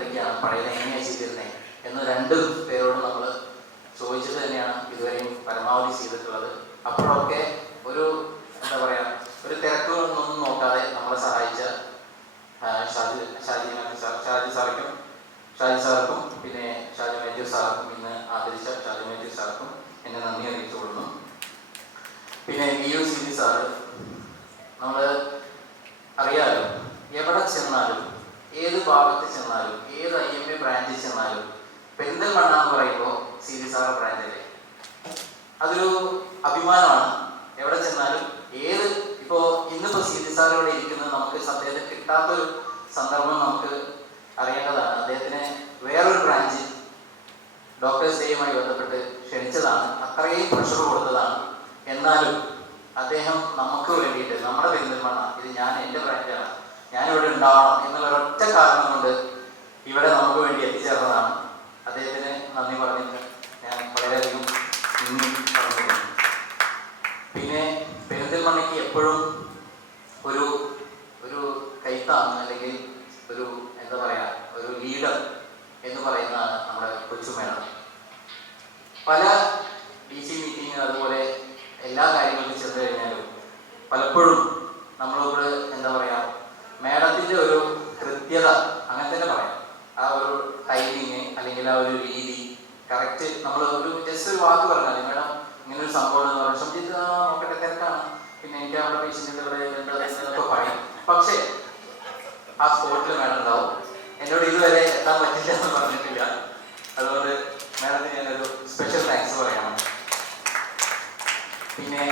പഴയത് എങ്ങനെയാണ് ചെയ്തിരുന്നത് എന്ന് രണ്ട് പേരോട് നമ്മൾ ചോദിച്ചിട്ട് തന്നെയാണ് ഇതുവരെയും പരമാവധി ചെയ്തിട്ടുള്ളത്. അപ്പോഴൊക്കെ ഒരു എന്താ പറയുക, ഒരു തിരക്കുകളൊന്നും നോക്കാതെ നമ്മളെ സഹായിച്ച ഷാജി സാർക്കും പിന്നെ ഷാജി മാത്യു സാർക്കും, ഇന്ന് ആദരിച്ച ഷാജി മാത്യു സാർക്കും എന്നെ നന്ദി അറിയിച്ചു കൊടുക്കുന്നു. പിന്നെ VUCD സാറ്, നമ്മൾ അറിയാലോ, എവിടെ ചെന്നാലും ഏത് ഭാഗത്ത് ചെന്നാലും ഏത് IMA ബ്രാഞ്ചിൽ ചെന്നാലും പെരിന്തൽമണ്ണ എന്ന് പറയുമ്പോൾ CD സാറ് ബ്രാഞ്ചല്ലേ, അതൊരു അഭിമാനമാണ്. എവിടെ ചെന്നാലും ഇപ്പോൾ ഇന്നിപ്പോൾ CD സാറിലൂടെ ഇരിക്കുന്നത് നമുക്ക് അദ്ദേഹത്തിന് കിട്ടാത്തൊരു സന്ദർഭം നമുക്ക് അറിയേണ്ടതാണ്. അദ്ദേഹത്തിന് ഡോക്ടേഴ്സ് ഡേയുമായി ബന്ധപ്പെട്ട് ക്ഷണിച്ചതാണ്, അത്രയും പ്രഷർ കൊടുത്തതാണ്. എന്നാലും അദ്ദേഹം നമുക്ക് വേണ്ടിയിട്ട് നമ്മുടെ പെരിന്തൽമണ്ണ ഇത് ഞാൻ എൻ്റെ ബ്രാൻഡാണ്, ഞാനിവിടെ ഉണ്ടാവണം എന്നുള്ള ഒരൊറ്റ കാരണം കൊണ്ട് ഇവിടെ നമുക്ക് വേണ്ടി എത്തിച്ചേർന്നതാണ്. അദ്ദേഹത്തിന് നന്ദി പറഞ്ഞിട്ട് ഞാൻ വളരെയധികം പറഞ്ഞു. പിന്നെ പെരിന്തൽമണ്ണയ്ക്ക് എപ്പോഴും ഒരു ഒരു കൈത്താണ്, അല്ലെങ്കിൽ ഒരു എന്താ പറയുക, ഒരു ലീഡർ എന്ന് പറയുന്നതാണ് നമ്മുടെ കൊച്ചു മേഡം. പല DC മീറ്റിംഗ് അതുപോലെ എല്ലാ കാര്യങ്ങളിലും ചെന്ന് കഴിഞ്ഞാലും പലപ്പോഴും നമ്മളോട് എന്താ പറയുക, മേഡത്തിൻ്റെ ഒരു കൃത്യത അങ്ങനെ തന്നെ പറയാം. ആ ഒരു ടൈമിങ് അല്ലെങ്കിൽ ആ ഒരു രീതി കറക്റ്റ്. നമ്മൾ ഒരു ജസ്റ്റ് ഒരു വാക്ക് പറഞ്ഞാൽ മേഡം ഇങ്ങനെ ഒരു സംഭവം എന്ന് പറഞ്ഞാൽ സംജിത്ത് നോക്കട്ടെ തിരക്കാണ്, പിന്നെ എനിക്ക് അവിടെ പേഷ്യൻ്റ് ഇവിടെ എന്നൊക്കെ പറയും. പക്ഷേ ആ സ്പോട്ടിൽ മേഡം ഉണ്ടാവും. എന്നോട് ഇതുവരെ എത്താൻ പറ്റില്ല എന്ന് പറഞ്ഞിട്ടില്ല. അതുകൊണ്ട് മേഡത്തിന് ഞാനൊരു സ്പെഷ്യൽ താങ്ക്സ് പറയണം. പിന്നെ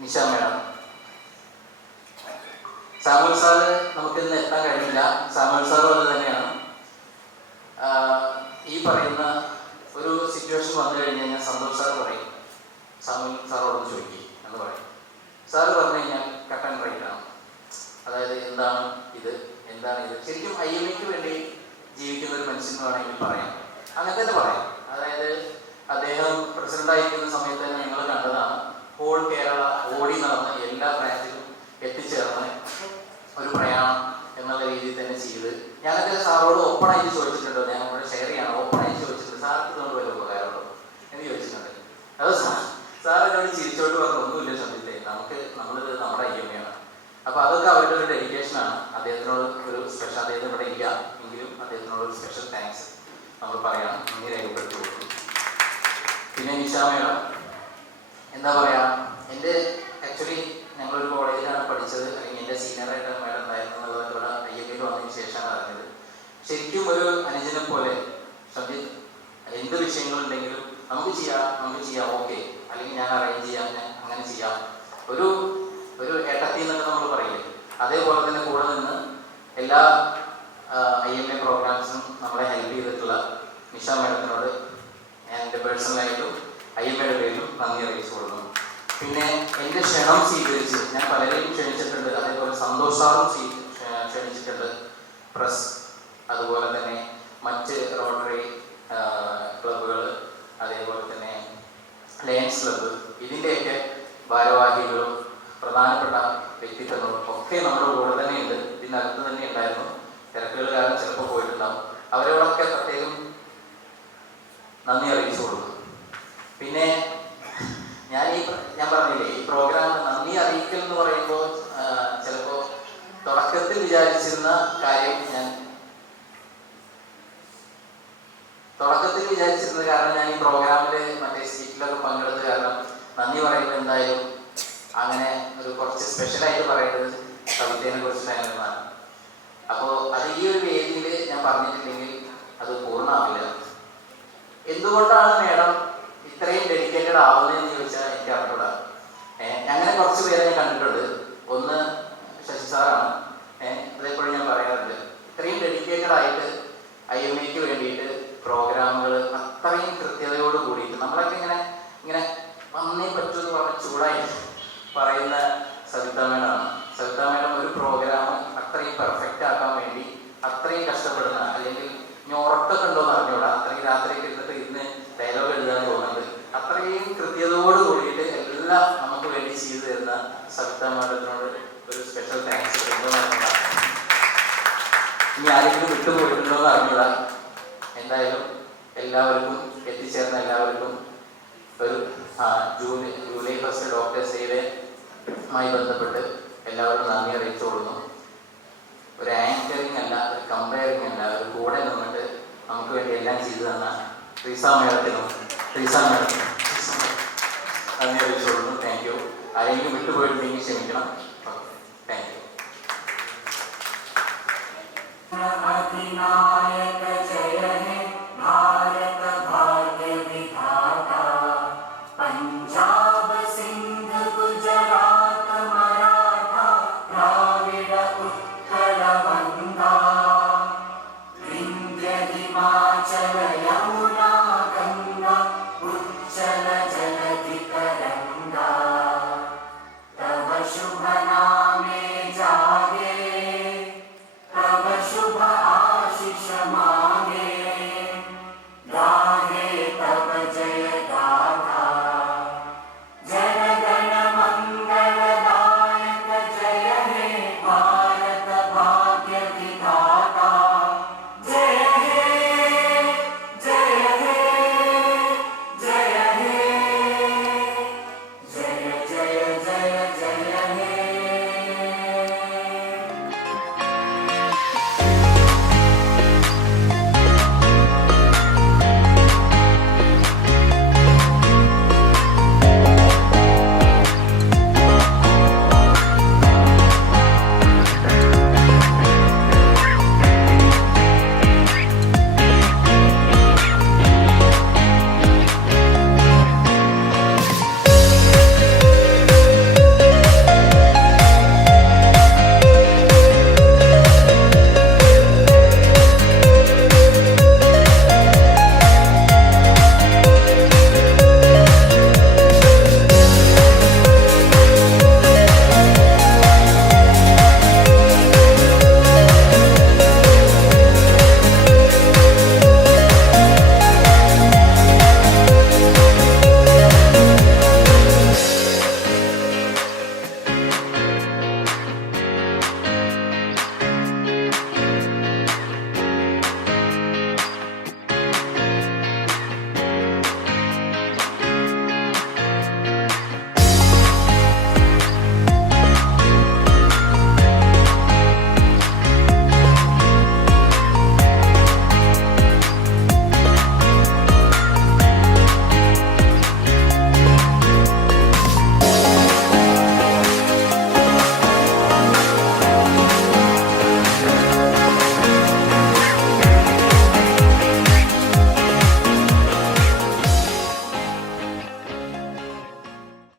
നിഷ മേഡം, സാമുൽ സാറ് നമുക്കിന്ന് എത്താൻ കഴിഞ്ഞില്ല. സാമുൽ സാർ അത് തന്നെയാണ് ഈ പറയുന്ന ഒരു സിറ്റുവേഷൻ വന്നു കഴിഞ്ഞ് കഴിഞ്ഞാൽ സന്തോഷ് സാർ പറയും സാമുൽ സാറോടൊന്ന് ചോദിക്കും എന്ന് പറയും. സാറ് പറഞ്ഞു കഴിഞ്ഞാൽ കട്ട് ആൻഡ് റൈറ്റ് ആണ്. അതായത് എന്താണ് ഇത്. ശരിക്കും IMAക്ക് വേണ്ടി ജീവിക്കുന്ന ഒരു മനുഷ്യൻ എന്ന് വേണമെങ്കിൽ പറയാം, അങ്ങനെ തന്നെ പറയാം. അതായത് അദ്ദേഹം പ്രസിഡന്റായിരിക്കുന്ന സമയത്ത് തന്നെ നിങ്ങൾ കണ്ടതാണ്, ഹോൾ കേരള ഓടി നടന്ന് എല്ലാ ബ്രാഞ്ചിലും എത്തിച്ചേർന്ന് ഒരു പ്രയാണം എന്നുള്ള രീതിയിൽ തന്നെ ചെയ്ത്. ഞാനൊക്കെ സാറോട് ഓപ്പണായിട്ട് ചോദിച്ചിട്ടുണ്ടോ, ഞാൻ ഇവിടെ ഷെയർ ചെയ്യണം, ഓപ്പണായിട്ട് ചോദിച്ചിട്ടുണ്ട്, സാർക്ക് ഇതുകൊണ്ട് വല്ല ഉപകാരമുണ്ടോ എന്ന് ചോദിച്ചിട്ടുണ്ട്. അത് സാർ എന്നോട് ചിരിച്ചോട്ട് പറഞ്ഞു, ഒന്നുമില്ല സംബന്ധിച്ചേ, നമ്മളിത് നമ്മുടെ IMA ആണ്. അപ്പോൾ അതൊക്കെ അവരുടെ ഒരു ഡെഡിക്കേഷനാണ്. അദ്ദേഹത്തിനോട് ഒരു സ്പെഷ്യൽ, അദ്ദേഹം ഇവിടെ ഇല്ല എങ്കിലും അദ്ദേഹത്തിനോട് ഒരു സ്പെഷ്യൽ താങ്ക്സ് നമ്മൾ പറയാം, നന്ദി രേഖപ്പെടുത്തി കൊടുക്കും. പിന്നെ നിഷ മേഡം എന്താ പറയുക, എൻ്റെ ആക്ച്വലി ഞങ്ങളൊരു കോളേജിലാണ് പഠിച്ചത്, അല്ലെങ്കിൽ എൻ്റെ സീനിയറായിട്ട് മേഡം ഉണ്ടായിരുന്നു എന്നുള്ളതൊക്കെ ഇവിടെ IMAയിൽ വന്നതിന് ശേഷമാണ് അറിഞ്ഞത്. ശരിക്കും ഒരു അനുജനെ പോലെ സംജിത്ത് എന്ത് വിഷയങ്ങളുണ്ടെങ്കിലും നമുക്ക് ചെയ്യാം ഓക്കെ, അല്ലെങ്കിൽ ഞാൻ അറേഞ്ച് ചെയ്യാം, ഞാൻ അങ്ങനെ ചെയ്യാം, ഒരു ഏട്ടത്തി എന്നൊക്കെ നമ്മൾ പറയില്ലേ, അതേപോലെ തന്നെ കൂടെ നിന്ന് എല്ലാ IMA പ്രോഗ്രാംസിനും നമ്മളെ ഹെൽപ്പ് ചെയ്തിട്ടുള്ള നിഷ മേഡത്തിനോട് ഞാൻ എൻ്റെ പേഴ്സണലായിട്ടും IMAയുടെ പേരിലും നന്ദി അറിയിച്ചു കൊടുക്കുന്നു. പിന്നെ എൻ്റെ ക്ഷണം സ്വീകരിച്ച് ഞാൻ പലരെയും ക്ഷണിച്ചിട്ടുണ്ട്, അതേപോലെ സന്തോഷ് സാറും ക്ഷണിച്ചിട്ടുണ്ട്, പ്രസ് അതുപോലെ തന്നെ മറ്റ് റോട്ടറി ക്ലബ്ബുകൾ, അതേപോലെ തന്നെ ലയൺസ് ക്ലബ്ബ്, ഇതിൻ്റെയൊക്കെ ഭാരവാഹികളും പ്രധാനപ്പെട്ട വ്യക്തിത്വങ്ങളും ഒക്കെ നമ്മുടെ കൂടെ തന്നെ ഉണ്ട്, ഇതിനകത്ത് തന്നെ ഉണ്ടായിരുന്നു. തിരക്കുകൾ കാരണം ചിലപ്പോൾ പോയിട്ടുണ്ടാവും. അവരോടൊക്കെ പ്രത്യേകം നന്ദി അറിയിച്ചു കൊടുക്കും. പിന്നെ ഞാൻ പറഞ്ഞില്ലേ, ഈ പ്രോഗ്രാം നന്ദി അറിയിക്കൽ എന്ന് പറയുമ്പോൾ ചിലപ്പോൾ തുടക്കത്തിൽ വിചാരിച്ചിരുന്ന കാര്യം ഞാൻ ഈ പ്രോഗ്രാമിൽ മറ്റേ സ്പീക്കിലൊക്കെ പങ്കെടുത്ത് കാരണം നന്ദി പറയുമ്പോൾ എന്തായാലും അങ്ങനെ ഒരു കുറച്ച് സ്പെഷ്യലായിട്ട് പറയേണ്ടത് കവിതയെ കുറിച്ചിട്ടായിരുന്നതാണ്. അപ്പോൾ അത് ഈ ഒരു വേദിയിൽ ഞാൻ പറഞ്ഞിട്ടില്ലെങ്കിൽ അത് പൂർണ്ണമാവില്ല. എന്തുകൊണ്ടാണ് മേഡം ഇത്രയും ഡെഡിക്കേറ്റഡ് ആവുന്നതെന്ന് ചോദിച്ചാൽ എനിക്ക് അറിഞ്ഞൂടാ. അങ്ങനെ കുറച്ച് പേരെ ഞാൻ കണ്ടിട്ടുണ്ട്. ഒന്ന് ശശി സാറാണ്, അതേപ്പോഴും ഞാൻ പറയാറുണ്ട്, ഇത്രയും ഡെഡിക്കേറ്റഡ് ആയിട്ട് IMAക്ക് വേണ്ടിയിട്ട് പ്രോഗ്രാമുകൾ അത്രയും കൃത്യതയോട് കൂടിയിട്ട് നമ്മളൊക്കെ ഇങ്ങനെ വന്നേ പറ്റൂ എന്ന് പറഞ്ഞ് ചൂടായി പറയുന്ന സവിത മേഡമാണ്. സവിത മേഡം ഒരു പ്രോഗ്രാം അത്രയും പെർഫെക്റ്റ് ആക്കാൻ വേണ്ടി അത്രയും കഷ്ടപ്പെടുന്ന, അല്ലെങ്കിൽ ഉറക്കൊക്കെ ഉണ്ടോ എന്ന് അറിഞ്ഞൂടാ, അത്രയും രാത്രിയൊക്കെ ഇരുന്നിട്ട് ഇന്ന് ഡയലോഗ് എഴുതാൻ തോന്നുന്നുണ്ട്, അത്രയും കൃത്യതയോട് കൂടിയിട്ട് എല്ലാം നമുക്ക് വേണ്ടി ചെയ്തു തരുന്ന സവിത മേഡത്തിനോട് ഒരു സ്പെഷ്യൽ താങ്ക്സ് ഉണ്ടോ എന്ന് അറിഞ്ഞൂടാ. ഇനി ആരെങ്കിലും വിട്ടുപോയിട്ടുണ്ടോ എന്ന് അറിഞ്ഞൂടാ. എന്തായാലും എല്ലാവർക്കും എത്തിച്ചേർന്ന എല്ലാവർക്കും ഒരു ജൂലൈ 1 ഡോക്ടേഴ്സ് ഡേയുമായി ബന്ധപ്പെട്ട് എല്ലാവരും നന്ദി അറിയിച്ചു കൊടുക്കുന്നു. ഒരു ആങ്കറിങ് അല്ല, ഒരു കമ്പയറിങ് അല്ല, ഒരു കൂടെ നിന്നിട്ട് നമുക്ക് വേണ്ടി എല്ലാം ചെയ്തു തന്ന ട്രീസ മേഡത്തിനും നന്ദി അറിയിച്ചു കൊടുക്കുന്നു. Thank you. ആരെങ്കിലും വിട്ടുപോയിട്ടുണ്ടെങ്കിൽ ക്ഷമിക്കണം. Thank you.